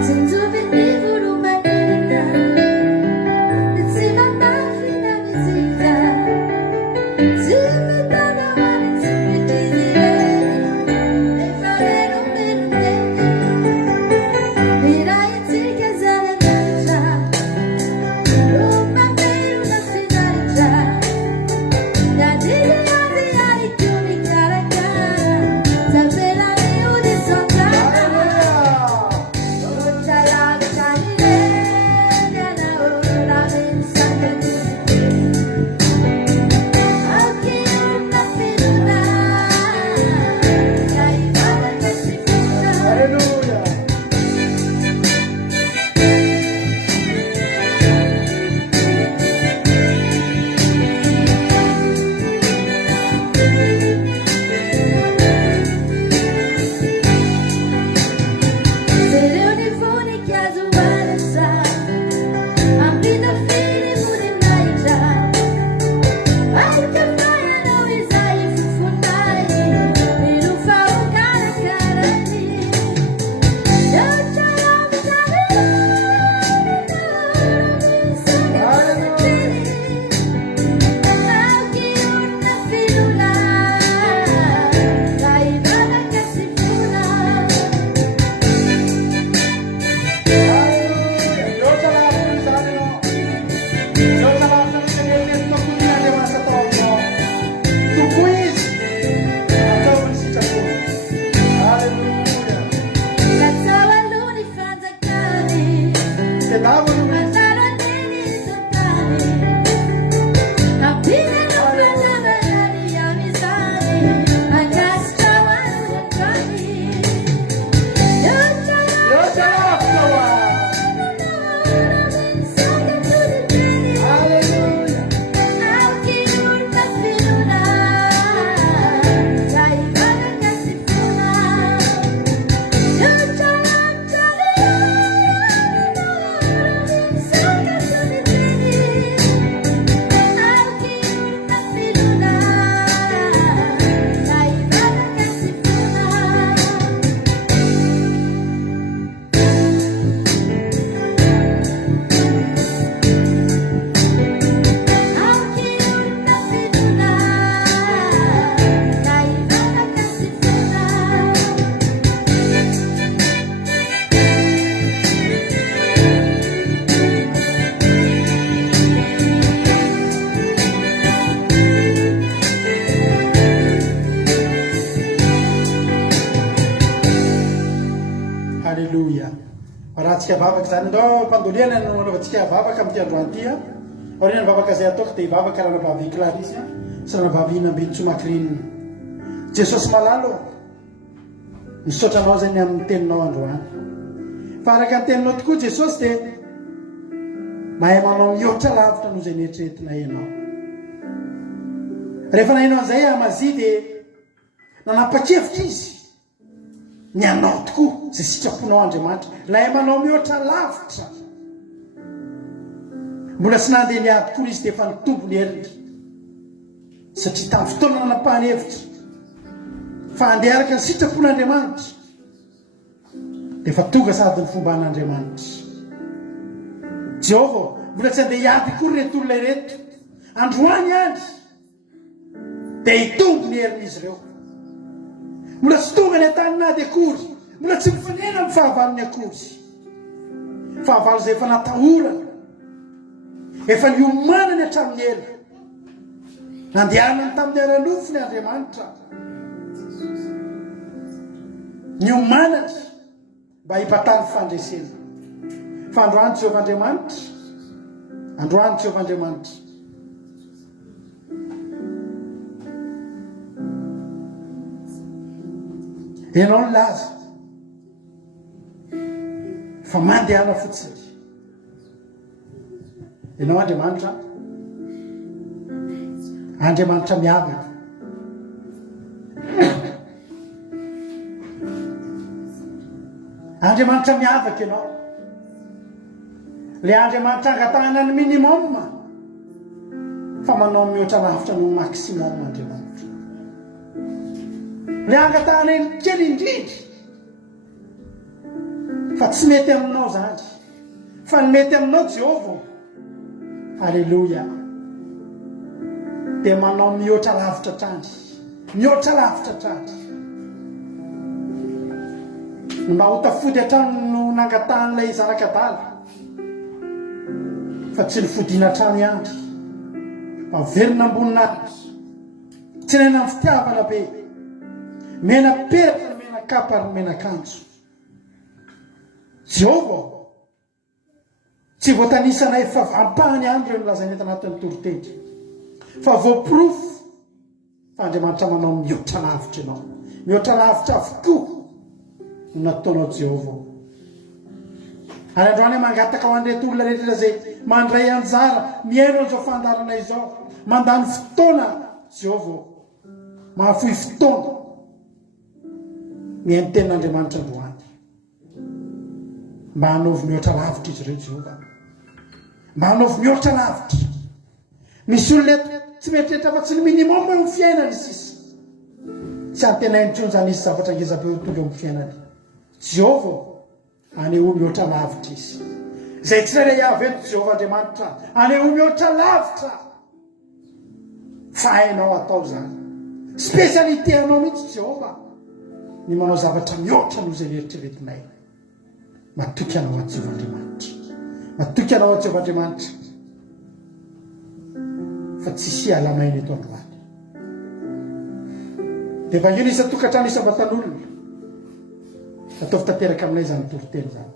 Zimmer, rahantsika vavaka zany ndao mpandoliana no anaovantsika vavaka amin'ity androany ity a aoriana ny vavaka zay ataoko dia vavaka raha navavy Clarisy sy raha navavy Inambinitsomakrinina. Jesosy malalo misotranao zany amin'ny teninao androany fa araka ny teninao tokoa Jesosy dia mahay manao mihoatra lavitra noho zay nieritreretina ianao. Rehefa nahinao an'izay Amazia dia nanapa-kevitra izy ny anao tokoa zay sitraponao Andriamanitra lahay manao mihoatra lavitra. Mbola tsy nandeha niady koa izy dia efa nitombo ny heriny satria tamin'ny fotoana nanapahany hevitra fa andeha araka ny sitrapon'Andriamanitra dia efa tonga sady ny fomba an'Andriamanitra. Jehovah mbola tsy andeha hiady koa reto olona ireto androany any dia hitombo ny herin'izy ireo. Mbola tsy tonga ny an-taninady akory, mbola tsy mifanena amin'ny fahavalony akory. Fahavalo izay efa natahorana, efa niomanany hatramin'ny ela, nandehanany tamin'ny ara-nofony Andriamanitra, niomanany mba hipatany fandresena. Fa androany Jehovah Andriamanitra, androany Jehovah Andriamanitra, ianao ny laza fa mandehana fotsiny. Ianao Andriamanitra, Andriamanitra miavaka. Andriamanitra miavaka ianao. Le Andriamanitra angatahana ny minimum fa manao mihoatra lavitra no maximum Andriamanitra. Le angatahana ny kely indrindra fa tsy mety aminao zany fa ny mety aminao Jehovah. Halleluja. Dia manao mihoatra lavitra trany, mihoatra lavitra trany. Mba ho tafody hatrany no nangatan'ilay zanak'Adala fa tsy nifodiana hatrany ihany, averina amboninahitra, tsy naina amin'ny fitiavana be, mena peratra ny mena kapa ary mena kanjo. Jehovah tsy voatanisanay fa ampahany ihany ireo nilazany eto anatin'ny toroteny fa voapirofo fa Andriamanitra manao mihoatra lavitra ianao, mihoatra lavitra avokoa no nataonao Jehovah. Ary androany mangataka ho an'ireto olona rehetra izay mandray anjara miaino an'izao fandarana izao, mandany fotoana Jehovah, mahafohy fotoana mihaino tenin'Andriamanitra androany mba hanaovy mihoatra lavitra izy ireo Jehovah, mba hanaovy mihoatra lavitra. Misy olona tsy meritreritra fa tsy ny minimum eo amin'ny fiainany sisa, tsy antenainy intsony zany izy zavatra ngeza-be ho tonga amin'ny fiainany. Jehovah aneho mihoatra lavitra izy zay tsy rairay avy eto Jehovah Andriamanitra, aneho mihoatra lavitra fa hainao atao zany. Spesialite anao mihitsy Jehovah ny manao zavatra mihoatra noho zay nieritreretinay. Matoky anao a Jehovah Andriamanitra, matoky anao a Jehovah Andriamanitra fa tsisy alamaina eto androany. Dia vanginy isa tokantrano isa vatan'olona ataovy tanteraka aminay zany toroteny zany,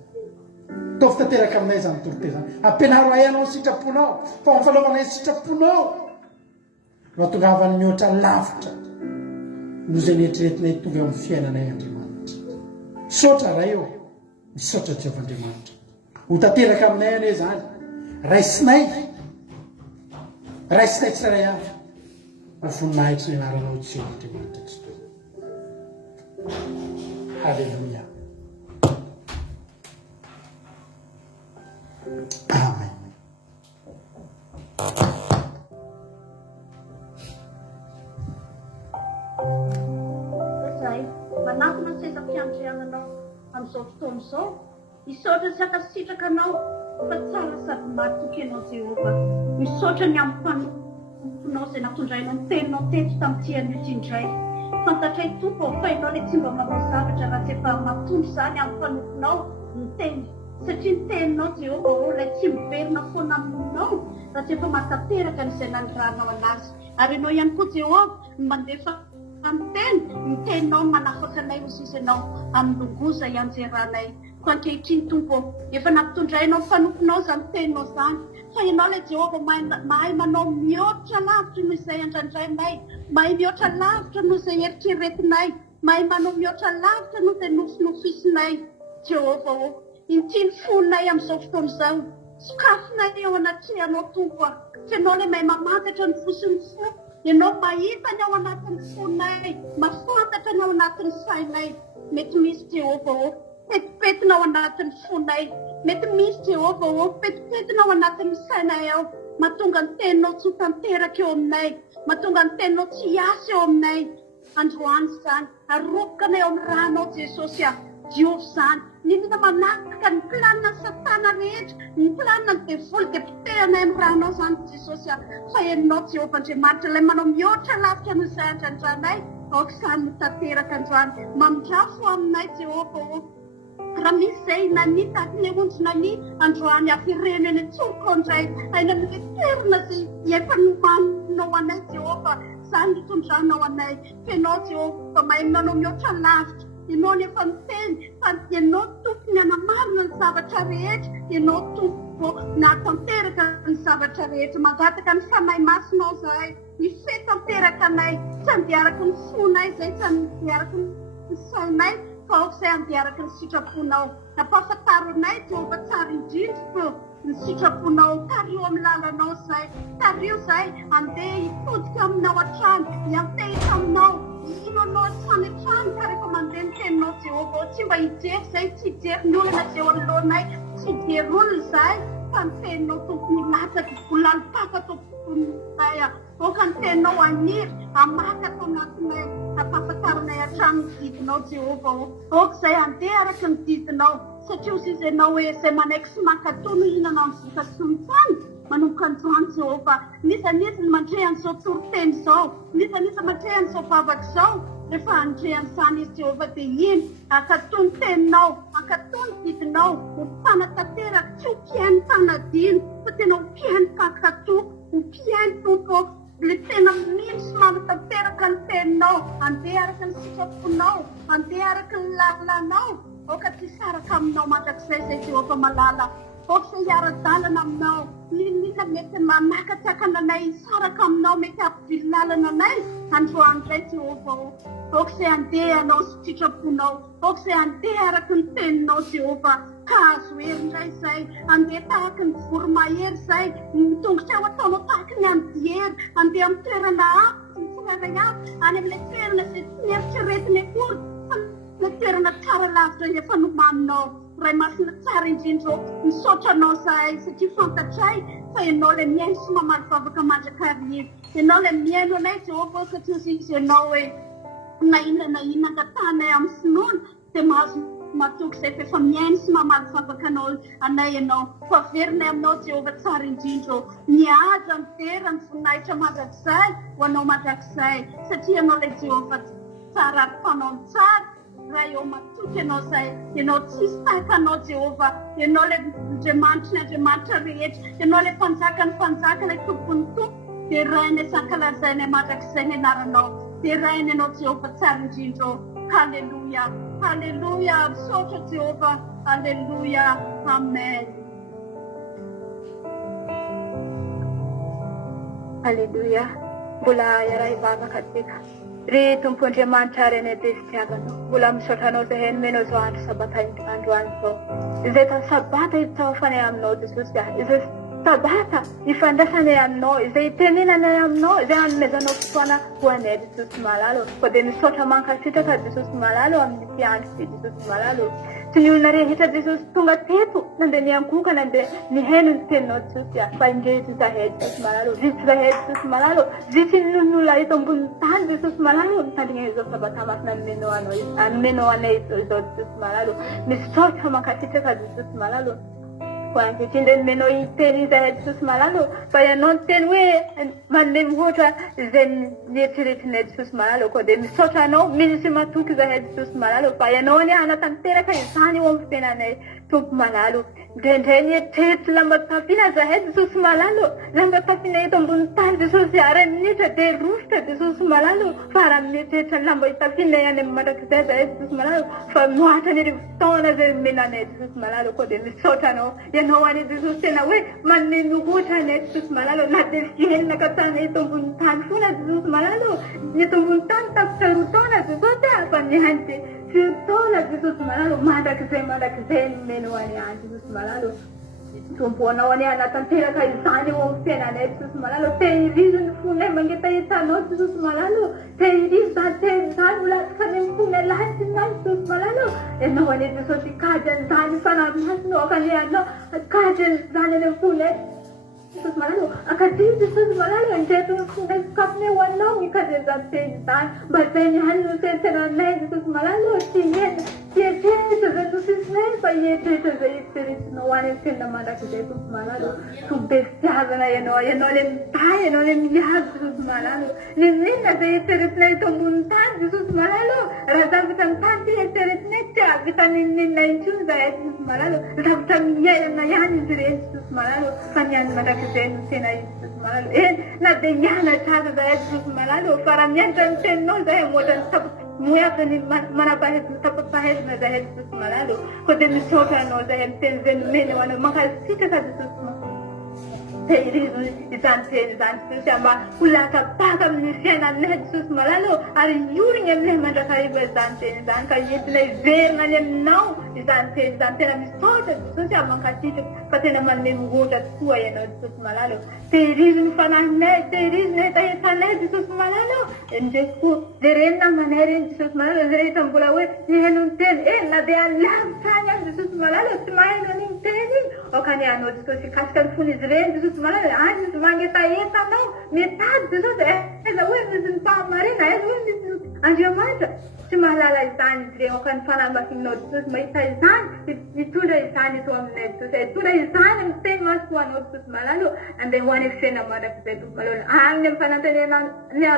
ataovy tanteraka aminay zany toroteny zany. Ampianaro ay anao sitraponao fa amfanaovanay sitraponao no ahatongavany mihoatra lavitra noho zay nieritreretinay tonga amin'ny fiainanay Andriamanitra. Sotra ray eo, misotra Jehovah Andriamanitra ho tanteraka aminay ane zany. Raisinay tsirairay avy ho voninahitra ny anaranao Jehovah Andriamanitra Kristy. Halleluja. Amen. Zay manakona ny sezam-piandriananao amin'izao fotoana izao, misaotra tsy akasitraka anao fa tsara sady matoky ianao Jehovah. Misaotra ny amin'ny mpanomponao izay natondrainao ny teninao teto tamin'ity an'ity indray. Fantatray tompo ao fainao ilay tsy mba manao zavatra raha tsy efa matondro zany amin'ny mpanomponao ny teny, satria ny teninao Jehovah ao ilay tsy miverina foana aminao raha tsy efa matateraka n'izay nanirahanao anazy. Ary ianao ihany koa Jehovah mandefa amin'ny teny, ny teninao manafaka anay ho sisanao amin'ny longoza ianjeranay. ko ankehitriny tompo efa nampitondrainao fanokonao zany teninao zany fa ianao le Jehova mahay manao mihoatra lavitra noho izay andraindrainay mahay mihoatra lavitra noho izay eritreretinay mahay manao mihoatra lavitra noho izay nofinofisinay Jehova intiny fonay amin'izao fotoana izao sokafinay eo anatrehanao tompo ianao le mahay mamantatra ny fosiny fo ianao mahita ny ao anatin'ny fonay mafantatra ny ao anatin'ny sainay mety misy Jehova petipetina ao anatin'ny fonay mety misy Jehova petipetina ao anatin'ny sainay ao mahatonga ny teninao tsy tanteraka eo aminay mahatonga ny teninao tsy hiasa eo aminay androany zany arobokanay ao amin'ny ranao Jesosy Diovy zany nina manakaka ny planina satana rehetra ny planina ny devoly dia pitehanay amin'ny ranao zany Jesosy fa ianao Jehova Andriamanitra ilay manao mihoatra lavitra no izay andrandranay aoka izany mitateraka androany mamindrafo aminay Jehova raha misy izay nanitaka ny onjona ny androany afireneny tsoko indray aina amin'ilay toerana izay efa nomanao anay Jehova izany nitondranao anay fianao Jehova mahay manao mihoatra lavitra ianao nefa miteny fa ianao tompony anamarina ny zavatra rehetra ianao tompo natanteraka ny zavatra rehetra mangataka ny fanahy masinao zahay mifehy tanteraka anay tsy andiaraka ny fonay izay tsy andiaraka ny sainay fa ao izay andiaraka ny sitraponao ampahafantaronay Jehova tsara indrindra ny sitraponao tario amin'ny lalanao zay tario zay andeha hipodika aminao an-trano hiantehitra aminao inonao trano an-trano ka rehefa mandeha ny teninao Jehova tsy mba hijery zay tsy hijery ny olona zay eo anoloanay tsy hijery olona zay fa ny teninao tompony latsaky volalipaka tomponay oka ny teninao aniry amaka atao anatinay ampahafantaranay an-trano ny didinao Jehova oka izay andeha araka ny didinao satria ozy izy ianao hoe izay manaiky sy mankatono ihinanao ny voka-tsonontany manomboka androany Jehova nisanizy ny mandrehan'izao toriteny izao nisanizy mandrehan'izao vavaka izao rehefa andrehan'izany izy Jehova dia iny akatony teninao akatony didinao mpanatateraka tsy hompiainy tanadino fa tena hompiainy pakatò hompiainy tompo le tena mino sy manatanteraka ny teninao andeha araka ny sitraponao andeha araka ny lalanao oka tsy saraka aminao mandrakizay zay Jehova malala oka izay hiara-dalana aminao nina mety manakatsakana anay saraka aminao mety ampivily lalana anay androany izay Jehova oka izay andeha anao sy sitraponao oka izay andeha araka ny teninao Jehova ka azo hery indray izay andeha tahaka ny voromahery izay mitongotra ao ataonao tahaka ny andihery andeha amin'ny toerana hafa sy tsirairay hafa any amin'ilay toerana izay tsy nieritreretiny akory fa toerana tsara lavitra efa nomaninao ray masina tsara indrindra misaotranao zahay satria fantatray fa ianao le miaino sy mamaly vavaka mandrakarivo ianao le miaino anay Jehova satria ozy izy ianao hoe na inona angatanay amin'ny finoana dia mahazo matoky izay fa efa miaino sy mamaly vavaka anao anay ianao fa averinay aminao Jehova tsara indrindra mihaja mitera ny voninahitra mandrakizay ho anao mandrakizay satria ianao le Jehova tsara ary mpanao ny tsara raha eo matoky ianao zay ianao tsisy tahaka anao Jehova ianao le Andriamanitra ny Andriamanitra rehetra ianao le mpanjaka ny mpanjaka le tompony tompo dia rainy sankalazainy mandrakizay ny anaranao dia rainy ianao Jehova tsara indrindra halleluja halleluja misaotra Jehova halleluja amen halleluja mbola iaraha ivavaka tsika ry tompo Andriamanitra reny be fitiavanao mbola misaotranao zahay nomenao zao andro sabata androany zao izay tany sabata hitsaofanay aminao Jesosy izay sabata ifandraisanay aminao izay tenenanay aminao izay anomezanao fotoana ho anay Jesosy malalo fa dia misaotra mankasitraka Jesosy malalo amin'ny mpiandry sy Jesosy malalo tsy ny olona rehetra Jesosy tonga teto nandeha niankoka nandeha niheno ny teninao Jesosy fa indreto zahay Jesosy malalo vitsy zahay Jesosy malalo vitsy ny olona eto ambony tany Jesosy malalo mitandrina izao sabata masina anomenao anay izao Jesosy malalo misaotra mankasitraka Jesosy malalo Ho ankehitriny menao iteny izahay Jesosy malalo fa ianao ny teny hoe manome mihoatra izay nieritreretrinay Jesosy malalo koa dia misaotra anao misy matoky izahay Jesosy malalo fa ianao ani anatanteraka izany eo amin'ny fiainanay tompo malalo indraindray nieritreritry lamba tafiana izahay Jesosy malalo lamba tafiana eto ambony tany Jesosy ary minitra dia rofotra Jesosy malalo fa raha mieritreritra ny lamba tafiana ihany amin'ny mandrakizay izahay Jesosy malalo fa mihoatra ny fotoana izay menanay Jesosy malalo koa dia misaotra anao ianao ani Jesosy tena hoe manome mihoatra anay Jesosy malalo na dia fiainana katana eto ambony tany foana Jesosy malalo ny eto ambony tany tapitra roa taona Jesosy fa niany dia fiotona Jesosy malalo mandrakizay menao ani any Jesosy malalo tompo anao ani anatanteraka izany eo amin'ny fiainanay Jesosy malalo tehirizo ny fonay mangetaheta-anao Jesosy malalo tehirizo zany molatsaka ny fonay lahatsy nany Jesosy malalo ianao ani Jesosy kajy an'izany fanamasinao akany anao kajy an'izany any amin'ny fonay Jesosy malalo akadio Jesosy malalo indreto ny fonay sakafony ho anao mikajy an'izany teny izany mba zay ihany no tentenanay Jesosy malalo tsy hietrehitra zay tosisinay fa hietrehitra zay eritreretinao any amin'ny tena mandrakizay Jesosy malalo tobe fitiavana ianao le mitay ianao le mihazo Jesosy malalo ny minona zay eritreretinay eto ambony tany Jesosy malalo raha zavatra ny tany ty eritreretinay tsy avita ninona intsony zahay Jesosy malalo zavatra miaina ihany izy ireny Jesosy malalo fa ny any mandrakizay no tena izy Jesosy malalo na dia mianatra aza zahay Jesosy malalo fa raha mianatra ny teninao zahay moatra ny moeaka ny manapahezina tapapahezina zahay Jesosy malalo koa dia misaotra anao zahay amin'ny teny izay nomeny ho anao mankasitraka Jesosy tehirizo izany teny izany Jesosy mba ho lakapaka amin'ny fiainanay Jesosy malalo ary iorina aminay mandrakariva izany teny izany ka entina iverina any aminao izany teny izany tena misaotra Jesosy mankasitraka fa tena manome mihoatra tokoa ianao Jesosy malalo tehirizo ny fanahinay tehirizo ny etaetanay Jesosy malalo ndreky jerenina manay reny Jesosy malalo zay rehetra mbola hoe iheno ny teny na dia alavitra any any Jesosy malalo tsy maheno an'iny teny iny okany anao Jesosy kasika ny fony izy ireny Jesosy malalo any izy mangetaetanao mitady Jesosy eza hoe misy ny mpahamarina eza hoe misy Andriamanitra tsy mahalala izany izy ireny okany fanambafinao Jesosy mahita izany mitondra izany eto aminay Jesosy hitondra izany amin'ny teny masoanao Jesosy malalo andeha ho any fiaina mandrakizay Jesosy malalo any amin'ny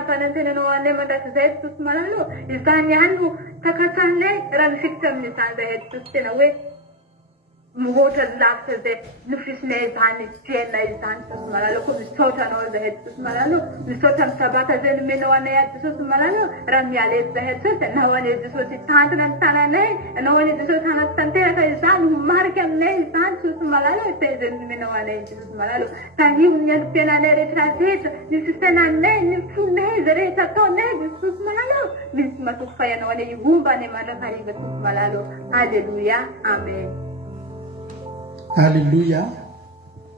fanantenanao anay mandrakizay Jesosy malalo izany ihany no takatranay raha mifikitra amin'izany zahay Jesosy tena hoe mihoatra lavitra zay nofisinay izany fiainay izany Jesosy malalo koa misaotra anao zahay Jesosy malalo misaotra amin'ny sabata zay nomenao anay Jesosy malalo raha miala eto zahay Jesosy anao ani Jesosy tantana ny tananay anao ani Jesosy anatanteraka izany ho marika aminay izany Jesosy malalo izay zay nomenao anay Jesosy malalo tanio ny androm-piainanay rehetrarehetra ny fisainanay ny fonay zay rehetra ataonay Jesosy malalo misy matoky fa ianao ani ihomba any mandrakariva Jesosy malalo alleluia amen. Alleluia.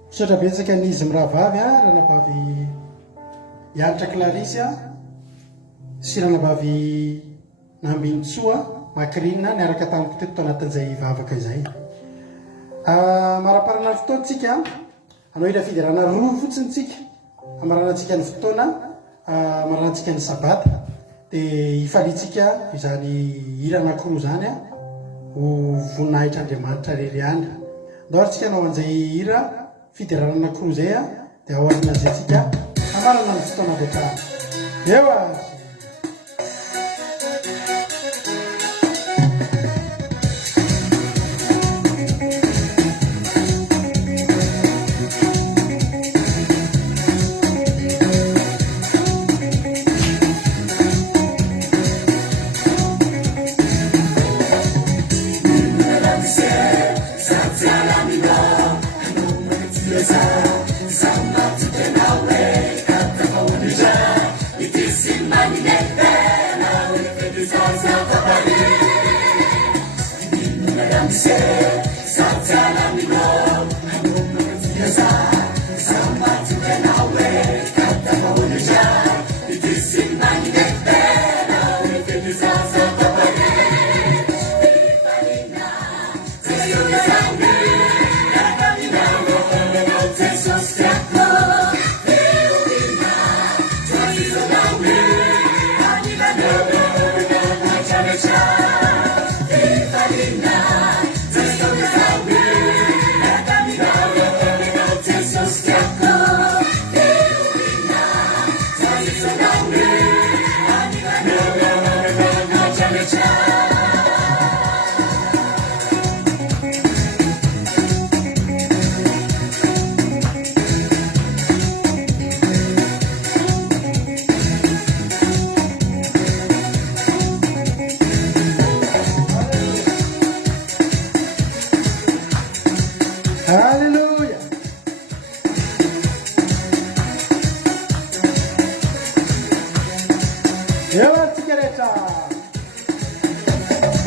Misaotra betsaka n'izy miravavy ranavavy Ianitra Clarisy sy ranavavy Nambintsoa Makrina niaraka tamiko teto anatin'izay vavaka izay. Maraparana fotoantsika anao ila fidirana roa fotsiny tsika amaranantsika ny fotoana amaranantsika ny sabata dia ifalitsika izany hira anankiroa zany ho voninahitra Andriamanitra rery any. Ndoaritsika anao an'izay hira fidirana anankiroa zay dia ao arinazay tsika amarana ny fotoana rehetra. Eo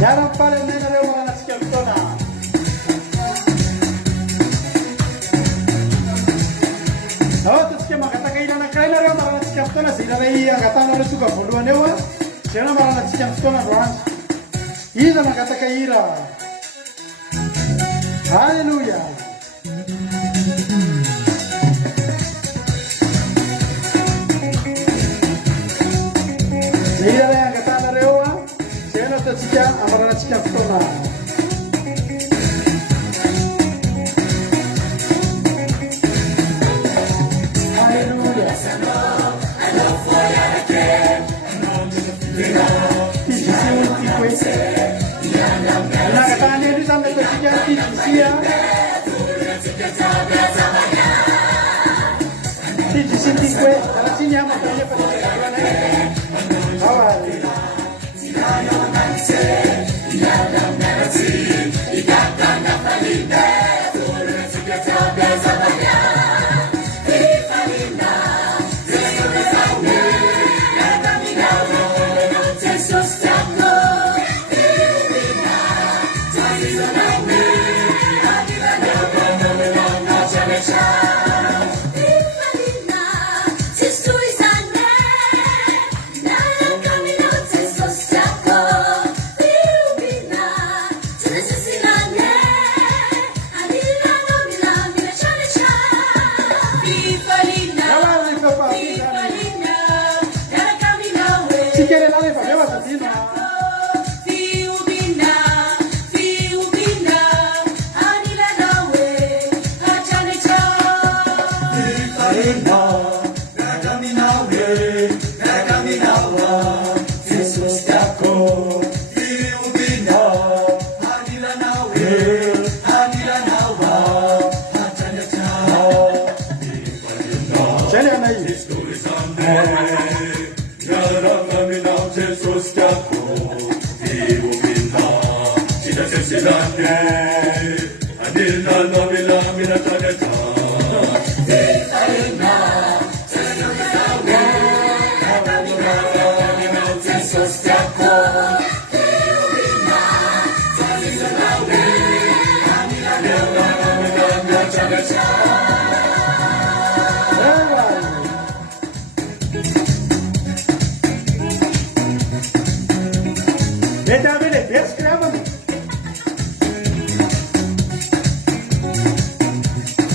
Yaran pale nena leo wanasikia kutona. Hawa tusikia makataka ila na kaila leo wanasikia kutona sila hii akatana leo suka fundua newa. Sina wanasikia kutona bwana. Ila makataka ila. Hallelujah. Ila yang katana leo sina tusikia amara nasikia kutona.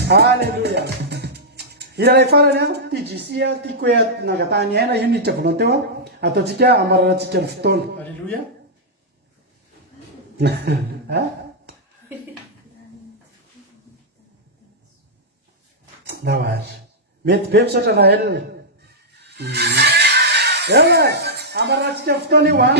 Hallelujah. Ila leifala nyango tijisia tikuya nagatani hena yuni chakunontewa atochikia amara chikia futol. Hallelujah. Ha? Dawas. Met pepsa tana hel. Ela amara chikia futol ni wa.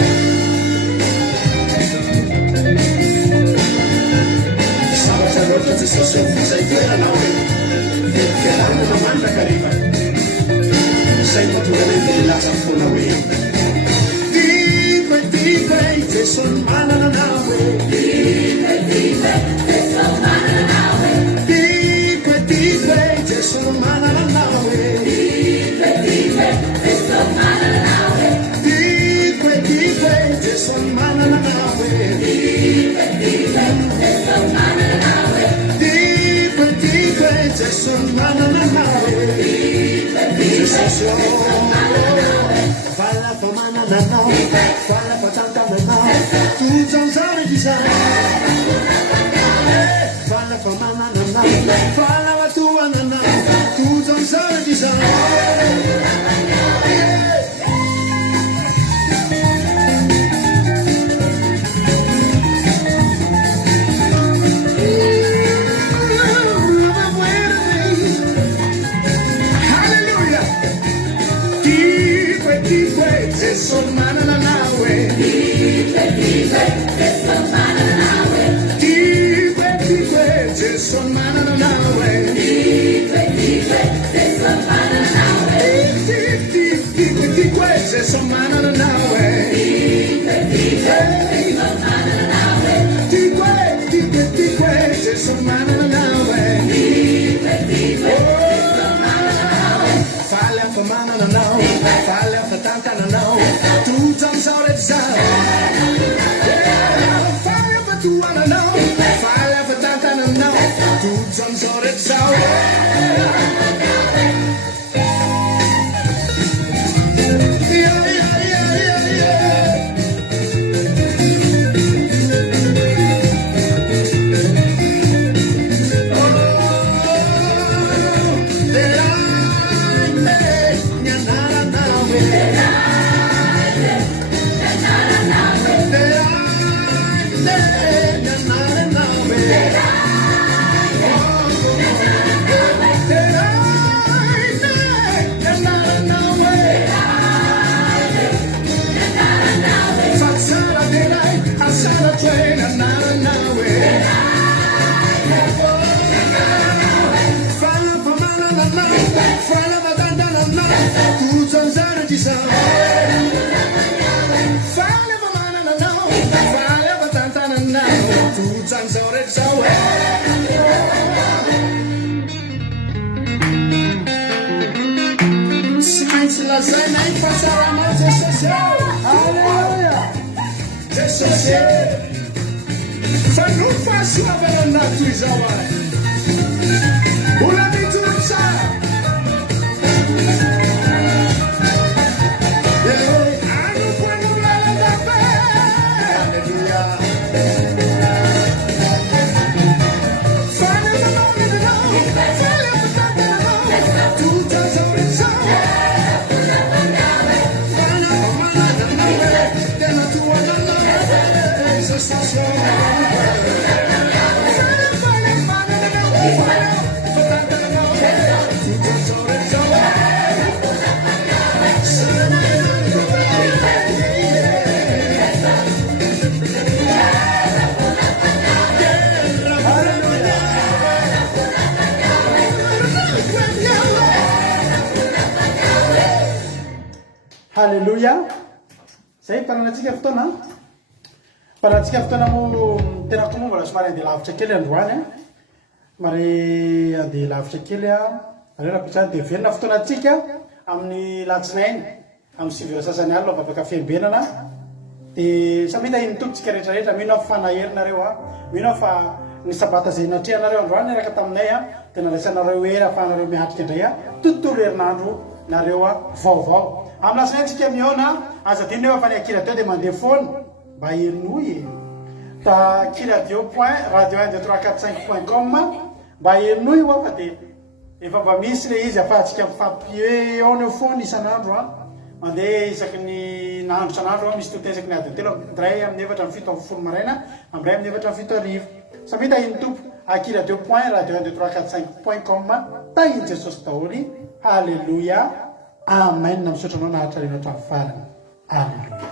Fala pa mana na na, fala pa tanta na na, tu zanzare di sa. Fala pa mana na na, fala pa tua na na, tu zanzare di sa. Son mana na nawe, son mana na nawe, son mana na nawe, son mana na nawe, falla for mana na nawe, falla for tanta na nawe, tu tam sa le sa. Halleluja. Zay mpananatsika fotoana mo tena tomoa mbola somary andeha lavitra kely androany mary andeha lavitra kely rahapitrany dia velona fotoanatsika amin'ny latsinainy amin'ny sivira sasany alina babaka fiambenana dia samita inotokotsika rehetrarehetra mino aho fanaherinareo mino aho fa ny sabata zay natrehanareo androany araka taminay dia naraisanareo era ahafahanareo miatrika indray tontolo herinandro nareo vaovao amin'ny lasinaintsika miona aza diny nefa fa ny akiradio dia mandeha foana mba herinoy ta kiradio point radio 12345.com mba herinoy fa dia efa mba misy le izy afahantsika mifampiona eo foana isan'andro mandeha isaky ny nandro isan'andro misy toten isaky ny adiny telo ndray amin'ny efatra amin'ny fito amin'ny folo maraina amindray amin'ny efatra amin'ny fito arivo samita iny tompo akiradio point radio 12345.com tahiny jesosy daholy halleluja amen misaotra anao nahatrarena hatramin'ny farany halleluja